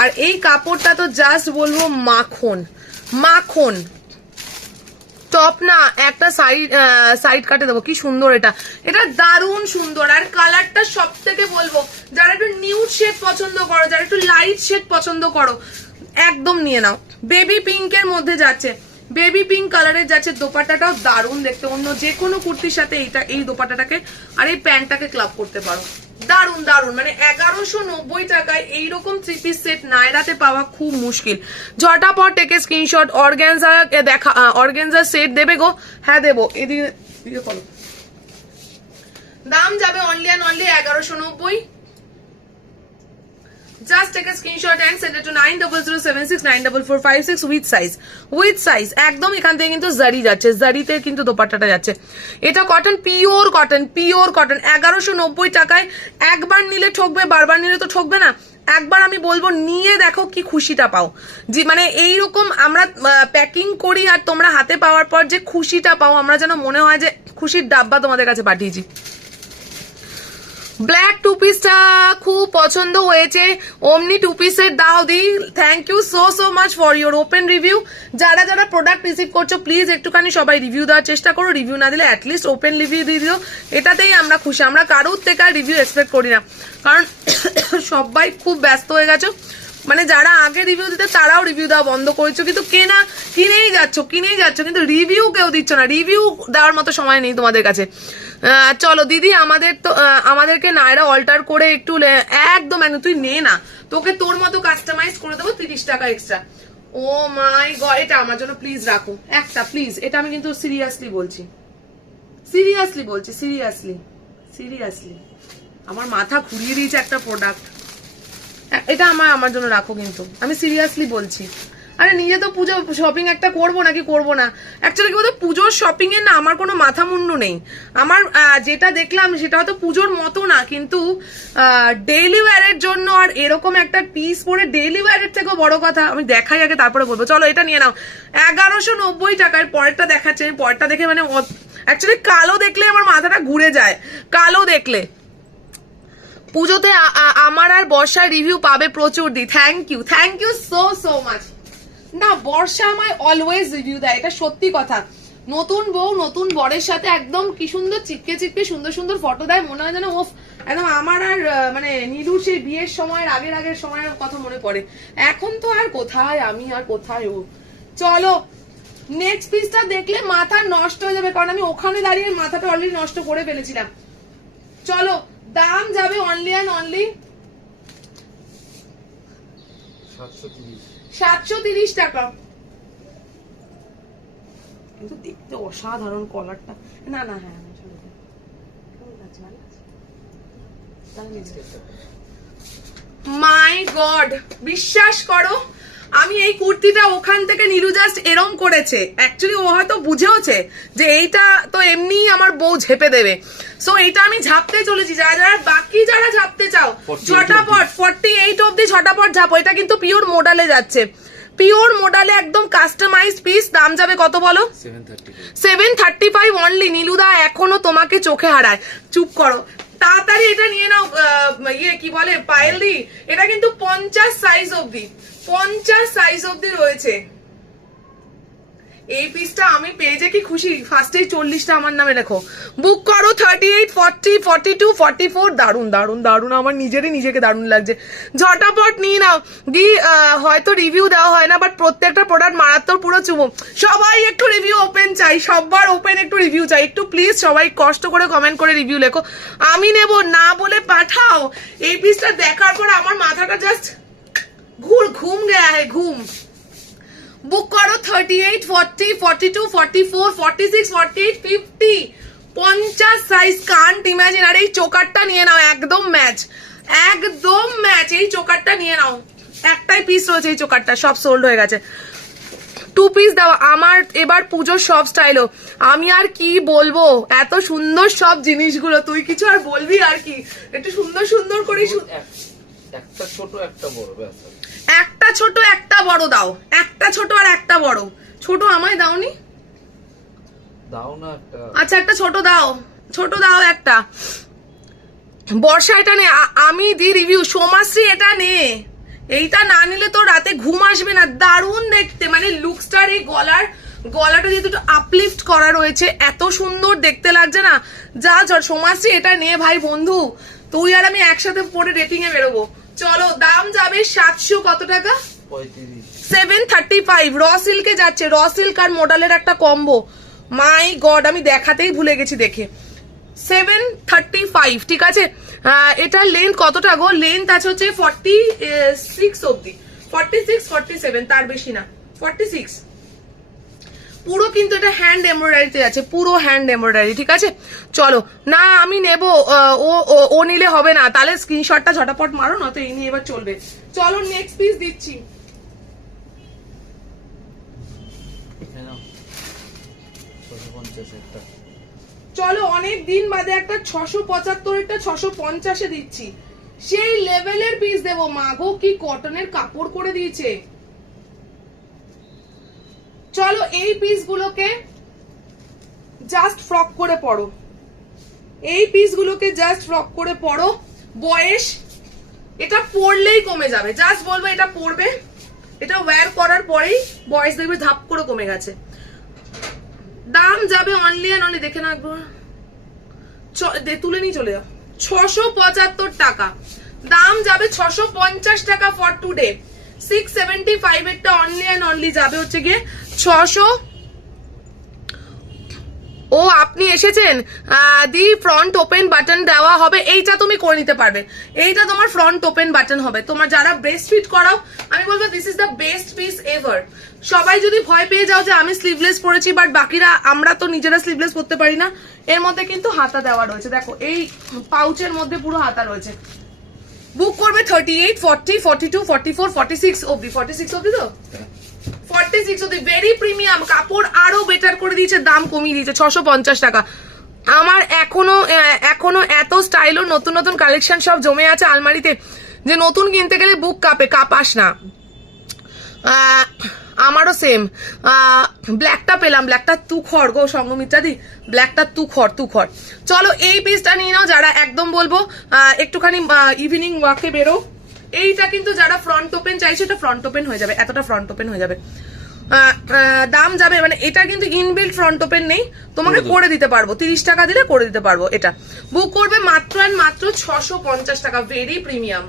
আর এই কাপড়টা তো জাস্ট বলবো মাখন মাখন। টপ না, একটা সাইড কাটে দেবো, কি সুন্দর এটা, এটা দারুণ সুন্দর। আর কালারটা সব থেকে বলবো, যারা একটু নিউড শেড পছন্দ করো, যারা একটু লাইট শেড পছন্দ করো, একদম নিয়ে নাও। বেবি পিঙ্কের মধ্যে যাচ্ছে, বেবি পিঙ্ক কালারের যাচ্ছে। দোপাট্টাটাও দারুণ দেখতে, অন্য যে কোনো কুর্তির সাথে এই দোপাট্টাটাকে আর এই প্যান্টটাকে ক্লাব করতে পারো, দারুণ দারুণ। মানে 1190 টাকায় এইরকম থ্রি পিস সেট নায়রাতে পাওয়া খুব মুশকিল। ঝটাপট টেকে স্ক্রিনশট। অর্গানজা দেখা, অর্গানজা সেট দেবে গো? হ্যাঁ দেবো। এদিকে করো। দাম যাবে only and only 1190। Just take a screenshot and send it to 9007694456 with size। একদম এখান থেকে কিন্তু জারি যাচ্ছে, জারিতে কিন্তু দোপাট্টাটা যাচ্ছে। এটা cotton, pure cotton, pure cotton. 1190 টাকায় একবার নিলে ঠকবে, বারবার নিলে তো ঠকবে না। একবার আমি বলবো নিয়ে দেখো কি খুশিটা পাও। যে মানে এইরকম আমরা প্যাকিং করি আর তোমরা হাতে পাওয়ার পর যে খুশিটা পাও, আমরা যেন মনে হয় যে খুশির ডাব্বা তোমাদের কাছে পাঠিয়েছি। ব্ল্যাক টু পিসটা খুব পছন্দ হয়েছে, অমনি টু পিসের দাও দি। Thank you so much for your open review. যারা যারা প্রোডাক্ট রিসিভ করছো প্লিজ একটুখানি সবাই রিভিউ দেওয়ার চেষ্টা করো। রিভিউ না দিলে অ্যাটলিস্ট ওপেন রিভিউ দিয়ে দিও, এটাতেই আমরা খুশি। আমরা কারোর থেকে আর রিভিউ এক্সপেক্ট করি না, কারণ সবাই খুব ব্যস্ত হয়ে গেছো। মানে যারা আগে রিভিউ দিতে তারাও রিভিউ দেওয়া বন্ধ করেছো, কিন্তু কিনেই যাচ্ছ, কিন্তু রিভিউ কেউ দিচ্ছ না। রিভিউ দেওয়ার মতো সময় নেই তোমাদের কাছে। চলো দিদি, আমাদেরকে নায়রা অল্টার করে একটু একদম তুই নে না, তোকে তোর মতো কাস্টমাইজ করে দেবো 30 টাকা এক্সট্রা। ও মাই গড, এটা আমার জন্য প্লিজ রাখো একটা, প্লিজ। এটা আমি কিন্তু সিরিয়াসলি বলছি, সিরিয়াসলি আমার মাথা ঘুরিয়ে দিয়েছে একটা প্রোডাক্ট। এটা আমার জন্য রাখো, কিন্তু আমি সিরিয়াসলি বলছি। আরে নিজে তো পুজো শপিং একটা করবো নাকি করবো না, অ্যাকচুয়ালি কি বলতো, পুজোর শপিং এর না আমার কোনো মাথা মুন্ডু নেই। আমার যেটা দেখলাম সেটা হয়তো পুজোর মতো না, কিন্তু ডেইলি ওয়্যারের জন্য আর এরকম একটা পিস পরে ডেইলি ওয়্যারের থেকেও বড় কথা আমি দেখাই আগে, তারপরে বলবো। চলো এটা নিয়ে নাও 1190 টাকার। পরেরটা দেখাচ্ছে, পরেরটা দেখে মানে অ্যাকচুয়ালি কালো দেখলে আমার মাথাটা ঘুরে যায়, কালো দেখলে। পুজোতে আমার আর বর্ষার রিভিউ পাবে প্রচুর দি। Thank you so much. না, বর্ষা আমায় অলওয়েজ রিভিউ দেয়, এটা সত্যি কথা। নতুন বউ নতুন বরের সাথে একদম কি সুন্দর চিপকে চিপকে সুন্দর সুন্দর ফটো দেয়, মনে হয় যেন ওফ একদম আমার আর মানে নীলুর সেই বিয়ের সময়ের আগের সময়ের কথা মনে পড়ে। এখন তো আর কোথায় আমি আর কোথায় ও। চলো নেক্সট পিসটা দেখলে মাথা নষ্ট হয়ে যাবে, কারণ আমি ওখানে দাঁড়িয়ে মাথাটা অলরেডি নষ্ট করে ফেলেছিলাম। চলো দাম যাবে অনলি অ্যান্ড অনলি 730 টাকা। কিন্তু দেখতে অসাধারণ কলারটা। না না হ্যাঁ মাই গড, বিশ্বাস করো আমি এই কুর্তিটা ওখান থেকে নীলু জাস্ট এরম করেছে, অ্যাকচুয়ালি ও হয়তো বুঝেওছে যে এইটা তো এমনি আমার বউ ঝেপে দেবে, সো এইটা আমি ঝাপতে চলেছি। যারা বাকি যারা ঝাপতে চাও ঝটাপট 48 অব্দি ঝটাপট ঝাপো। এটা কিন্তু পিওর মোডালে যাচ্ছে, পিওর মোডালে একদম কাস্টমাইজ পিস। দাম যাবে কত বলো? 735 অনলি। নীলুদা এখনো তোমাকে চোখে হারায়। চুপ করো, তাড়াতাড়ি এটা নিয়ে নাও। ইয়ে কি বলে পায়েল দি, এটা কিন্তু 50 সাইজ অব্দি, 50 সাইজ অব্দি রয়েছে। এই পিসটা আমি পেয়ে কি খুশি, ফার্স্টেই 40টা আমার নামে লেখো। বুক করো 38, 40, 42, 44। দারুন দারুন দারুন, আমার নিজেকে দারুন লাগছে। ঝটাপট নিয়ে নাও দি। হয়তো রিভিউ দেওয়া হয় না, বাট প্রত্যেকটা প্রোডাক্ট মারাত্মক পুরো চুমো। সবাই একটু রিভিউ ওপেন চাই, সবার ওপেন একটু রিভিউ চাই। একটু প্লিজ সবাই কষ্ট করে কমেন্ট করে রিভিউ লেখো। আমি নেব না বলে পাঠাও। এই পিসটা দেখার পর আমার মাথাটা জাস্ট ঘুম গেয়া হে ঘুম। বুক করো 38, 40, 42, 44, 46, 48, 50, 50 সাইজ। Kant imagine. আর এই চোকারটা নিয়ে নাও, একদম ম্যাচ, একদম ম্যাচ। এই চোকারটা নিয়ে নাও, একটাই পিস রয়েছে এই চোকারটা, সব সোল্ড হয়ে গেছে। 2 পিস দাও। আমার এবার পুজোর সব স্টাইলও, আমি আর কি বলবো, এত সুন্দর সব জিনিসগুলো, তুই কিছু আর বলবি আর কি, একটু সুন্দর সুন্দর করে। একটা ছোট একটা বড়, ব্যাস। একটা ছোট একটা বড় দাও, একটা ছোট আর একটা বড়। ছোট আমায় দাওনি? দাও না একটা। আচ্ছা একটা ছোট দাও, ছোট দাও একটা। বর্ষা এটা নে, আমি দি রিভিউ। সোমাশ্রী এটা নে, এইটা না নিলে তো রাতে ঘুম আসবে না। দারুণ দেখতে, মানে লুকসটার এই গলাটা যেহেতু আপলিফট করা রয়েছে, এত সুন্দর দেখতে লাগছে না। যা সোমাশ্রী এটা নে ভাই বন্ধু, তুই আর আমি একসাথে পরে রেটিং এ বেরোবো। চলো দাম যাবে 700 কত টাকা? 735। র সিল্কে যাচ্ছে, র সিল্ক আর মডেলের একটা কম্বো। মাই গড, আমি দেখাতেই ভুলে গেছি দেখে। 735, ঠিক আছে। এটার লেন্থ কতটা গো? লেন্থ আছে হচ্ছে 46 অব্দি, 46, 47, তার বেশি না, 46। পুরো কিন্তু এটা হ্যান্ড এমব্রয়ডারিতে আছে, পুরো হ্যান্ড এমব্রয়ডারি, ঠিক আছে। চলো না আমি নেব, ও নিলে হবে না, তাহলে স্ক্রিনশটটা ঝটাপট মারো, নয়তো এই নিয়ে এবার চলবে। চলো নেক্সট পিস দিচ্ছি। চলো অনেক দিন বাদে একটা 675, একটা 650 দিচ্ছি। সেই লেভেলের পিস দেবো। মাগো কি কটনের কাপড় করে দিয়েছে। চলো এই পিসগুলোকে জাস্ট ফ্রক করে পরো, এই পিসগুলোকে জাস্ট ফ্রক করে পরো। বয়স এটা পরলেই কমে যাবে, জাস্ট বলবো এটা পরবে, এটা ওয়্যার করার পরেই বয়স দেখবে ধাপ করে কমে গেছে। দাম যাবে অনলি অ্যান্ড অনলি, দেখে না একবার, তুলে নিয়ে চলে যাও, 675 টাকা। দাম যাবে 650 টাকা ফর টুডে। 675 একটা অনলি অ্যান্ড অনলি যাবে হচ্ছে গিয়ে 600। ও আপনি এসেছেন দি, ফ্রন্ট ওপেন বাটন দেওয়া হবে, এইটা তুমি করে নিতে পারবে। এইটা তোমার ফ্রন্ট ওপেন বাটন হবে। তোমার যারা ব্রেস্ট ফিট করাও, আমি বলবো this is the best piece ever. সবাই যদি ভয় পেয়ে যাও যে আমি স্লিভলেস পরেছি, বাট বাকিরা আমরা তো নিজেরা স্লিভলেস পরতে পারি না। এর মধ্যে কিন্তু হাতা দেওয়া রয়েছে, দেখো এই পাউচের মধ্যে পুরো হাতা রয়েছে। বুক করবে 38, 40, 42, 44, 46 অব্দি, 46 অব্দি তো 46 অব্দি। ভেরি প্রিমিয়াম কাপড়, আরো বেটার করে দিয়েছে, দাম কমিয়ে দিয়েছে 650 টাকা। আমার এখনো এত স্টাইল ও নতুন নতুন কালেকশন সব জমে আছে আলমারিতে, যে নতুন কিনতে গেলে বুক কাঁপাস না। আমারও সেম। ব্ল্যাকটা পেলাম, ব্ল্যাকটা তু খড় গো সঙ্গমিত্রা দি, ব্ল্যাকটা তু খড়। চলো এই পিসটা নিয়ে নাও, যারা একদম বলবো একটুখানি ইভিনিং ওয়াকে বেরো। এইটা কিন্তু যারা ফ্রন্ট ওপেন চাইছে, এটা ফ্রন্ট ওপেন হয়ে যাবে, এতটা ফ্রন্ট ওপেন হয়ে যাবে। দাম যাবে, মানে এটা কিন্তু ইনবিল্ট ফ্রন্ট ওপেন নেই, তোমাকে করে দিতে পারবো, 30 টাকা দিলে করে দিতে পারবো। এটা বুক করবে মাত্র আর মাত্র 650 টাকা। Very premium,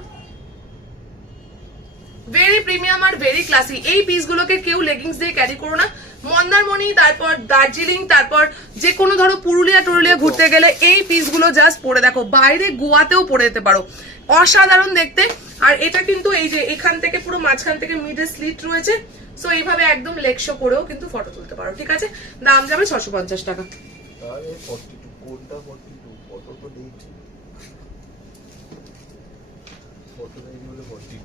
very premium are very classy. এই পিসগুলোকে কেউ লেগিংস দিয়ে ক্যারি করো না। মন্দারমণি, তারপর দার্জিলিং, তারপর যে কোনো ধরো পুরুলিয়া টুরুলিয়া ঘুরতে গেলে এই পিসগুলো জাস্ট পরে দেখো, বাইরে গোয়াতেও পরে যেতে পারো, অসাধারণ দেখতে। আর এটা কিন্তু এই যে এখান থেকে পুরো মাঝখান থেকে মিডে স্লিট রয়েছে, সো এইভাবে একদম লেকশো করেও কিন্তু ফটো তুলতে পারো, ঠিক আছে। দাম যাবে 650 টাকা। তাহলে 42 কোনটা 42 ফটো তো দেখছি, ফটো দেখি বলে 42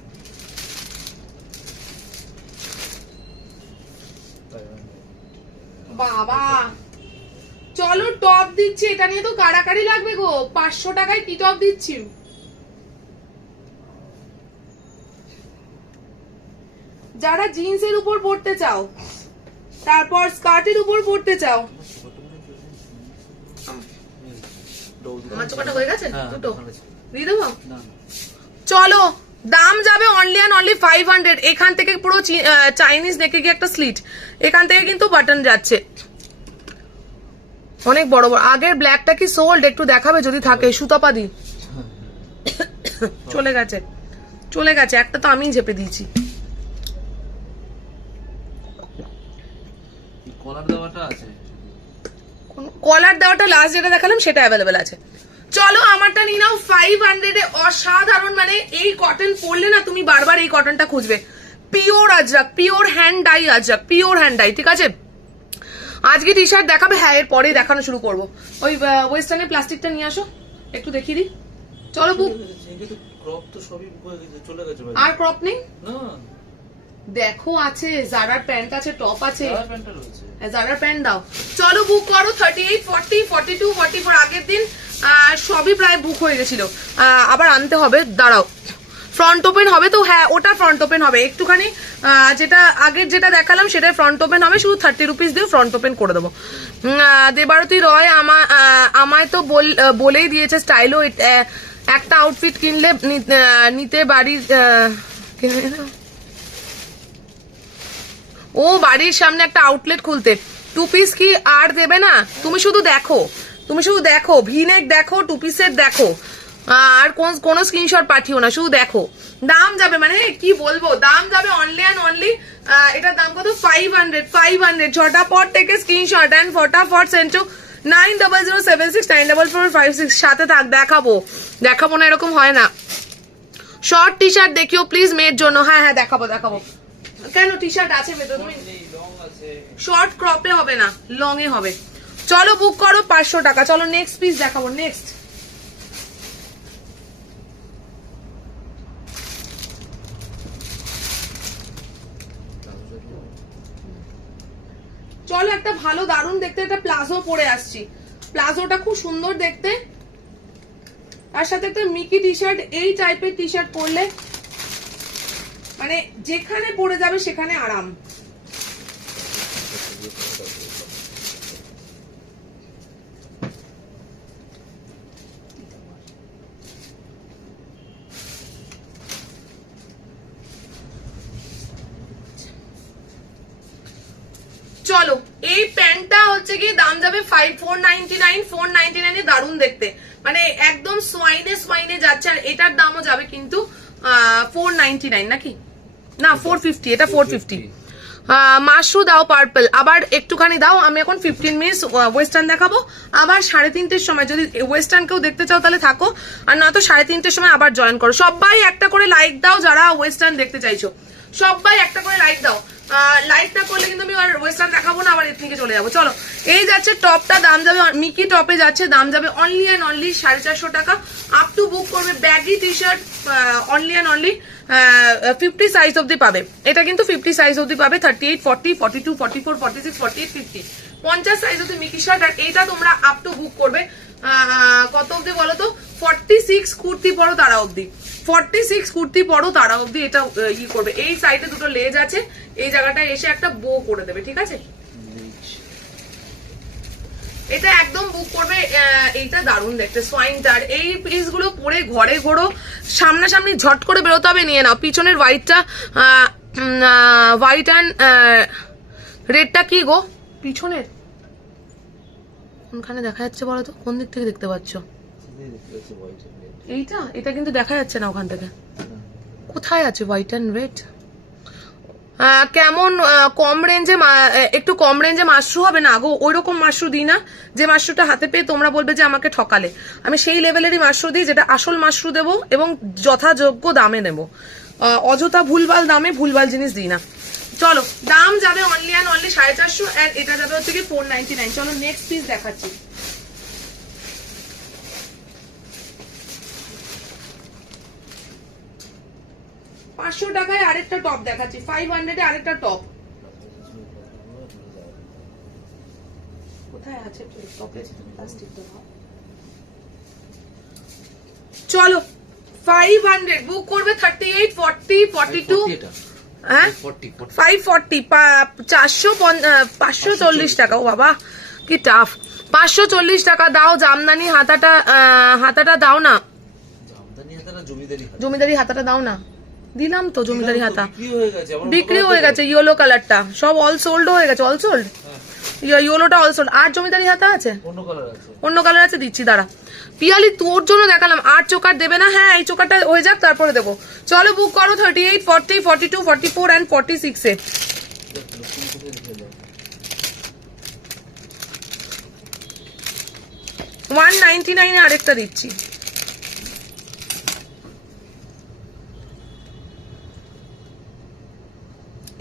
বাবা চলো টপ দিচ্ছি, এটা নিয়ে তো কাড়াকাড়ি লাগবে গো। 500 টাকায় কি টপ দিচ্ছি? যারা জিন্সের উপর পড়তে চাও, তারপর স্কার্টের উপর পড়তে চাও। আমার চোখটা হয়ে গেছে দুটো দিয়ে দেবো। চলো দাম যাবে অনলি অ্যান্ড অনলি 500। এখান থেকে পুরো চাইনিজ নেকে গিয়ে একটা স্লিট, এখান থেকে কিন্তু বাটন যাচ্ছে অনেক বড় বড়। আগের ব্ল্যাকটা কি সোল্ড? একটু দেখাবে যদি থাকে। সুতাপাদি চলে গেছে, চলে গেছে, একটা তো আমিই ঝেপে দিয়েছি। কলার দেওয়াটা আছে, কলার দেওয়াটা লাস্ট যেটা দেখালাম সেটা অ্যাভেলেবেল আছে। চলো আমারটা নিয়ে নাও 500 এ। অসাধারণ, মানে এই কটন পরলে না তুমি বারবার এই কটনটা খুঁজবে। Pure Ajrak, pure hand die Ajrak, pure hand die, ঠিক আছে। আজকে টি শার্ট দেখাবে, হ্যাঁ এর পরেই দেখানো শুরু করবো। ওই ওয়েস্টার্নের প্লাস্টিকটা নিয়ে আসো, একটু দেখিয়ে দিই। চলো বুক। ক্রপ তো সবই চলে গেছে ভাই, আর ক্রপ নেই না? দেখো আছে, জারার প্যান্ট আছে, টপ আছে, প্যান্টটা রয়েছে, জারার প্যান্ট দাও। চলো বুক করো। 38, 40, 42, 44 আগের দিন সবই প্রায় বুক হয়ে গেছিল, আবার আনতে হবে। দাঁড়াও, ফ্রন্ট ওপেন হবে তো? হ্যাঁ ওটা ফ্রন্ট ওপেন হবে, একটুখানি যেটা আগের যেটা দেখালাম সেটা ফ্রন্ট ওপেন হবে, শুধু 30 রুপিস দিয়ে ফ্রন্ট ওপেন করে দেবো। দেবারতী রয় আমায় তো বলেই দিয়েছে স্টাইলও একটা আউটফিট কিনলে নিতে বাড়ির ও বাড়ির সামনে একটা আউটলেট খুলতে, 2 পিস কি আর দেবে না? তুমি শুধু দেখো, তুমি শুধু দেখো, ভিনেক দেখো, 2 পিসের দেখো, আর কোনো স্ক্রিনশট পাঠিও না, শুধু দেখো। দাম যাবে মানে কি বলবো, দাম যাবে অনলি অ্যান্ড অনলি, এটার দাম কত? 500। 500 ঝটাপট থেকে স্ক্রিনশট অ্যান্ড ফটাফট সেন্ড টু 9007694456। সাথে থাক, দেখাবো দেখাবো না এরকম হয় না। শর্ট টি শার্ট দেখিও প্লিজ মেয়ের জন্য। হ্যাঁ হ্যাঁ দেখাবো দেখাবো। কেন টি শার্ট আছে ভেতর? শর্ট ক্রপে হবে না, লং এ হবে। চলো বুক করো 500 টাকা। চলো নেক্সট পিস দেখাবো। নেক্সট চলো একটা ভালো দারুণ দেখতে একটা প্লাজো পরে আসছি। প্লাজোটা খুব সুন্দর দেখতে, তার সাথে একটা মিকি টি শার্ট। এই টাইপের টি শার্ট পরলে মানে যেখানে পরে যাবে সেখানে আরাম। চলো এই প্যান্টটা হচ্ছে কি দাম যাবে 499। 499 এ দারুণ দেখতে, মানে একদম সোয়াইনে যাচ্ছে। আর এটার দামও যাবে কিন্তু 499 নাকি না 450, এটা 450। মাশরু দাও পার্পল, আবার একটুখানি দাও। আমি এখন 15 মিনিটস ওয়েস্টার্ন দেখাবো, আবার 3:30-এর সময় যদি ওয়েস্টার্ন কেউ দেখতে চাও তাহলে থাকো, আর নয়তো 3:30-এর সময় আবার জয়েন করো। সবাই একটা করে লাইক দাও যারা ওয়েস্টার্ন দেখতে চাইছো, সবাই একটা করে লাইক দাও। লাইক না করলে কিন্তু আমি আর ওয়েস্টার্ন দেখাবো না, আবার এথনিকে চলে যাবো। চলো এই যাচ্ছে টপটা, দাম যাবে মিকি টপে যাচ্ছে, দাম যাবে অনলি অ্যান্ড অনলি 450 টাকা। আপ টু বুক করবে। Baggy T shirt only and only 50 size অব্দি পাবে, এটা কিন্তু 50 সাইজ অব্দি পাবে। 38, 40, 42, 44, 46, 48, 50 50 সাইজ অব্দি মিকি শার্ট। আর এইটা তোমরা আপ টু বুক করবে কত অব্দি বলো তো? 46 কুর্তি পরো তারা অব্দি, 46 কুর্তি পরো তারা অব্দি এটা ই করবে। এই সাইডে দুটো লেজ আছে, এই জায়গাটায় এসে একটা বো করে দেবে, ঠিক আছে। এটা একদম বুক করবে। এইটা দারুণ দেখতে সোয়াইনটার। এই পিস গুলো পরে ঘরে ঘোরো, সামনাসামনি ঝট করে বেরোতে হবে, নিয়ে নাও। পিছনের হোয়াইটটা হোয়াইট অ্যান্ড রেডটা কি গো পিছনের কোনখানে দেখা যাচ্ছে বলো তো, কোন দিক থেকে দেখতে পাচ্ছ? এইটা, এটা কিন্তু দেখা যাচ্ছে না ওখান থেকে। কোথায় আছে হোয়াইট অ্যান্ড রেড? কেমন কম রেঞ্জে, একটু কম রেঞ্জে মাশরু হবে না গো? ওই রকম মাশরু দিই না যে মাশরুটা হাতে পেয়ে তোমরা বলবে যে আমাকে ঠকালে। আমি সেই লেভেলেরই মাশরু দিই, যেটা আসল মাশরু দেবো এবং যথাযোগ্য দামে নেবো। অযথা ভুলভাল দামে ভুলভাল জিনিস দিই না। চলো, দাম যাবে অনলি অ্যান্ড অনলি 450, আর এটা যাবে হচ্ছে কি 499। চলো নেক্সট পিস দেখাচ্ছি। $500 আরেকটা টপ দেখাচ্ছি, 500 আরেকটা টপ। কোথায় আছে টপের প্লাস্টিক? চলো 500 বুক করবে 38, 40, 42, হ্যাঁ 540, 540 টাকা। ও বাবা কি টাফ। 540 টাকা দাও। জামদানি হাতাটা দাও না, জমিদারি হাতাটা দাও না। দিলাম তো জমিদারি হাতা, বিক্রি হয়ে গেছে। ইয়েলো কালারটা সব অল সোল্ড হয়ে গেছে, অল সোল্ড। ইয়েলোটা অল সোল্ড। আর জমিদারি হাতা আছে, অন্য কালার আছে, দিচ্ছি দাঁড়া। পিয়ালি তোর জন্য দেখালাম, আর চোকার দেবে না? হ্যাঁ এই চোকারটা হয়ে যাক তারপরে দেবো। চলো বুক করো 38, 40, 42, 44 and 46 এ। $199 এ আরেকটা দিচ্ছি।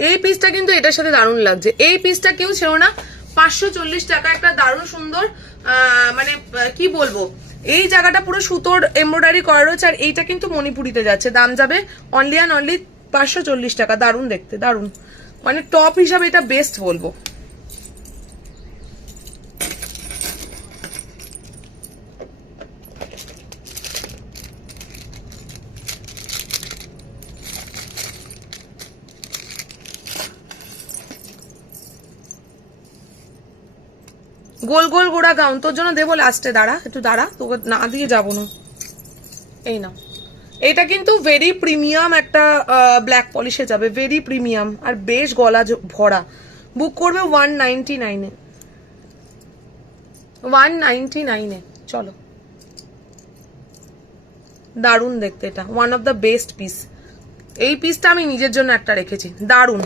এই পিসটা কিন্তু এটার সাথে দারুণ লাগছে। এই পিসটা কেউ ছিল না, 540 টাকা। একটা দারুণ সুন্দর মানে কি বলবো, এই জায়গাটা পুরো সুতোর এমব্রয়ডারি করা রয়েছে, আর এইটা কিন্তু মণিপুরিতে যাচ্ছে। দাম যাবে অনলি অ্যান্ড অনলি 540 টাকা। দারুণ দেখতে, দারুণ, মানে টপ হিসাবে এটা বেস্ট বলবো। গোল গোল গোড়া গাউন তোর জন্য দেবো লাস্টে, দাঁড়া একটু দাঁড়া, তোকে না দিয়ে যাবো না। এই না, এটা কিন্তু ভেরি প্রিমিয়াম একটা ব্ল্যাক পলিশে যাবে, ভেরি প্রিমিয়াম, আর বেশ গলা ভরা। বুক করবে 199 এ, 199 এ। চলো, দারুণ দেখতে, এটা one of the best piece. এই পিসটা আমি নিজের জন্য একটা রেখেছি, দারুণ।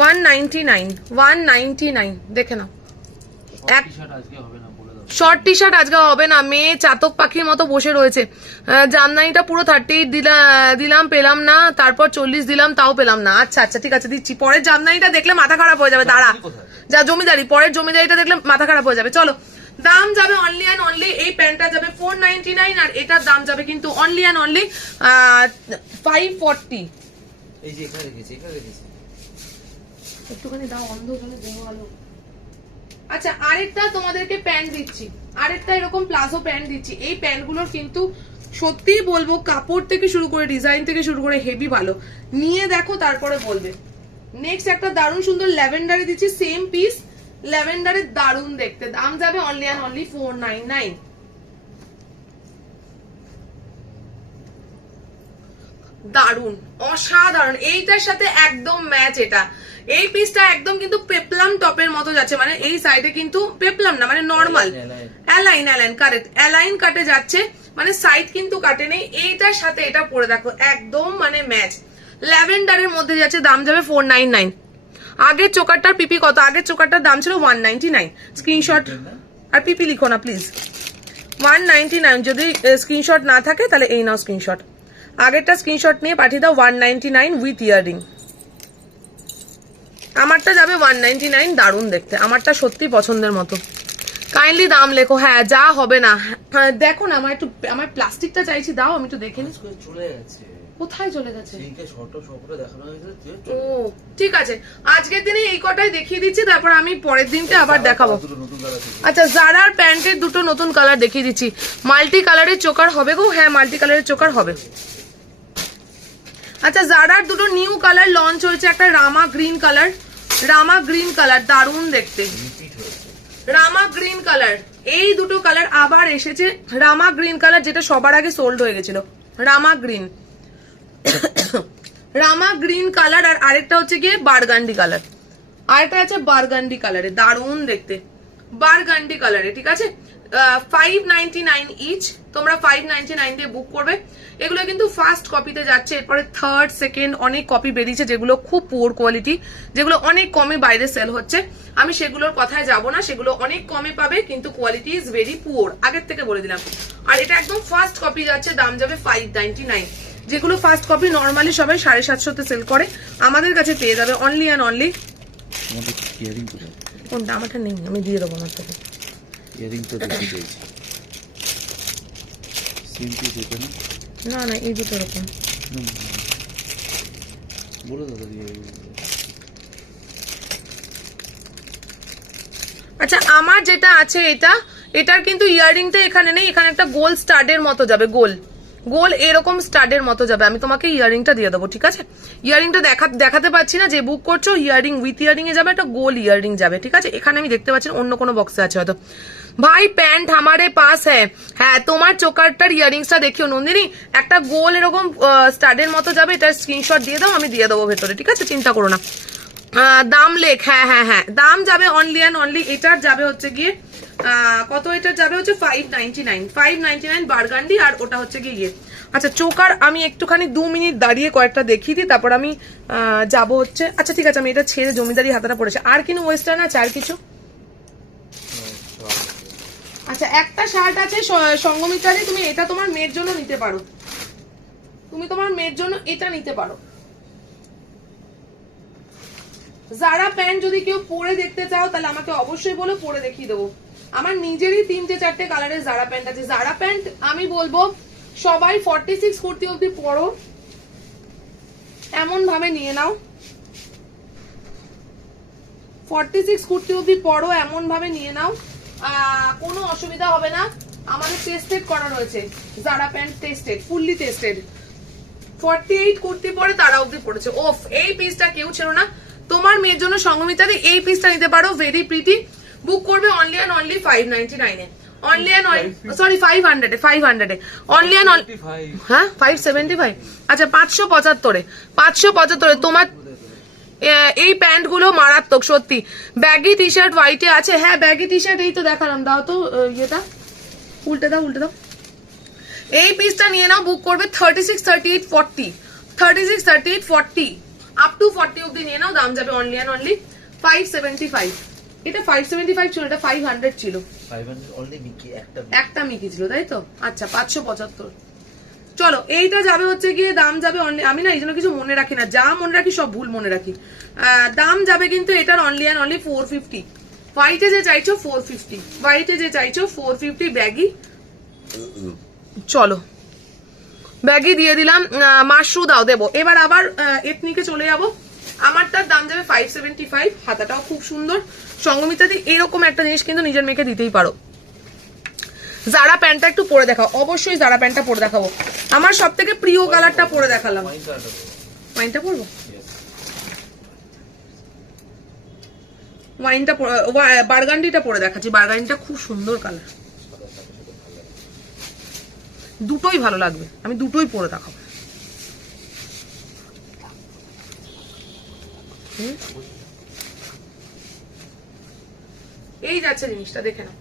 199 দেখে নাও। শর্ট টি শার্ট আজকে হবে না, মেয়ে চাতক পাখির মতো বসে রয়েছে। জামদানিটা পুরো 38 দিলাম, পেলাম না। তারপর 40 দিলাম, তাও পেলাম না। আচ্ছা আচ্ছা ঠিক আছে, দিচ্ছি। পরের জামদানিটা দেখলে মাথা খারাপ হয়ে যাবে, দাঁড়া। যা জমিদারি, পরের জমিদারিটা দেখলে মাথা খারাপ হয়ে যাবে। চলো, দাম যাবে অনলি অ্যান্ড অনলি, এই প্যান্টটা যাবে 499, আর এটার দাম যাবে কিন্তু অনলি অ্যান্ড অনলি 540। এই যে এখানে রেখেছি, একটুখানি দাও, অন্ধ জন্য দেহ আলো। আচ্ছা, আরেকটা তোমাদেরকে প্যান্ট দিচ্ছি, আরেকটা এরকম প্লাজো প্যান্ট দিচ্ছি। এই প্যান্টগুলোর কিন্তু সত্যিই বলবো, কাপড় থেকে শুরু করে ডিজাইন থেকে শুরু করে হেভি ভালো। নিয়ে দেখো তারপরে বলবে। নেক্সট একটা দারুণ সুন্দর ল্যাভেন্ডারে দিচ্ছি, সেম পিস, ল্যাভেন্ডারে দারুণ দেখতে। দাম যাবে অনলি অ্যান্ড অনলি 499। দারুণ, অসাধারণ। এইটার সাথে একদম ম্যাচ এটা। এই পিসটা একদম কিন্তু পেপলাম টপের মতো যাচ্ছে, মানে এই সাইডে কিন্তু পেপলাম না, মানে নর্মাল অ্যালাইন কারেক্ট, অ্যালাইন কাটে যাচ্ছে, মানে সাইড কিন্তু কাটে নেই। এইটার সাথে এটা পরে দেখো, একদম মানে ম্যাচ। ল্যাভেন্ডারের মধ্যে যাচ্ছে, দাম যাবে 499। আগের চোকারটার পিপি কত? আগের চোকারটার দাম ছিল 199। স্ক্রিনশট আর পিপি লিখো না প্লিজ। 199, যদি স্ক্রিনশট না থাকে তাহলে এই নাও স্ক্রিনশট। আগেরটা স্ক্রিনশট নিয়ে পাঠিয়ে দাও, 199 উইথ ইয়ারিং। আমারটা যাবে 199, দারুণ দেখতে। আমারটা সত্যি পছন্দের মতো। কাইন্ডলি দাম লেখো। হ্যাঁ, যা হবে না। দেখো না, আমার প্লাস্টিকটা চাইছি, দাও আমি একটু দেখে নিই। চলে গেছে। কোথায় চলে গেছে? ও ঠিক আছে, আজকের দিনে এই কটাই দেখিয়ে দিচ্ছি, তারপর আমি পরের দিনটা আবার দেখাবো। আচ্ছা, জারার প্যান্টের দুটো নতুন কালার দেখিয়ে দিচ্ছি। মাল্টি কালারের চোকার হবে গো? হ্যাঁ, মাল্টি কালারের চোকার হবে। আচ্ছা, জারার দুটো নিউ কালার লঞ্চ হয়েছে, একটা রামা গ্রিন কালার, দারুণ দেখতে। রামা গ্রিন কালার, এই দুটো কালার আবার এসেছে। রামা গ্রিন কালার, যেটা সবার আগে সোল্ড হয়ে গেছিল, রামা গ্রিন। রামা গ্রিন কালার, আর আরেকটা হচ্ছে গিয়ে বারগান্ডি কালার, আরেকটা আছে বারগান্ডি কালারে, দারুণ দেখতে বারগান্ডি কালারে, ঠিক আছে। 599 ইচ, তোমরা 599 দিয়ে বুক করবে। এগুলো কিন্তু ফার্স্ট কপিতে যাচ্ছে, এরপরে থার্ড সেকেন্ড অনেক কপি বেরিয়েছে যেগুলো খুব পুয়ার কোয়ালিটি, যেগুলো অনেক কমে বাইরে সেল হচ্ছে। আমি সেগুলোর কথায় যাব না, সেগুলো অনেক কমে পাবে কিন্তু কোয়ালিটি ইজ ভেরি পুয়ার, আগের থেকে বলে দিলাম। আর এটা একদম ফার্স্ট কপি যাচ্ছে, দাম যাবে 599। যেগুলো ফার্স্ট কপি নর্মালি সবাই 750 সেল করে, আমাদের কাছে পেয়ে যাবে অনলি অ্যান্ড অনলি। কোনটা? আমারটা নেই, আমি দিয়ে দেবো আমার থেকে। না না, এই দুটো এরকম। আচ্ছা, আমার যেটা আছে এটার কিন্তু ইয়াররিংটা এখানে নেই, এখানে একটা গোল স্টাডের মতো যাবে, গোল গোল এরকম স্টাডের মতো যাবে। আমি তোমাকে ইয়াররিংটা দিয়ে দেবো, ঠিক আছে। ইয়াররিংটা দেখাতে পাচ্ছি না, যে বুক করছো ইয়াররিং উইথ ইয়াররিং এ যাবে, একটা গোল ইয়াররিং যাবে, ঠিক আছে। এখানে আমি দেখতে পাচ্ছি অন্য কোনো বক্সে আছে হয়তো। ভাই প্যান্ট আমারে পাস হ্যাঁ, তোমার চোকারটার ইয়াররিংসটা দেখিও নন্দিনী, একটা গোল এরকম স্টাডের মতো যাবে, এটার স্ক্রিনশট দিয়ে দাও, আমি দিয়ে দেবো ভেতরে, ঠিক আছে, চিন্তা করো না। দাম লেখ, হ্যাঁ হ্যাঁ হ্যাঁ, দাম যাবে অনলি অ্যান্ড অনলি, এটার যাবে হচ্ছে গিয়ে কত, এটার যাবে হচ্ছে 599 বারগান্ডি, আর ওটা হচ্ছে গিয়ে ইয়ে। আচ্ছা, চোকার আমি একটুখানি 2 মিনিট দাঁড়িয়ে কয়েকটা দেখিয়ে দিই, তারপর আমি যাব হচ্ছে। আচ্ছা ঠিক আছে, আমি এটা ছেড়ে জমিদারি হাতাটা পড়েছে। আর কিনো ওয়েস্টার্ন আছে আর কিছু? আচ্ছা, একটা শার্ট আছে সঙ্গমিতারে, তুমি এটা তোমার মেয়ের জন্য নিতে পারো, তুমি তোমার মেয়ের জন্য এটা নিতে পারো। যারা প্যান্ট যদি কেউ পরে দেখতে চাও তাহলে আমাকে অবশ্যই বলো, পরে দেখিয়ে দেবো। আমার নিজেরই 3-4টে কালারের জারা প্যান্ট আছে। জারা প্যান্ট আমি বলবো সবাই 46 কুর্তি অব্দি পরো, এমন ভাবে নিয়ে নাও, 46 কুর্তি অব্দি পরো, এমন ভাবে নিয়ে নাও, কোনো অসুবিধা হবে না। আমাদের টেস্টেড করা রয়েছে, Zara pant tested, fully tested. 48 kurti পরে তারা অব্দি পড়েছে। ওফ, এই পিসটা কেউ ছিল না, তোমার মেয়ের জন্য সঙ্গমিতাদি এই পিসটা নিতে পারো, ভেরি প্রিটি। বুক করবে অনলি অ্যান্ড অনলি 599 এ, অনলি অ্যান্ড সরি 500 এ, 500 এ অনলি অ্যান্ড অনলি, হ্যাঁ 575, আচ্ছা 575 এ, 575 এ তোমার এই প্যান্ট গুলো মারাত্মক সত্যি। ব্যাগি টি শার্ট হোয়াইটে আছে, হ্যাঁ ব্যাগি টি শার্ট এই তো দেখালাম, দাও তো ইয়েটা, উল্টে দাও উল্টে দাও। এই পিসটা নিয়ে নাও, বুক করবে 36, 38, 40, 36, 38, 40 আপ টু 40 অব্দি নিয়ে নাও, দাম যাবে অনলি অ্যান্ড অনলি 575। এটা 575 ছিল, এটা 500 ছিল, 500 অনলি মিকি, একটা মিকি ছিল তাই তো। আচ্ছা 575। চলো, এইটা যাবে হচ্ছে গিয়ে, দাম যাবে অনলি, আমি না এই জন্য কিছু মনে রাখি না, যা মনে রাখি সব ভুল মনে রাখি। দাম যাবে কিন্তু এটার অনলি অ্যান্ড অনলি 450। হোয়াইটে যে চাইছো 450, হোয়াইটে যে চাইছো 450 ব্যাগি। চলো ব্যাগি দিয়ে দিলাম, মাশরু দাও দেবো। এবার আবার এথনিকে চলে যাবো, আমারটার দাম যাবে 575, হাতাটাও খুব সুন্দর। সঙ্গমিতাদি এরকম একটা জিনিস কিন্তু নিজের মেয়েকে দিতেই পারো। জারা প্যান্টটা একটু পরে দেখাও, অবশ্যই জারা প্যান্টটা পরে দেখাবো। আমার সব থেকে প্রিয় কালারটা পরে দেখালাম, ওয়াইনটা পরবো, ওয়াইনটা বারগান্ডিটা পরে দেখাচ্ছি, বারগান্ডিটা খুব সুন্দর কালার, দুটোই ভালো লাগবে, আমি দুটোই পরে দেখাবো। এই যাচ্ছে জিনিসটা, দেখে নাও।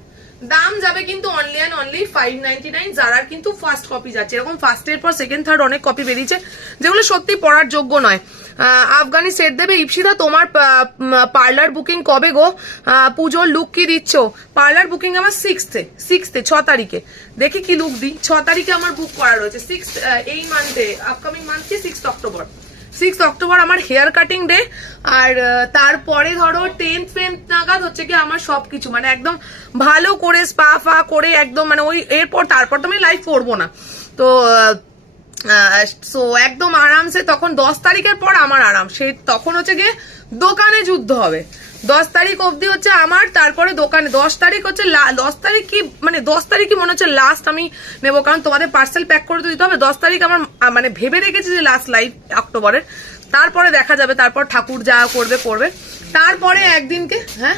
দাম যাবে কিন্তু অনলি অ্যান্ড অনলি 599। যারার কিন্তু ফার্স্ট কপি যাচ্ছে, এরকম ফার্স্টের পর সেকেন্ড থার্ড অনেক কপি বেরিয়েছে যেগুলো সত্যি পড়ার যোগ্য নয়। আফগানি সেট দেবে। ইপসিদা তোমার পার্লার বুকিং কবে গো? পুজোর লুক কি দিচ্ছ? পার্লার বুকিং আমার 6 তারিখে, দেখি কি লুক দিই। 6 তারিখে আমার বুক করা রয়েছে, এই মান্থে, আপকামিং মান্থে 6 অক্টোবর। 6 অক্টোবর আমার হেয়ার কাটিং ডে, আর তারপরে ধরো 10th নাগাদ হচ্ছে কি আমার সবকিছু মানে একদম ভালো করে স্পা ফা করে একদম মানে ওই তারপর তো আমি লাইভ করবো না তো সো একদম আরামসে তখন 10 তারিখের পর আমার আরাম, সে তখন হচ্ছে গিয়ে দোকানে যুদ্ধ হবে। 10 তারিখ অবধি হচ্ছে আমার, তারপরে দোকানে 10 তারিখ হচ্ছে 10 তারিখ কি মানে 10 তারিখই মনে হচ্ছে লাস্ট আমি নেবো, কারণ তোমাদের পার্সেল প্যাক করে দিতে হবে। 10 তারিখ আমার মানে ভেবে রেখেছি যে লাস্ট লাইভ অক্টোবরের, তারপরে দেখা যাবে, তারপর ঠাকুর যা করবে করবে। তারপরে একদিনকে হ্যাঁ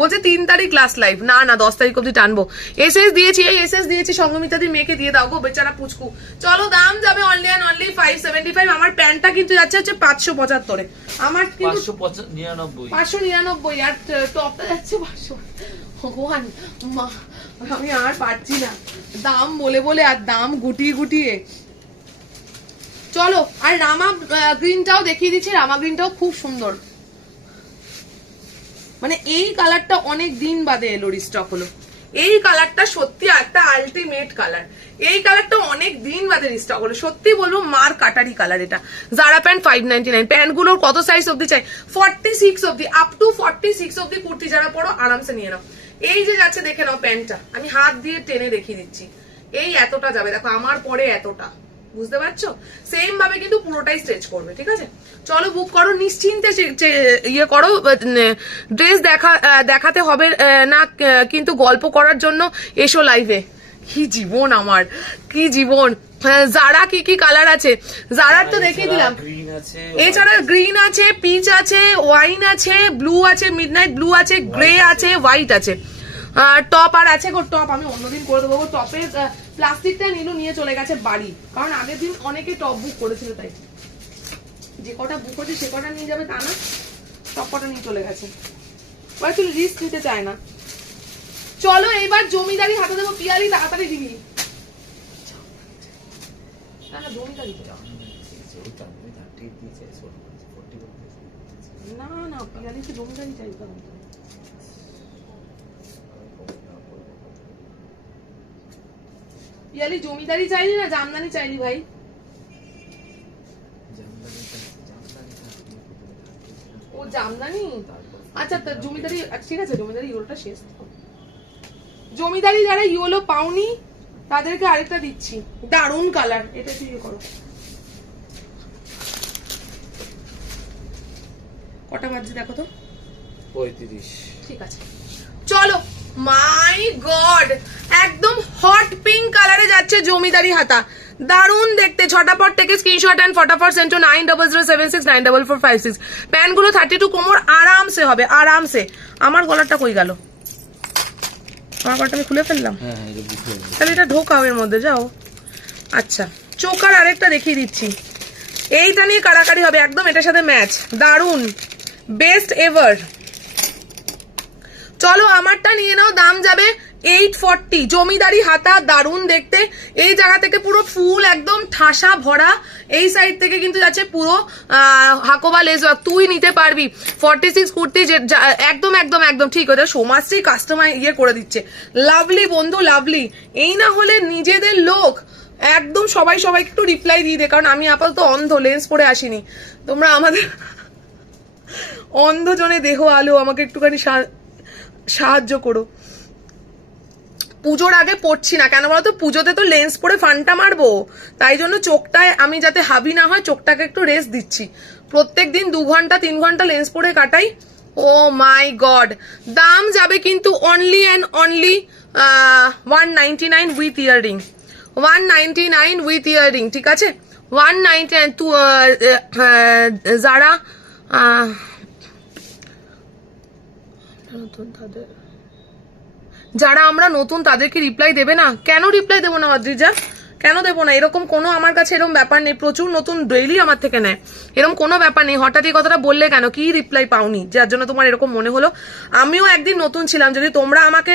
বলছে 3 তারিখ লাস্ট লাইভ, না না 10 তারিখ অব্দি টানবো। এসএস দিয়েছি, এই এসএস দিয়েছি সঙ্গমিতাদির মেয়েকে দিয়ে দাও গো, বেচারা পুচকু। চলো দাম যাবে অনলি অ্যান্ড অনলি 575। আমার প্যান্টটা কিন্তু যাচ্ছে হচ্ছে 575 আমার কিন্তু 599 আর টপটা যাচ্ছে 500। ভগবান মা, আমি আর পারছি না দাম বলে বলে আর দাম গুটিয়ে গুটিয়ে। চলো আর রামা গ্রিনটাও দেখিয়ে দিচ্ছি, রামা গ্রিনটাও খুব সুন্দর, মানে এই কালারটা অনেক দিন বাদে এলো রিস্টক হলো। এই কালারটা সত্যি একটা আলটিমেট কালার, এই কালারটা অনেক দিন বাদে রিস্টক হলো, সত্যি বলবো মার কাটারি কালার এটা। জারা প্যান্ট 599। প্যান্ট গুলোর কত সাইজ অব্দি চাই? 46 অব্দি, আপ টু 46 অব্দি কুর্তি যারা পরো আরামসে নিয়ে নাও। এই যে যাচ্ছে দেখে নাও প্যান্টটা, আমি হাত দিয়ে টেনে দেখিয়ে দিচ্ছি, এই এতটা যাবে, দেখো আমার পরে এতটা, বুঝতে পারছো? সেম ভাবে কিন্তু পুরোটাই স্ট্রেচ করবে, ঠিক আছে? চলো বুক করো, নিশ্চিন্তে ইয়ে করো, ড্রেস দেখাতে হবে না, কিন্তু গল্প করার জন্য এসো লাইভে। কি জীবন আমার, কি জীবন। জারা কি কি কালার আছে? জারার তো দেখিয়ে দিলাম, এছাড়া গ্রিন আছে, পিচ আছে, ওয়াইন আছে, ব্লু আছে, মিডনাইট ব্লু আছে, গ্রে আছে, হোয়াইট আছে। টপ আর আছে গো, টপ আমি অন্যদিন করে দেবো। টপের প্লাস্টিকটা নীলু নিয়ে চলে গেছে বাড়ি, কারণ আগের দিন অনেকে টপ বুক করেছিল, তাই যে কটা বুক করেছে সে কটা নিয়ে যাবে তা না, সব কটা নিয়ে চলে গেছে, তুই রিস্ক নিতে চায় না। চলো এবার জমিদারি হাতে দেবো, পিয়ালি তাড়াতাড়ি দিবি। না না জমিদারি না না, পিয়ালি তো জমিদারি চাইতে হবে। পিয়ালি জমিদারি চাইলি না জামদানি চাইলি ভাই? ও জামদানি, আচ্ছা জমিদারি ঠিক আছে, জমিদারি ইউলোটা শেষ। জমিদারি যারা ইউলো পাওনি তাদেরকে আরেকটা দিচ্ছি, দারুন কালার, এটা দিয়ে করো। কটা বাজছে দেখো তো? 35। ঠিক আছে চলো। মাই গড, একদম হট পিঙ্ক কালারে যাচ্ছে জমিদারি হাতা, দারুন দেখতে। ছটাপট থেকে স্ক্রিনশট এন্ড ফটাফট সেন্ড টু 9007694456। প্যান্ট গুলো 32 কোমর আরামসে হবে, আরামসে। আমার গলাটা কই গেল? আমার গলাটা আমি খুলে ফেললাম, তাহলে এটা ঢোকাও এর মধ্যে, যাও। আচ্ছা চোকার আরেকটা দেখিয়ে দিচ্ছি, এইটা নিয়ে কারাকারি হবে একদম, এটার সাথে ম্যাচ, দারুন, বেস্ট এভার। চলো আমারটা নিয়ে নাও, দাম যাবে 840। জমিদারি হাতা, দারুন দেখতে। এই জায়গা থেকে পুরো ফুল একদম ঠাসা ভরা, এই সাইড থেকে কিন্তু যাচ্ছে পুরো হাকোবা লেস ওয়ার্ক, তুই নিতে পারবি। 46 কুর্তি একদম একদম একদম ঠিক হয়েছে, সোমাশ্রী কাস্টমার ইয়ে করে দিচ্ছে, লাভলি বন্ধু লাভলি। এই না হলে নিজেদের লোক একদম সবাই সবাইকে একটু রিপ্লাই দিয়ে দে, কারণ আমি আপাতত অন্ধ, লেন্স পরে আসিনি। তোমরা আমাদের অন্ধজনে দেহ আলো, আমাকে একটুখানি সাহায্য করো। পুজোর আগে পড়ছি না কেন বলতো, পুজোতে তো লেন্স পরে ফান্টা মারবো, তাই জন্য চোখটায় আমি যাতে হাবি না হয় চোখটাকে একটু রেস্ট দিচ্ছি। প্রত্যেক দিন 2 ঘন্টা 3 ঘন্টা লেন্স পরে কাটাই। ও মাই গড, দাম যাবে কিন্তু only and only 199 with earring, 199 with earring, ঠিক আছে? 199 যারা যারা আমরা নতুন তাদেরকে রিপ্লাই দেবে না? কেন রিপ্লাই দেবো না অদ্রিজা, কেন দেবো না? এরকম কোনো আমার কাছে এরকম ব্যাপার নেই, প্রচুর নতুন ডেইলি আমার থেকে নেয়, এরকম কোনো ব্যাপার নেই। হঠাৎ এই কথাটা বললে কেন? কি রিপ্লাই পাওনি যার জন্য তোমার এরকম মনে হলো? আমিও একদিন নতুন ছিলাম, যদি তোমরা আমাকে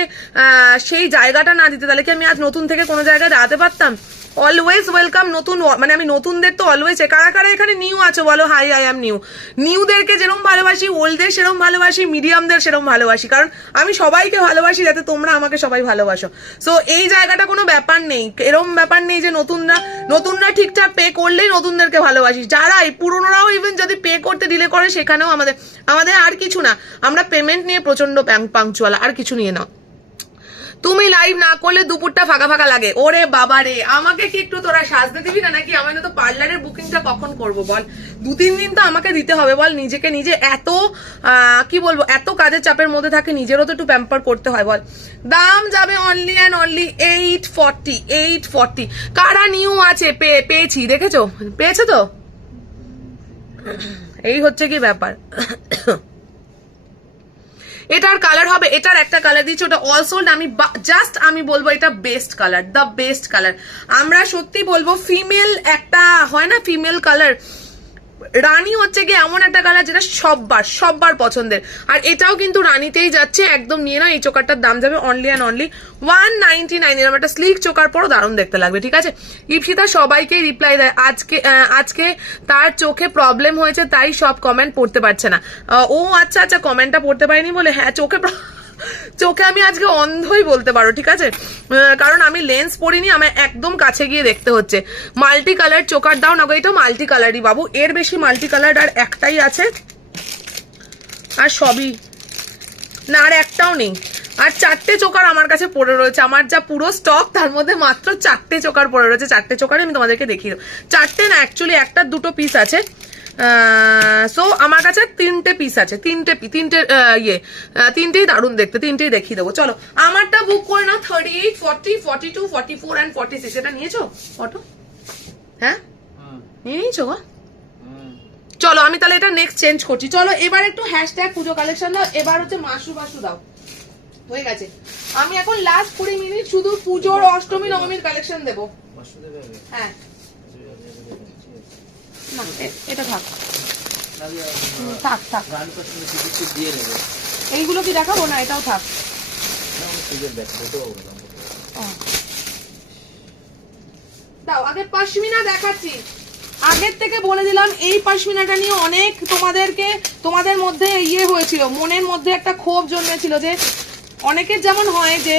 সেই জায়গাটা না দিতে তাহলে কি আমি আজ নতুন থেকে কোনো জায়গায় দাঁড়াতে পারতাম? অলওয়েজ ওয়েলকাম নতুন, মানে আমি নতুনদের তো অলওয়েজ। কারা কারা এখানে নিউ আছে বলো? Hi I am new. নিউদেরকে যেরকম ভালোবাসি, ওল্ডদের সেরকম ভালোবাসি, মিডিয়ামদের সেরকম ভালোবাসি, কারণ আমি সবাইকে ভালোবাসি যাতে তোমরা আমাকে সবাই ভালোবাসো। সো এই জায়গাটা কোনো ব্যাপার নেই, এরকম ব্যাপার নেই যে নতুনরা ঠিকঠাক পে করলেই নতুনদেরকে ভালোবাসি। যারাই পুরনোরাও ইভেন যদি পে করতে ডিলে করে সেখানেও আমাদের আর কিছু না, আমরা পেমেন্ট নিয়ে প্রচন্ড পাংচুয়াল, আর কিছু নিয়ে নাও। তুমি লাইভ না করলে দুপুরটা ফাঁকা ফাঁকা লাগে। ওরে বাবা রে, আমাকে কি একটু তোরা সাজতে দিবি না নাকি? আমি তো পার্লারের বুকিংটা কখন করব বল? 2-3 দিন তো আমাকে দিতে হবে বল। নিজেকে নিজে এত কি বলবো, এত কাজের চাপের মধ্যে থাকে, নিজেরও তো একটু প্যাম্পার করতে হয় বল। দাম যাবে অনলি অ্যান্ড অনলি 840, 840। কারা নিউ আছে পেয়েছি, দেখেছো? পেয়েছো তো? এই হচ্ছে কি ব্যাপার। এটার কালার হবে, এটার একটা কালার দিচ্ছি, ওটা অল সোল্ড। আমি জাস্ট আমি বলবো এটা best colour, the best colour. আমরা সত্যি বলবো ফিমেল একটা হয় না ফিমেল কালার, রানী হচ্ছে গিয়ে এমন একটা কালার যেটা সববার পছন্দের। আর এটাও কিন্তু রানীতেই যাচ্ছে, একদম নিয়ে নাও। এই চোকারটার দাম যাবে অনলি অ্যান্ড অনলি 199। এরকম একটা স্লিক চোকার পরও দারুণ দেখতে লাগবে, ঠিক আছে। ইপসিতা সবাইকে রিপ্লাই দেয়, আজকে তার চোখে প্রবলেম হয়েছে তাই সব কমেন্ট পড়তে পারছে না। ও আচ্ছা আচ্ছা, কমেন্টটা পড়তে পারিনি বলে, হ্যাঁ চোখে আমি আজকে অন্ধই বলতে পারো, ঠিক আছে। কারণ আমি লেন্স পরিনি, আমার একদম কাছে গিয়ে দেখতে হচ্ছে। মাল্টি কালার চোকার দাও না গো, এটা মাল্টি কালারই বাবু, এর বেশি মাল্টি কালার আর একটাই আছে, আর সবই না, আর একটাও নেই। আর 4টে চোকার আমার কাছে পড়ে রয়েছে, আমার যা পুরো স্টক তার মধ্যে মাত্র 4টে চোকার পড়ে রয়েছে। 4টে চোকারে আমি তোমাদেরকে দেখিয়ে দেবো। 4টে না, অ্যাকচুয়ালি 1-2 পিস আছে। সো আমার কাছে 3টে পিস আছে, তিনটেই দারুণ দেখতে, তিনটেই দেখিয়ে দেবো। চলো আমারটা বুক করে নাও। 38, 40, 42, 44 and 46। এটা নিয়েছো ফটো? হ্যাঁ নিয়ে নিয়েছো গো। চলো আমি তাহলে এটা নেক্সট চেঞ্জ করছি। চলো এবার একটু হ্যাশট্যাগ পুজো কালেকশন দাও। এবার হচ্ছে মাসু দাও, হয়ে গেছে। আমি এখন লাস্ট 20 মিনিট শুধু পুজোর, অষ্টমী, নবমীর কালেকশন দেবো। হ্যাঁ না এটা থাক থাক। এইগুলো কি দেখাবো না? এটাও থাক। দাও আগে পশমিনা দেখাচ্ছি। আগের থেকে বলে দিলাম এই পশমিনাটা নিয়ে অনেক তোমাদের মধ্যে ইয়ে হয়েছিল, মনের মধ্যে একটা ক্ষোভ জন্মেছিল যে অনেকের যেমন হয় যে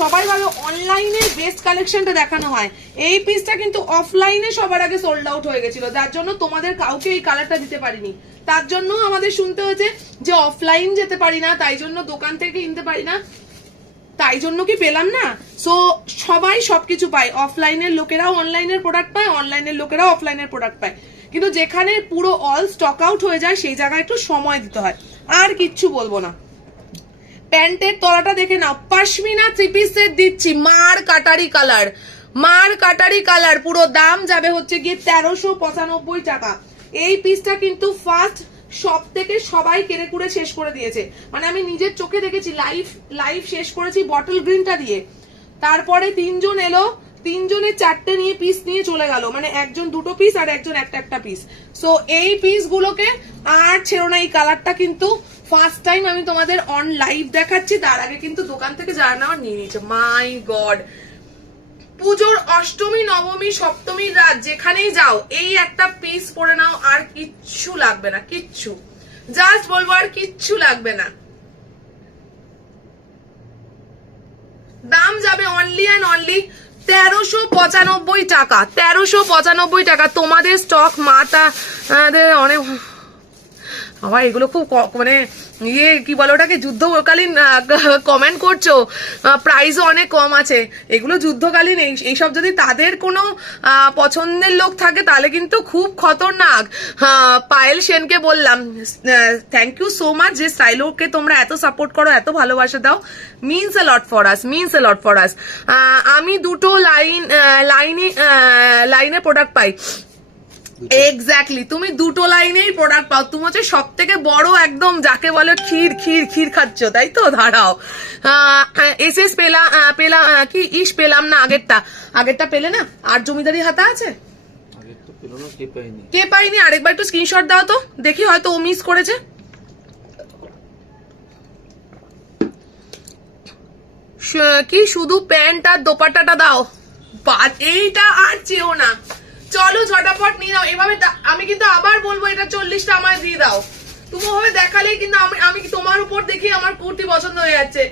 সবাই ভাবে অনলাইনে বেস্ট কালেকশনটা দেখানো হয়, এই পিসটা কিন্তু অফলাইনে সবার আগে সোল্ড আউট হয়ে গেছিল, যার জন্য তোমাদের কাউকে এই কালারটা দিতে পারিনি। তার জন্য আমাদের শুনতে হয়েছে যে অফলাইন যেতে পারি না, তাই জন্য দোকান থেকে কিনতে পারি না, তাই জন্য কি পেলাম না। সো সবাই সবকিছু পায়, অফলাইনের লোকেরাও অনলাইনের প্রোডাক্ট পায়, অনলাইনের লোকেরাও অফলাইনের প্রোডাক্ট পায়, কিন্তু যেখানে পুরো অল স্টক আউট হয়ে যায় সেই জায়গায় একটু সময় দিতে হয়। আর কিচ্ছু বলবো না। প্যান্টের তলাটা দেখে নাও, পশমিনা 3 পিস সেট দিচ্ছি, মার কাটারি কালার, পুরো দাম যাবে হচ্ছে গিয়ে 1395 টাকা। এই পিসটা কিন্তু ফার্স্ট সব থেকে সবাই কেড়ে কুড়ে শেষ করে দিয়েছে, মানে আমি নিজের চোখে দেখেছি, লাইভ শেষ করেছি বটল গ্রিনটা দিয়ে। তারপরে 3 জন এলো, 3 জনের 4টে নিয়ে পিস নিয়ে চলে গেল, মানে একজন 2টো পিস আর একজন একটা পিস। সো এই পিস গুলোকে আর ছেড়ো না। এই কালারটা কিন্তু ফার্স্ট টাইম আমি তোমাদের অন লাইভ দেখাচ্ছি, তার আগে কিন্তু দোকান থেকে যারা নেওয়ার নিয়ে নিয়েছে। মাই গড, পুজোর অষ্টমী, নবমী, সপ্তমীর রাত যেখানেই যাও এই একটা পিস পরে নাও, আর কিচ্ছু লাগবে না, কিচ্ছু, জাস্ট বলবো আর কিচ্ছু লাগবে না। দাম যাবে অনলি অ্যান্ড অনলি 1395 টাকা, 1395 টাকা। তোমাদের স্টক মাতা অনেক, আমার এগুলো খুব মানে ইয়ে কি বলো ওটাকে, যুদ্ধকালীন কমেন্ট করছো, প্রাইসও অনেক কম আছে, এগুলো যুদ্ধকালীন। এইসব যদি তাদের কোনো পছন্দের লোক থাকে তাহলে কিন্তু খুব খতরনাক। পায়েল সেনকে বললাম থ্যাংক ইউ সো মাচ, যে স্টাইলোকে তোমরা এত সাপোর্ট করো, এত ভালোবাসা দাও, means a lot for us. আমি দুটো লাইনে প্রোডাক্ট পাই। এক্স্যাক্টলি, তুমি দুটো লাইনেই প্রোডাক্ট পাও। তুমি হচ্ছে সব থেকে বড় একদম যাকে বলে ক্ষীর খাচ্ছ, তাই তো? দাঁড়াও, এসএস পেলাম না, আগেরটা পেলে না? আর জমিদারি হাতা আছে, কে পাইনি? আরেকবার একটু স্ক্রিনশট দাও তো দেখি, হয়তো ও মিস করেছে। কি শুধু প্যান্ট আর দোপাট্টাটা দাও, এইটা আর চেও না। চলো ঝটাপট নিয়ে নাও। এভাবে আমি কিন্তু আবার বলবো এটা 40টা আমায় দিয়ে দাও। তুমি ওভাবে দেখালেই কিন্তু আমি তোমার উপর দেখি আমার কুর্তি পছন্দ হয়ে যাচ্ছে।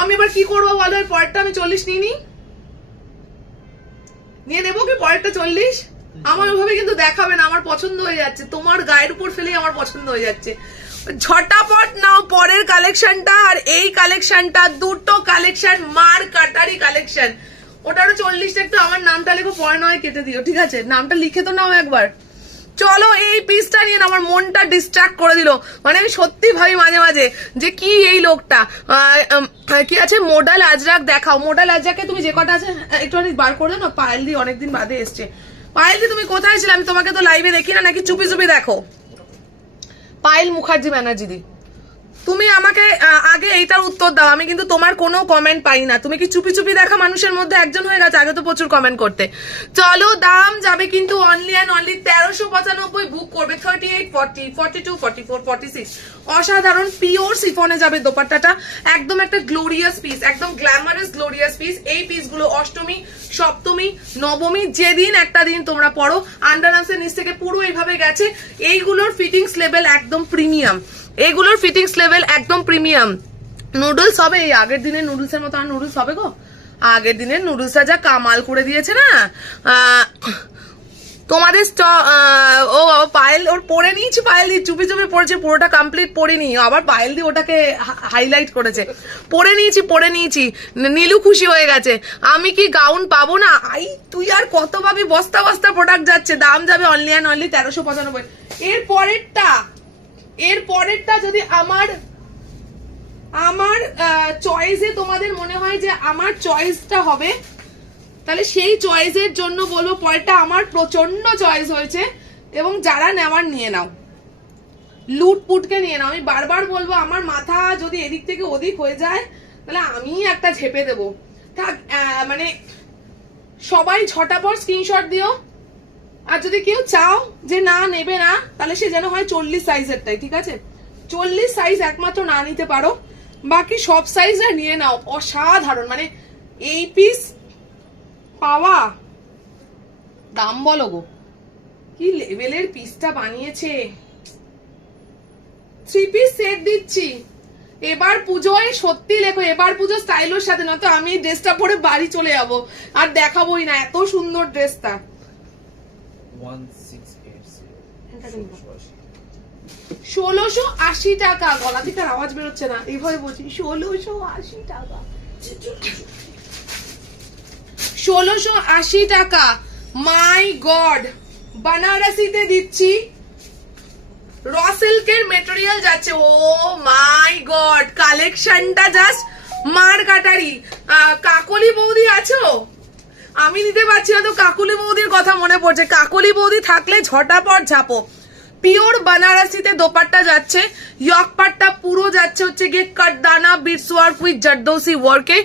আমি এবার কি করবো বলো? এর পরেরটা আমি 40 নিয়ে নেবো কি পরেরটা 40? আমার ওভাবে কিন্তু দেখাবে না, আমার পছন্দ হয়ে যাচ্ছে, তোমার গায়ের উপর ফেলেই আমার পছন্দ হয়ে যাচ্ছে। ঝটাপট নাও পরের কালেকশনটা, আর এই কালেকশনটা, দুটো কালেকশন মার কাটারি কালেকশন। ওটারও 40টা একটু আমার নামটা লেখো, পরে নয় কেটে দিও, ঠিক আছে? নামটা লিখে তো নাও একবার। চলো এই পিসটা নিয়ে আমার মনটা ডিস্ট্রাক্ট করে দিল, মানে আমি সত্যি ভাবি মাঝে মাঝে যে কি এই লোকটা কি আছে। মোডাল আজরাক দেখাও, মোডাল আজরাকে তুমি যে কটা আছে একটু বার করে দাও না। পায়েল দি অনেকদিন বাদে এসছে। পায়েল দি তুমি কোথায় ছিলে? আমি তোমাকে তো লাইভে দেখি না, নাকি চুপি চুপি দেখো? পায়েল মুখার্জি ব্যানার্জি দি, তুমি আমাকে আগে এইটার উত্তর দাও, আমি কিন্তু তোমার কোনো কমেন্ট পাই না। তুমি কি চুপি চুপি দেখা মানুষের মধ্যে একজন হয়ে গেছে? আগে তো প্রচুর কমেন্ট করতে। চলো, দাম যাবে কিন্তু অনলি অ্যান্ড অনলি 1395। বুক করবে 38, 40, 42, 44, 46। অসাধারণ পিওর সিফনে যাবে দোপাট্টাটা, একদম একটা গ্লোরিয়াস পিস, একদম গ্ল্যামারাস গ্লোরিয়াস পিস। এই পিসগুলো অষ্টমী, সপ্তমী, নবমী যেদিন একটা দিন তোমরা পড়ো, আন্ডার আর্মসের নিচ থেকে পুরো এইভাবে গেছে। এইগুলোর ফিটিংস লেভেল একদম প্রিমিয়াম, এগুলোর ফিটিংস লেভেল একদম প্রিমিয়াম। নুডলস হবে, এই আগের দিনের নুডলসের মতো আর নুডলস হবে গো? আগের দিনের নুডলসটা যা কামাল করে দিয়েছে না তোমাদের ও পায়েল ওর পরে নিয়েছি, পায়েল দিয়ে চুপি চুপি পড়েছে, পুরোটা কমপ্লিট পড়িনি, আবার পায়েল দিয়ে ওটাকে হাইলাইট করেছে। পরে নিয়েছি। নীলু খুশি হয়ে গেছে। আমি কি গাউন পাবো না? আই তুই আর কত ভাবি, বস্তা বস্তা প্রোডাক্ট যাচ্ছে। দাম যাবে অনলি অ্যান্ড অনলি 1395। এর পরেরটা যদি আমার চয়েসে তোমাদের মনে হয় যে আমার চয়েসটা হবে, তাহলে সেই চয়েসের জন্য বলবো পরেরটা আমার প্রচন্ড চয়েস হয়েছে, এবং যারা নেওয়ার নিয়ে নাও, লুটপুটকে নিয়ে নাও। আমি বারবার বলবো, আমার মাথা যদি এদিক থেকে ওদিক হয়ে যায় তাহলে আমি একটা ঝেপে দেবো। মানে সবাই ঝটাপট স্ক্রিনশট দিও, আর যদি কেউ চাও যে না নেবে না, তাহলে সে যেন হয় 40 সাইজেরটাই, ঠিক আছে? 40 সাইজ একমাত্র না নিতে পারো, বাকি সব সাইজ নিয়ে নাও। অসাধারণ, মানে এই পিস পাওয়া, দাম বলো গো, কি লেভেলের পিসটা বানিয়েছে। 3 পিস সেট দিচ্ছি এবার পুজোয়। সত্যি লেখো এবার পুজো স্টাইলের সাথে, না তো আমি ড্রেসটা পরে বাড়ি চলে যাবো আর দেখাবোই না, এত সুন্দর ড্রেসটা। 1680 টাকা। গলা থেকে আওয়াজ বেরোচ্ছে না, এইভাবে বলছি 1680 টাকা। 1680 টাকা। মাই গড, বানারসিতে দিচ্ছি, র সিল্কের মেটেরিয়াল যাচ্ছে। ও মাই গড, কালেকশনটা জাস্ট মার কাটারি। কাকলি বৌদি আছো? আমি নিতে পারছি না তো কাকলি বৌদির কথা মনে পড়ছে। কাকলি বৌদি থাকলে ঝটাপট ঝাপো। পিওর বানারসিতে দোপাট্টা যাচ্ছে, ইয়ক পাটটা পুরো যাচ্ছে হচ্ছে গিয়ে কাটদানা বিটস ওয়ার্ক উইথ জারদৌসি ওয়ার্কে।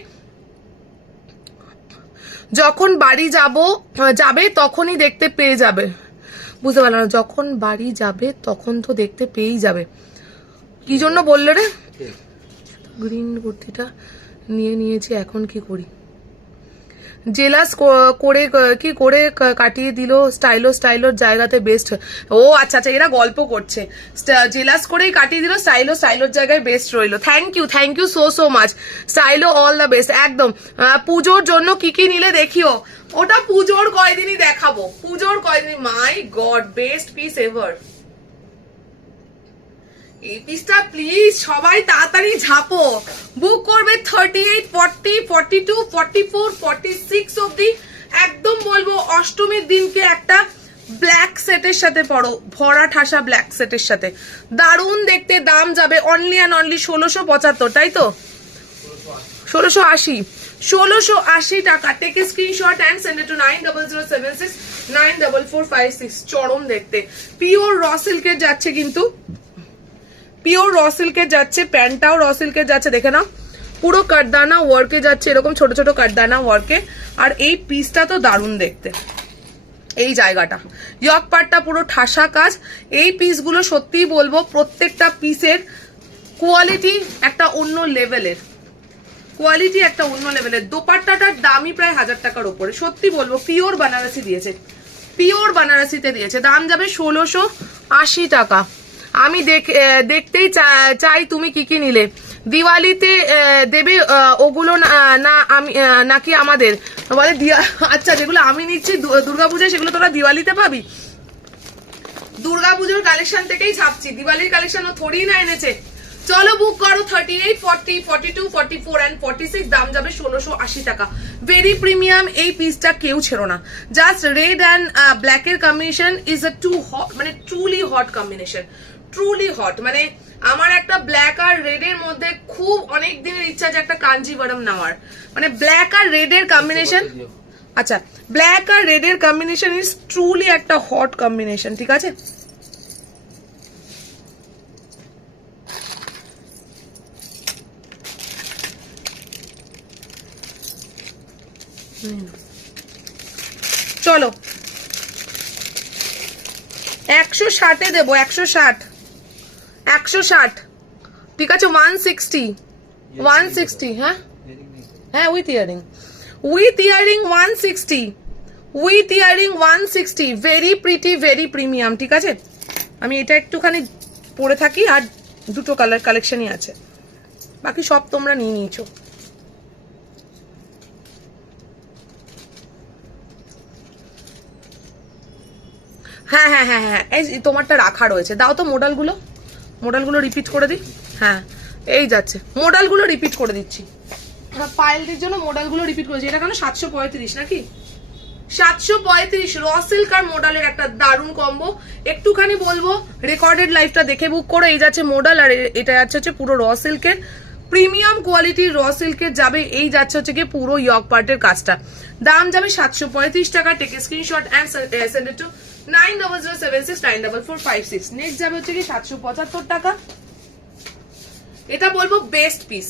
যখন বাড়ি যাবে তখনই দেখতে পেয়ে যাবে। বুঝতে পারলাম না, যখন বাড়ি যাবে তখন তো দেখতে পেয়েই যাবে। কি জন্য বললে রে? গ্রিন কুর্তিটা নিয়েছি, এখন কি করি? জেলাস করে কাটিয়ে দিল, স্টাইলোর জায়গাতে বেস্ট। ও আচ্ছা, এরা গল্প করছে, জেলাস করেই কাটিয়ে দিল, স্টাইলোর জায়গায় বেস্ট রইলো। Thank you so much. Stylo all the best. একদম পুজোর জন্য কি নিলে দেখিও, ওটা পুজোর কয়দিনই দেখাবো, মাই গড, বেস্ট পিস এভার। এই পিসটা প্লিজ সবাই তাড়াতাড়ি ঝাপো, বুক করবে 38, 40, 42, 44, 46 অব্দি। একদম বলবো অষ্টমীর দিনকে একটা ব্ল্যাক সেটের সাথে পড়ো, ভরা ঠাসা ব্ল্যাক সেটের সাথে, দারুণ দেখতে। দাম যাবে অনলি অ্যান্ড অনলি 1675, তাই তো? 1680 টাকা। Take a screenshot and send it to 90076 94456। চরম দেখতে, পিওর র সিল্কের যাচ্ছে, কিন্তু পিওর র সিল্কের যাচ্ছে, প্যান্টটাও র সিল্কের যাচ্ছে, দেখে নাও পুরো কাটদানা ওয়ার্কে যাচ্ছে, এরকম ছোট ছোট কাটদানা ওয়ার্কে। আর এই পিসটা তো দারুণ দেখতে, এই জায়গাটা ইয়ক পাটটা পুরো ঠাসা কাজ। এই পিসগুলো সত্যিই বলবো প্রত্যেকটা পিসের কোয়ালিটি একটা অন্য লেভেলের, দোপাট্টাটার দামই প্রায় 1000 টাকার উপরে। সত্যি বলবো পিওর বানারসি দিয়েছে, পিওর বানারসিতে দিয়েছে। দাম যাবে 1680 টাকা। আমি দেখতেই চাই তুমি কি নিলে। দিওয়ালিতে দেবে ওগুলো না আমি নাকি আমাদের বলে? আচ্ছা, যেগুলো আমি নিচ্ছি দুর্গাপূজায় সেগুলো তোরা দিওয়ালিতে পাবি। দুর্গাপুজোর কালেকশন থেকেই ছাপছি, দিওয়ালির কালেকশন ও থোড়ি না এনেছে। চলো বুক করো 38, 40, 42, 44 and 46। দাম যাবে 1680 টাকা। ভেরি প্রিমিয়াম এই পিসটা কেউ ছেড়ো না। জাস্ট রেড অ্যান্ড ব্ল্যাক এর combination is a too hot, মানে truly hot combination, truly hot. মানে আমার একটা ব্ল্যাক আর রেড এর মধ্যে খুব অনেক দিনের ইচ্ছা যে একটা কাঞ্জিভারম নেওয়ার, মানে ব্ল্যাক আর রেড এর কম্বিনেশন। আচ্ছা, ব্ল্যাক আর রেড এর কম্বিনেশন ইজ ট্রুলি একটা হট কম্বিনেশন, ঠিক আছে? চলো 160 দেবো, 160 ঠিক আছে। 160 হ্যাঁ হ্যাঁ with earring 160 very pretty very premium. ঠিক আছে, আমি এটা একটুখানি পরে থাকি আর দুটো কালার কালেকশনই আছে, বাকি সব তোমরা নিয়ে নিয়েছো। হ্যাঁ হ্যাঁ হ্যাঁ হ্যাঁ এই তোমারটা রাখা রয়েছে, দাও তো মোডালগুলো রিপিট করে দিই। হ্যাঁ এই যাচ্ছে, মোডালগুলো রিপিট করে দিচ্ছি। হ্যাঁ পায়েলদের জন্য মোডালগুলো রিপিট করেছি। এটা কেন 735 নাকি 735 র সিল্ক আর মোডালের একটা দারুণ কম্বো। একটুখানি বলবো রেকর্ডেড লাইভটা দেখে বুক করো। এই যাচ্ছে মোডাল আর এটা যাচ্ছে হচ্ছে পুরো র সিল্কের প্রিমিয়াম কোয়ালিটির র সিল্কের যাবে। এই যাচ্ছে হচ্ছে কি পুরো ইয়ক পার্টের কাজটা, দাম যাবে 735 টাকা। Take screenshot and send it to 9007694456। Next যাবে হচ্ছে কি 775 টাকা। এটা বলবো বেস্ট পিস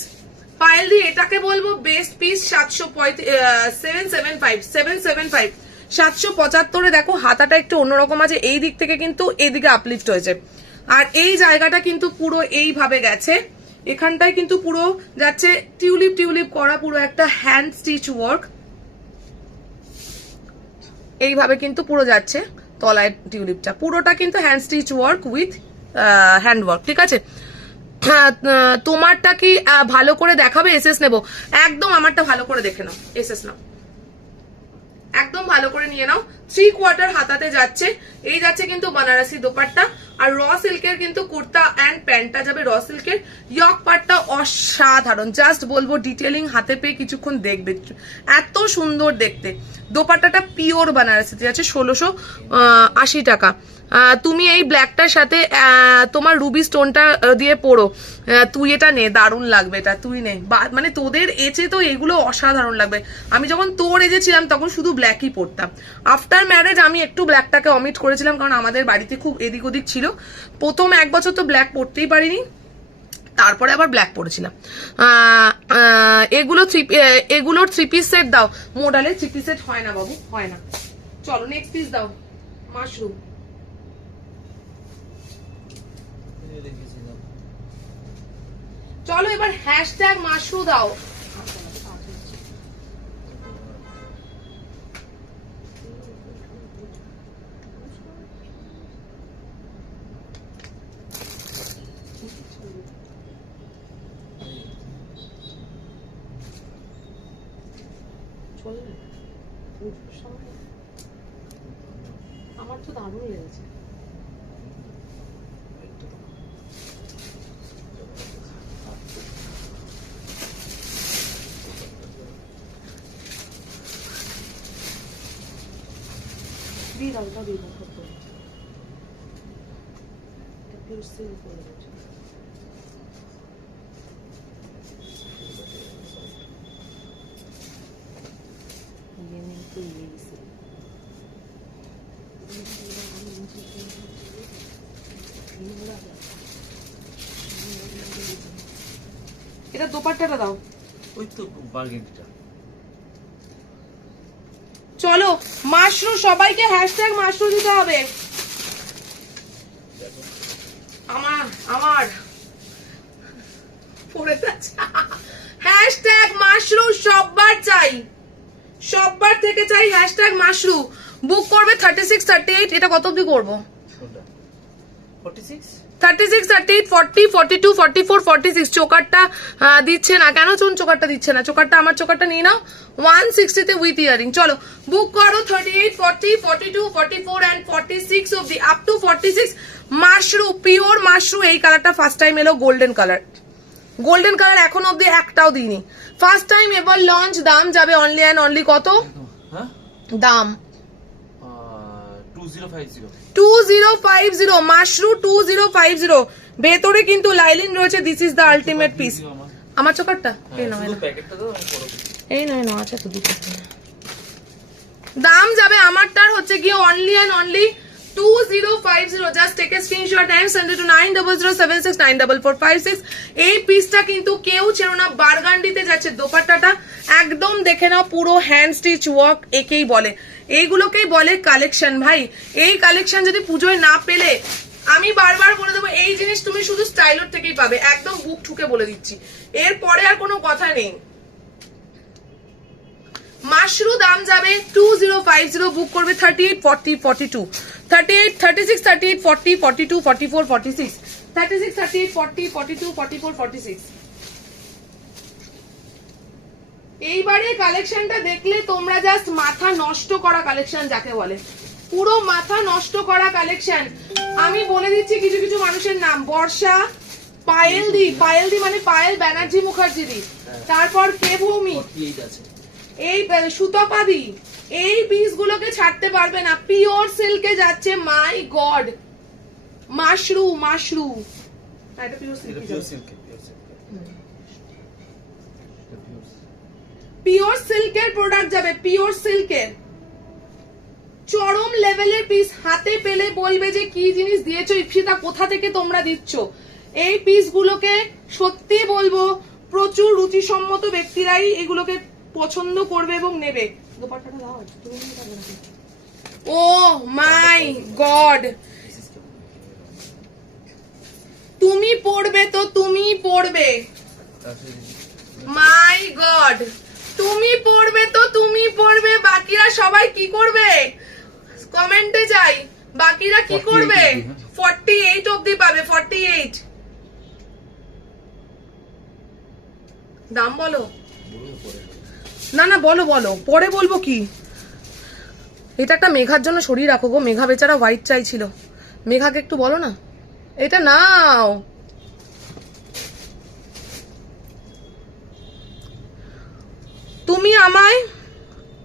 পায়েল দি, এটাকে বলবো বেস্ট পিস। 775 775 দেখো হাতাটা একটু অন্যরকম আছে, এই দিক থেকে কিন্তু এইদিকে আপলিফট হয়েছে আর এই জায়গাটা কিন্তু পুরো এইভাবে গেছে। এখানটায় কিন্তু পুরো যাচ্ছে টিউলিপ করা পুরো একটা হ্যান্ড স্টিচ ওয়ার্ক, এইভাবে কিন্তু পুরো যাচ্ছে তলায় টিউলিপটা, পুরোটা কিন্তু hand stitch work with hand work. ঠিক আছে, তোমারটা কি ভালো করে দেখাবে? এসএস নেবো একদম, আমারটা ভালো করে দেখে নাও, এসএস নাও একদম ভালো করে নিয়ে নাও। 3/4 হাতাতে যাচ্ছে, এই যাচ্ছে কিন্তু বানারসি দোপাট্টা আর র সিল্কের কিন্তু কুর্তা এন্ড প্যান্টটা যাবে র সিল্কের। ইয়ক পার্টটা অসাধারণ, জাস্ট বলবো ডিটেলিং হাতে পেয়ে কিছুক্ষণ দেখবে, এত সুন্দর দেখতে। দোপাট্টাটা পিওর বানারসিতে যাচ্ছে 1680 টাকা। তুমি এই ব্ল্যাকটার সাথে তোমার রুবি স্টোনটা দিয়ে পরো, তুই এটা নে, দারুণ লাগবে এটা, তুই নে। মানে তোদের এজে তো এগুলো অসাধারণ লাগবে। আমি যখন তোর এজে ছিলাম তখন শুধু ব্ল্যাকই পরতাম। আফটার ম্যারেজ আমি একটু ব্ল্যাকটাকে অমিট করেছিলাম, কারণ আমাদের বাড়িতে খুব এদিক ওদিক ছিল। প্রথম 1 বছর তো ব্ল্যাক পরতেই পারিনি, তারপরে আবার ব্ল্যাক পরেছিলাম। এগুলোর 3 পিস সেট দাও। মোডালের 3 পিস সেট হয় না বাবু, হয় না। চলো নেক্সট পিস দাও, মাশরুম। চলো এবার হ্যাশট্যাগ মাশরু দাও। আমার তো দারুণ লেগেছে। এটা দোপাট্টাটা দাও, ওই তো বার্গেন্ডিটা। চলো মাশরু, সবাইকে হ্যাশট্যাগ মাশরু দিতে হবে। আমার পড়ে যাচ্ছে হ্যাশট্যাগ মাশরু, সববার চাই, সববার থেকে চাই হ্যাশট্যাগ মাশরু। বুক করবে 36 38। এটা কত অবধি করবো? 46 36 38 40 42 44 46। চোকারটা দিচ্ছে না কেন? চোকারটা দিচ্ছে না, চোকারটা আমার চোকারটা নিয়ে নাও। 160 তে উইথ ইয়ারিং। চলো বুক করো 38 40 42 44 এন্ড 46 অবধি, up to 46। Mashru, pure Mashru. এই কালারটা ফার্স্ট টাইম এলো, গোল্ডেন কালার। গোল্ডেন কালার এখন অবধি একটাও দিইনি, ফার্স্ট টাইম এবার লঞ্চ। দাম যাবে অনলি অ্যান্ড অনলি কত? হ্যাঁ দাম 2050 মাশরু 2050। ভেতরে কিন্তু লাইলিন রয়েছে। This is the ultimate piece. আমার চোকারটা এই নয়, প্যাকেটটা দাও, আমি পরে এই নয় না, আচ্ছা তো দুটো। দাম যাবে আমারটার হচ্ছে গিয়ে only and only 2050, just take a screenshot and send it to 9007694456. এই পিসটা কিন্তু কেউ ছিল না, বারগান্ডিতে যাচ্ছে দোপাট্টাটা, একদম দেখে নাও, পুরো হ্যান্ড স্টিচ ওয়ার্ক, একেই বলে, এইগুলোকেই বলে কালেকশন ভাই। এই কালেকশন যদি পুজোয় না পেলে, আমি বারবার বলে দেবো, এই জিনিস তুমি শুধু স্টাইলর থেকেই পাবে, একদম বুক ঠুকে বলে দিচ্ছি, এরপরে আর কোনো কথা নেই। মাশরু দাম যাবে 2050, বুক করবে 38 40 42 38 36 38 40 42 44 46 36 38 40 42 44 46। এইবারে কালেকশনটা দেখলে তোমরা জাস্ট মাথা নষ্ট করা কালেকশন যাকে বলে, পুরো মাথা নষ্ট করা কালেকশন। আমি বলে দিচ্ছি কিছু কিছু মানুষের নাম, বর্ষা, পায়েল দি মানে পায়েল ব্যানার্জি মুখার্জি দি, তারপর কে ভূমি, এই সুতপাদি, এই পিস গুলোকে ছাড়তে পারবে না, পিওর সিল্কে যাচ্ছে, মাই গড, মাশরু এটা পিওর সিল্কের প্রোডাক্ট যাবে, পিওর সিল্কের চরম লেভেলের পিস, হাতে পেলে বলবে যে কি জিনিস দিয়েছো ইপসিতা, কোথা থেকে তোমরা দিচ্ছ। এই পিস গুলোকে সত্যি বলবো প্রচুর রুচিসম্মত ব্যক্তিরাই এগুলোকে পছন্দ করবে এবং নেবে। ও মাই গড, তুমি পড়বে তো তুমি পড়বে, মাই গড, তুমি পড়বে তো তুমি পড়বে, বাকিরা সবাই কি করবে কমেন্টে যাই, বাকিরা কি করবে? 48 অবধি পাবে, 48 দাম বলো না বলো পরে বলবো কি। এটা একটা মেঘার জন্য সরিয়ে রাখো গো, মেঘা বেচারা হোয়াইট চাইছিল, মেঘাকে একটু বলো না এটা নাও।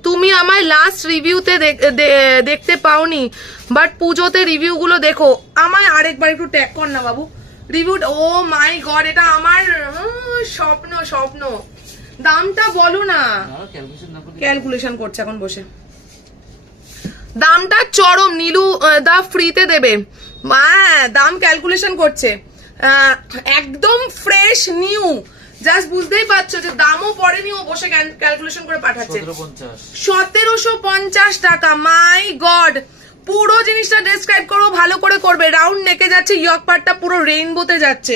তুমি আমায় লাস্ট রিভিউতে দেখতে পাওনি, বাট পুজোতে রিভিউ গুলো দেখো। আমায় আরেকবার একটু ট্যাগ কর না বাবু রিভিউ। ও মাই গড, এটা আমার স্বপ্ন। দামটা বলো না, ক্যালকুলেশন করছে এখন বসে। দামটা চরম, নীলু দা ফ্রিতে দেবে, দাম ক্যালকুলেশন করছে, একদম ফ্রেশ নিউ, জাস্ট বুঝতেই পারছো যে দামও পড়েনি, ও বসে ক্যালকুলেশন করে পাঠাচ্ছে। 1750 টাকা, মাই গড। পুরো জিনিসটা ডেসক্রাইব করো, ভালো করে করবে। রাউন্ড নেকে যাচ্ছে, ইয়ক পার্টটা পুরো রেইনবোতে যাচ্ছে,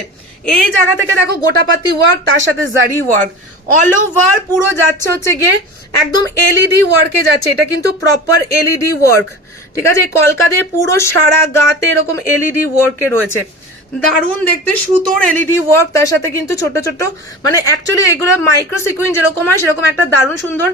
এই জায়গা থেকে দেখো গোটাপাতি ওয়ার্ক, তার সাথে জারি ওয়ার্ক, অল ওভার পুরো যাচ্ছে হচ্ছে গিয়ে একদম এলইডি ওয়ার্কে যাচ্ছে। এটা কিন্তু প্রপার এলইডি ওয়ার্ক, ঠিক আছে, কলকা দিয়ে পুরো সারা গাতে এরকম এলইডি ওয়ার্কে রয়েছে, দারুণ দেখতে, সুতোর এলইডি ওয়ার্ক, তার সাথে কিন্তু ছোট ছোট, মানে অ্যাকচুয়ালি এগুলো মাইক্রো সিকুইন যেরকম হয় সেরকম একটা দারুণ সুন্দর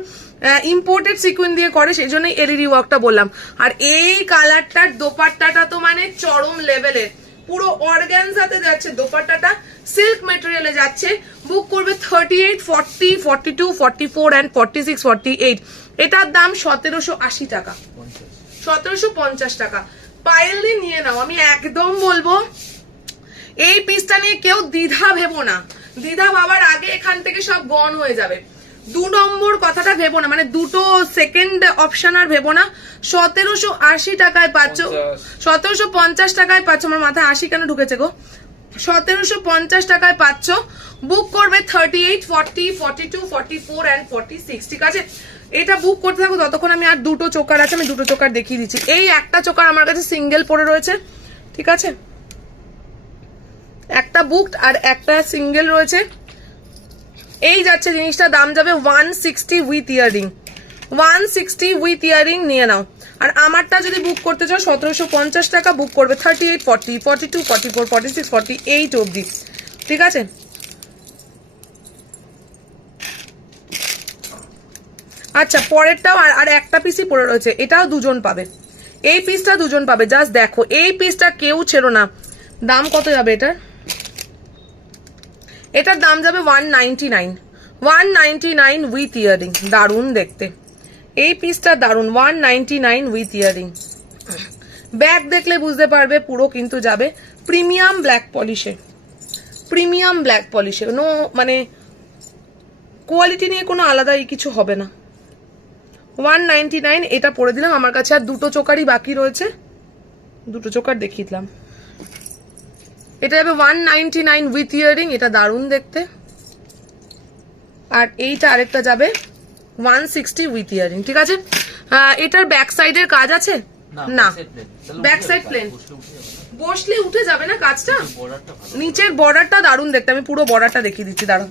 ইম্পোর্টেড সিকুইন দিয়ে করে, সেই জন্যই এলইডি ওয়ার্কটা বললাম। আর এই কালারটার দোপাট্টাটা তো মানে চরম লেভেলের, পুরো অর্গানজাতে যাচ্ছে দোপাট্টাটা, সিল্ক মেটেরিয়ালে যাচ্ছে। বুক করবে 38 40 42 44 and 46 48। এটার দাম 1780 টাকা, 1750 টাকা। পায়েলদি নিয়ে নাও, আমি একদম বলবো এই পিসটা নিয়ে কেউ দ্বিধা ভেবো না, দ্বিধা ভাবার আগে এখান থেকে সব গন হয়ে যাবে। 2 নম্বর কথাটা ভেবো না, মানে দুটো সেকেন্ড অপশন আর ভেবো না। 1780 টাকায় পাচ্ছ, 1750 টাকায় পাচ্ছ, আমার মাথায় 80 কেন ঢুকেছে গো, 1750 টাকায় পাচ্ছ। বুক করবে 38 40 42 44 and 46, ঠিক আছে। এটা বুক করতে থাকো, ততক্ষণ আমি আর দুটো চোকার আছে, আমি দুটো চোকার দেখিয়ে দিচ্ছি। এই একটা চোকার আমার কাছে সিঙ্গেল পড়ে রয়েছে, ঠিক আছে, একটা বুকড আর একটা সিঙ্গেল রয়েছে। এই যাচ্ছে জিনিসটা, দাম যাবে 160 উইথ ইয়ারিং, 160 উইথ ইয়ারিং নিয়ে নাও। আর আমারটা যদি বুক করতে চাও 1750 টাকা, বুক করবে 38 40 42 44 46 48 অবধি, ঠিক আছে। আচ্ছা, পরেরটাও আর একটা পিসই পড়ে রয়েছে, এটাও দুজন পাবে, এই পিসটা দুজন পাবে, জাস্ট দেখো এই পিসটা কেউ ছিল না। দাম কত যাবে এটার? এটার দাম যাবে 199 উইথ ইয়ারিং, দারুণ দেখতে এই পিসটা, দারুণ, 199 উইথ ইয়ারিং। ব্যাগ দেখলে বুঝতে পারবে পুরো কিন্তু যাবে প্রিমিয়াম ব্ল্যাক পলিশে, প্রিমিয়াম ব্ল্যাক পলিশে, নো মানে কোয়ালিটি নিয়ে কোনো আলাদাই কিছু হবে না। 199 এটা পরে দিলাম। আমার কাছে আর দুটো চোকারই বাকি রয়েছে, দুটো চোকার দেখিয়ে দিলাম। এটা যাবে 199 উইথ ইয়ারিং, এটা দারুণ দেখতে। আর এইটা আরেকটা যাবে 160 উইথ ইয়ারিং, ঠিক আছে। এটার ব্যাক সাইডের কাজ আছে না, ব্যাক সাইড প্লেন, বসলে উঠে যাবে না কাজটা। নিচের বর্ডারটা দারুণ দেখতে, আমি পুরো বর্ডারটা দেখিয়ে দিচ্ছি, দাঁড়াও।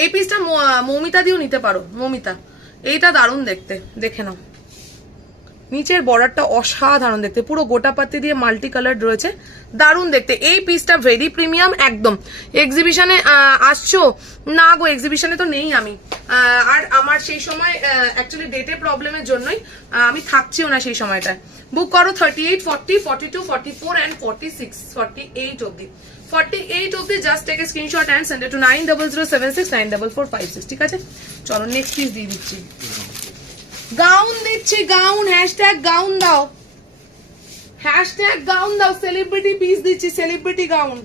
এই পিসটা মৌমিতা দিয়েও নিতে পারো, মৌমিতা, এইটা দারুণ দেখতে, দেখে নাও। নিচের বর্ডারটা অসাধারণ দেখতে, পুরো গোটা পাতি দিয়ে মাল্টি কালার রয়েছে, দারুণ দেখতে। এই পিসটা ভেরি প্রিমিয়াম একদম। এক্সিবিশনে আসছো না গো? এক্সিবিশনে তো নেই আমি, আর আমার সেই সময় অ্যাকচুয়ালি ডেটে প্রবলেমের জন্যই আমি থাকছিও না সেই সময়টা। বুক করো 38, 40, 42, 44 and 46, 48 অব্দি। 48 অব্দি just take a screenshot and send it to 9006969446, ঠিক আছে। চলো নেক্সট পিস দিয়ে দিচ্ছি। গাউন দিচ্ছি, গাউন, হ্যাশট্যাগ গাউন দাও, হ্যাশট্যাগ গাউন দাও। সেলিব্রিটি পিস দিচ্ছি, সেলিব্রিটি গাউন।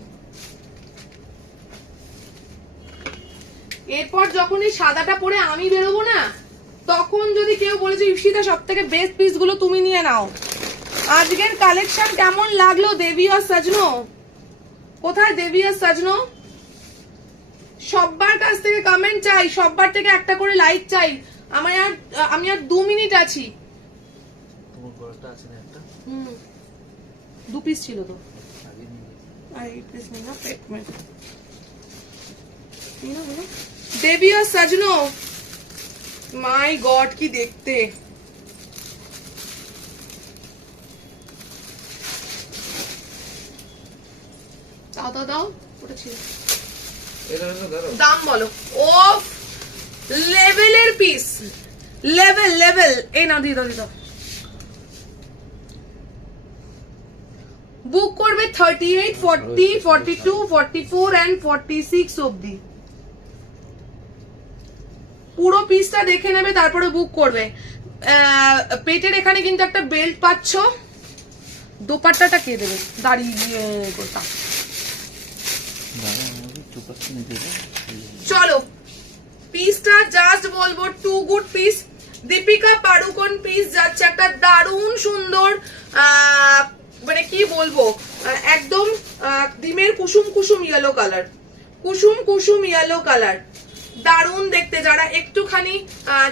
এরপর যখন এই সাদাটা পরে আমি বেরোবো না, তখন যদি কেউ বলেছে ইপসিতা সব থেকে বেস্ট পিস গুলো তুমি নিয়ে নাও। আজকের কালেকশন কেমন লাগলো দেবী আর সাজনো? কোথায় দেবী আর সাজনো? সবার কাছ থেকে কমেন্ট চাই, সবার থেকে একটা করে লাইক চাই। আমি আর 2 মিনিট আছি। দু পিস ছিল তো, দেবী আর সাজনো, মাই গড কি দেখতে। দাও দাও দাও, ওটা ছিল। দাম বলো। ও লেভেলের পিস, লেভেল লেভেল। এই নাও, দিয়ে দাও, দিয়ে দাও। বুক করবে 38, 40, 42, 44 and 46 অব্দি। পুরো পিসটা দেখে নেবে, তারপরে বুক করবে। পেটের এখানে কিন্তু একটা বেল্ট পাচ্ছ। দোপাট্টাটা কে দেবে? দাঁড়িয়ে গোটা। চলো পিসটা জাস্ট বলবো too good piece. Deepika Padukone piece যাচ্ছে একটা দারুণ সুন্দর, মানে কি বলবো, একদম ডিমের কুসুম কুসুম ইয়েলো কালার, কুসুম কুসুম ইয়েলো কালার, দারুণ দেখতে। যারা একটুখানি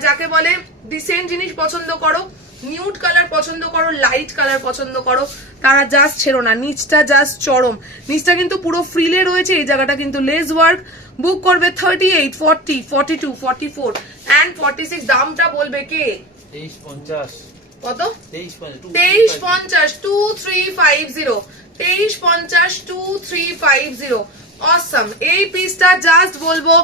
যাকে বলে ডিসেন্ট জিনিস পছন্দ করো, নিউড কালার পছন্দ করো, লাইট কালার পছন্দ করো, তারা জাস্ট ছেড়ো না। নিচটা জাস্ট চরম, নিচটা কিন্তু পুরো ফ্রিলে রয়েছে, এই জায়গাটা কিন্তু লেস ওয়ার্ক। বুক করবে 38, 40, 42, 44 and 46। দামটা বলবে কে? 2350। কত? 2350, 2350, 2350, 2350। অসম। এই পিসটা জাস্ট বলবো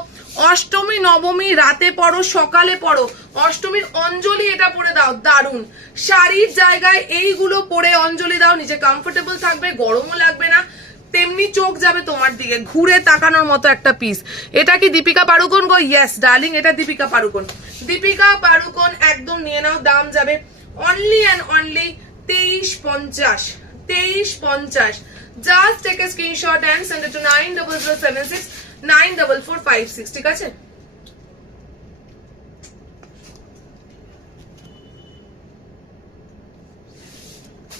অষ্টমী নবমী রাতে পড়ো, সকালে পড়ো, অষ্টমীর অঞ্জলি এটা পরে দাও, দারুণ। শাড়ির জায়গায় এইগুলো পরে অঞ্জলি দাও, নিজে কমফোর্টেবল থাকবে, গরমও লাগবে না, তেমনি চোখ যাবে তোমার দিকে, ঘুরে তাকানোর মতো একটা পিস। এটা কি দীপিকা পাড়ুকোন গো? ইয়েস ডার্লিং, এটা দীপিকা পাড়ুকোন। দীপিকা পাড়ুকোন একদম নিয়ে নাও। দাম যাবে only and only 2350, 2350। Just take a screenshot and send it to 9006969446, ঠিক আছে।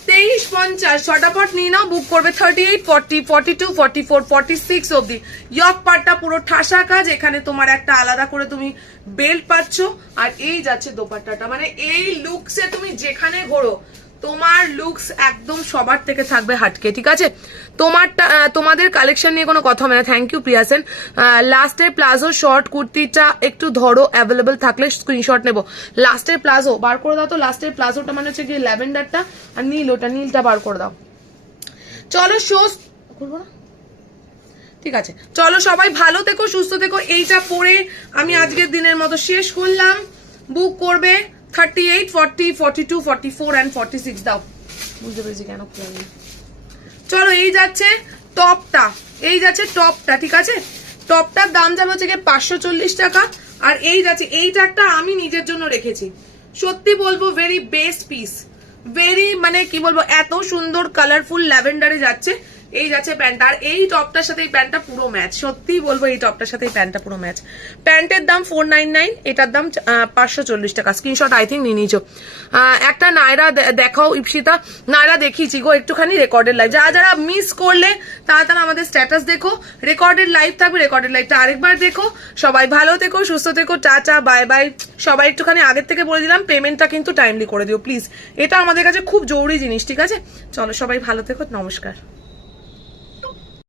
তেইশ 50 ছটাপট নিয়ে নাও। বুক করবে 38, 40, 42, 44, 46 অব্দি। ইয়ক পাটটা পুরো ঠাসা কাজ, এখানে তোমার একটা আলাদা করে তুমি বেল্ট পাচ্ছ, আর এই যাচ্ছে দোপাট্টাটা। মানে এই লুকসে তুমি যেখানে ঘোরো, তোমার লুকস একদম সবার থেকে থাকবে হাটকে, ঠিক আছে। তোমাদের কালেকশন নিয়ে কোনো কথা হবে না। থ্যাংক ইউ প্রিয়া সেন। লাস্টের প্লাজো শর্ট কুর্তিটা একটু ধরো, অ্যাভেলেবল থাকলে স্ক্রিনশট নেবো। লাস্টের প্লাজো বার করে দাও তো। লাস্টের প্লাজোটা মানে হচ্ছে গিয়ে ল্যাভেন্ডারটা, আর নীল, ওটা নীলটা বার করে দাও। চলো শোস করবো না, ঠিক আছে। চলো সবাই ভালো থেকো, সুস্থ থেকো। এইটা পরে আমি আজকের দিনের মতো শেষ করলাম। বুক করবে 38, 40, 42, 44 and 46। দাও, বুঝতে পেরেছি কেন খুলে। চলো এই যাচ্ছে টপটা, এই যাচ্ছে টপটা, ঠিক আছে। টপটার দাম যাবে হচ্ছে গিয়ে 540 টাকা। আর এই যাচ্ছে, এইটা একটা আমি নিজের জন্য রেখেছি, সত্যি বলবো ভেরি বেস্ট পিস, ভেরি মানে কি বলবো, এত সুন্দর কালারফুল ল্যাভেন্ডারে যাচ্ছে। এই যাচ্ছে প্যান্ট, আর এই টপটার সাথে এই প্যান্টটা পুরো ম্যাচ, সত্যি বলবো এই টপটার সাথে এই প্যান্টটা পুরো ম্যাচ। প্যান্টের দাম 499, এটার দাম 540 টাকা। স্ক্রিনশট আই থিঙ্ক নিয়ে নিয়েছো। একটা নায়রা দেখাও ইপসিতা। নায়রা দেখিয়েছি গো একটুখানি রেকর্ডেড লাইভ, যারা যারা মিস করলে তারা তারা আমাদের স্ট্যাটাস দেখো, রেকর্ডেড লাইভ থাকবে, রেকর্ডেড লাইভটা আরেকবার দেখো। সবাই ভালো থেকো, সুস্থ থেকো, টাটা বাই বাই। সবাই একটুখানি আগের থেকে বলে দিলাম পেমেন্টটা কিন্তু টাইমলি করে দিও প্লিজ, এটা আমাদের কাছে খুব জরুরি জিনিস, ঠিক আছে? চলো সবাই ভালো থেকো, নমস্কার।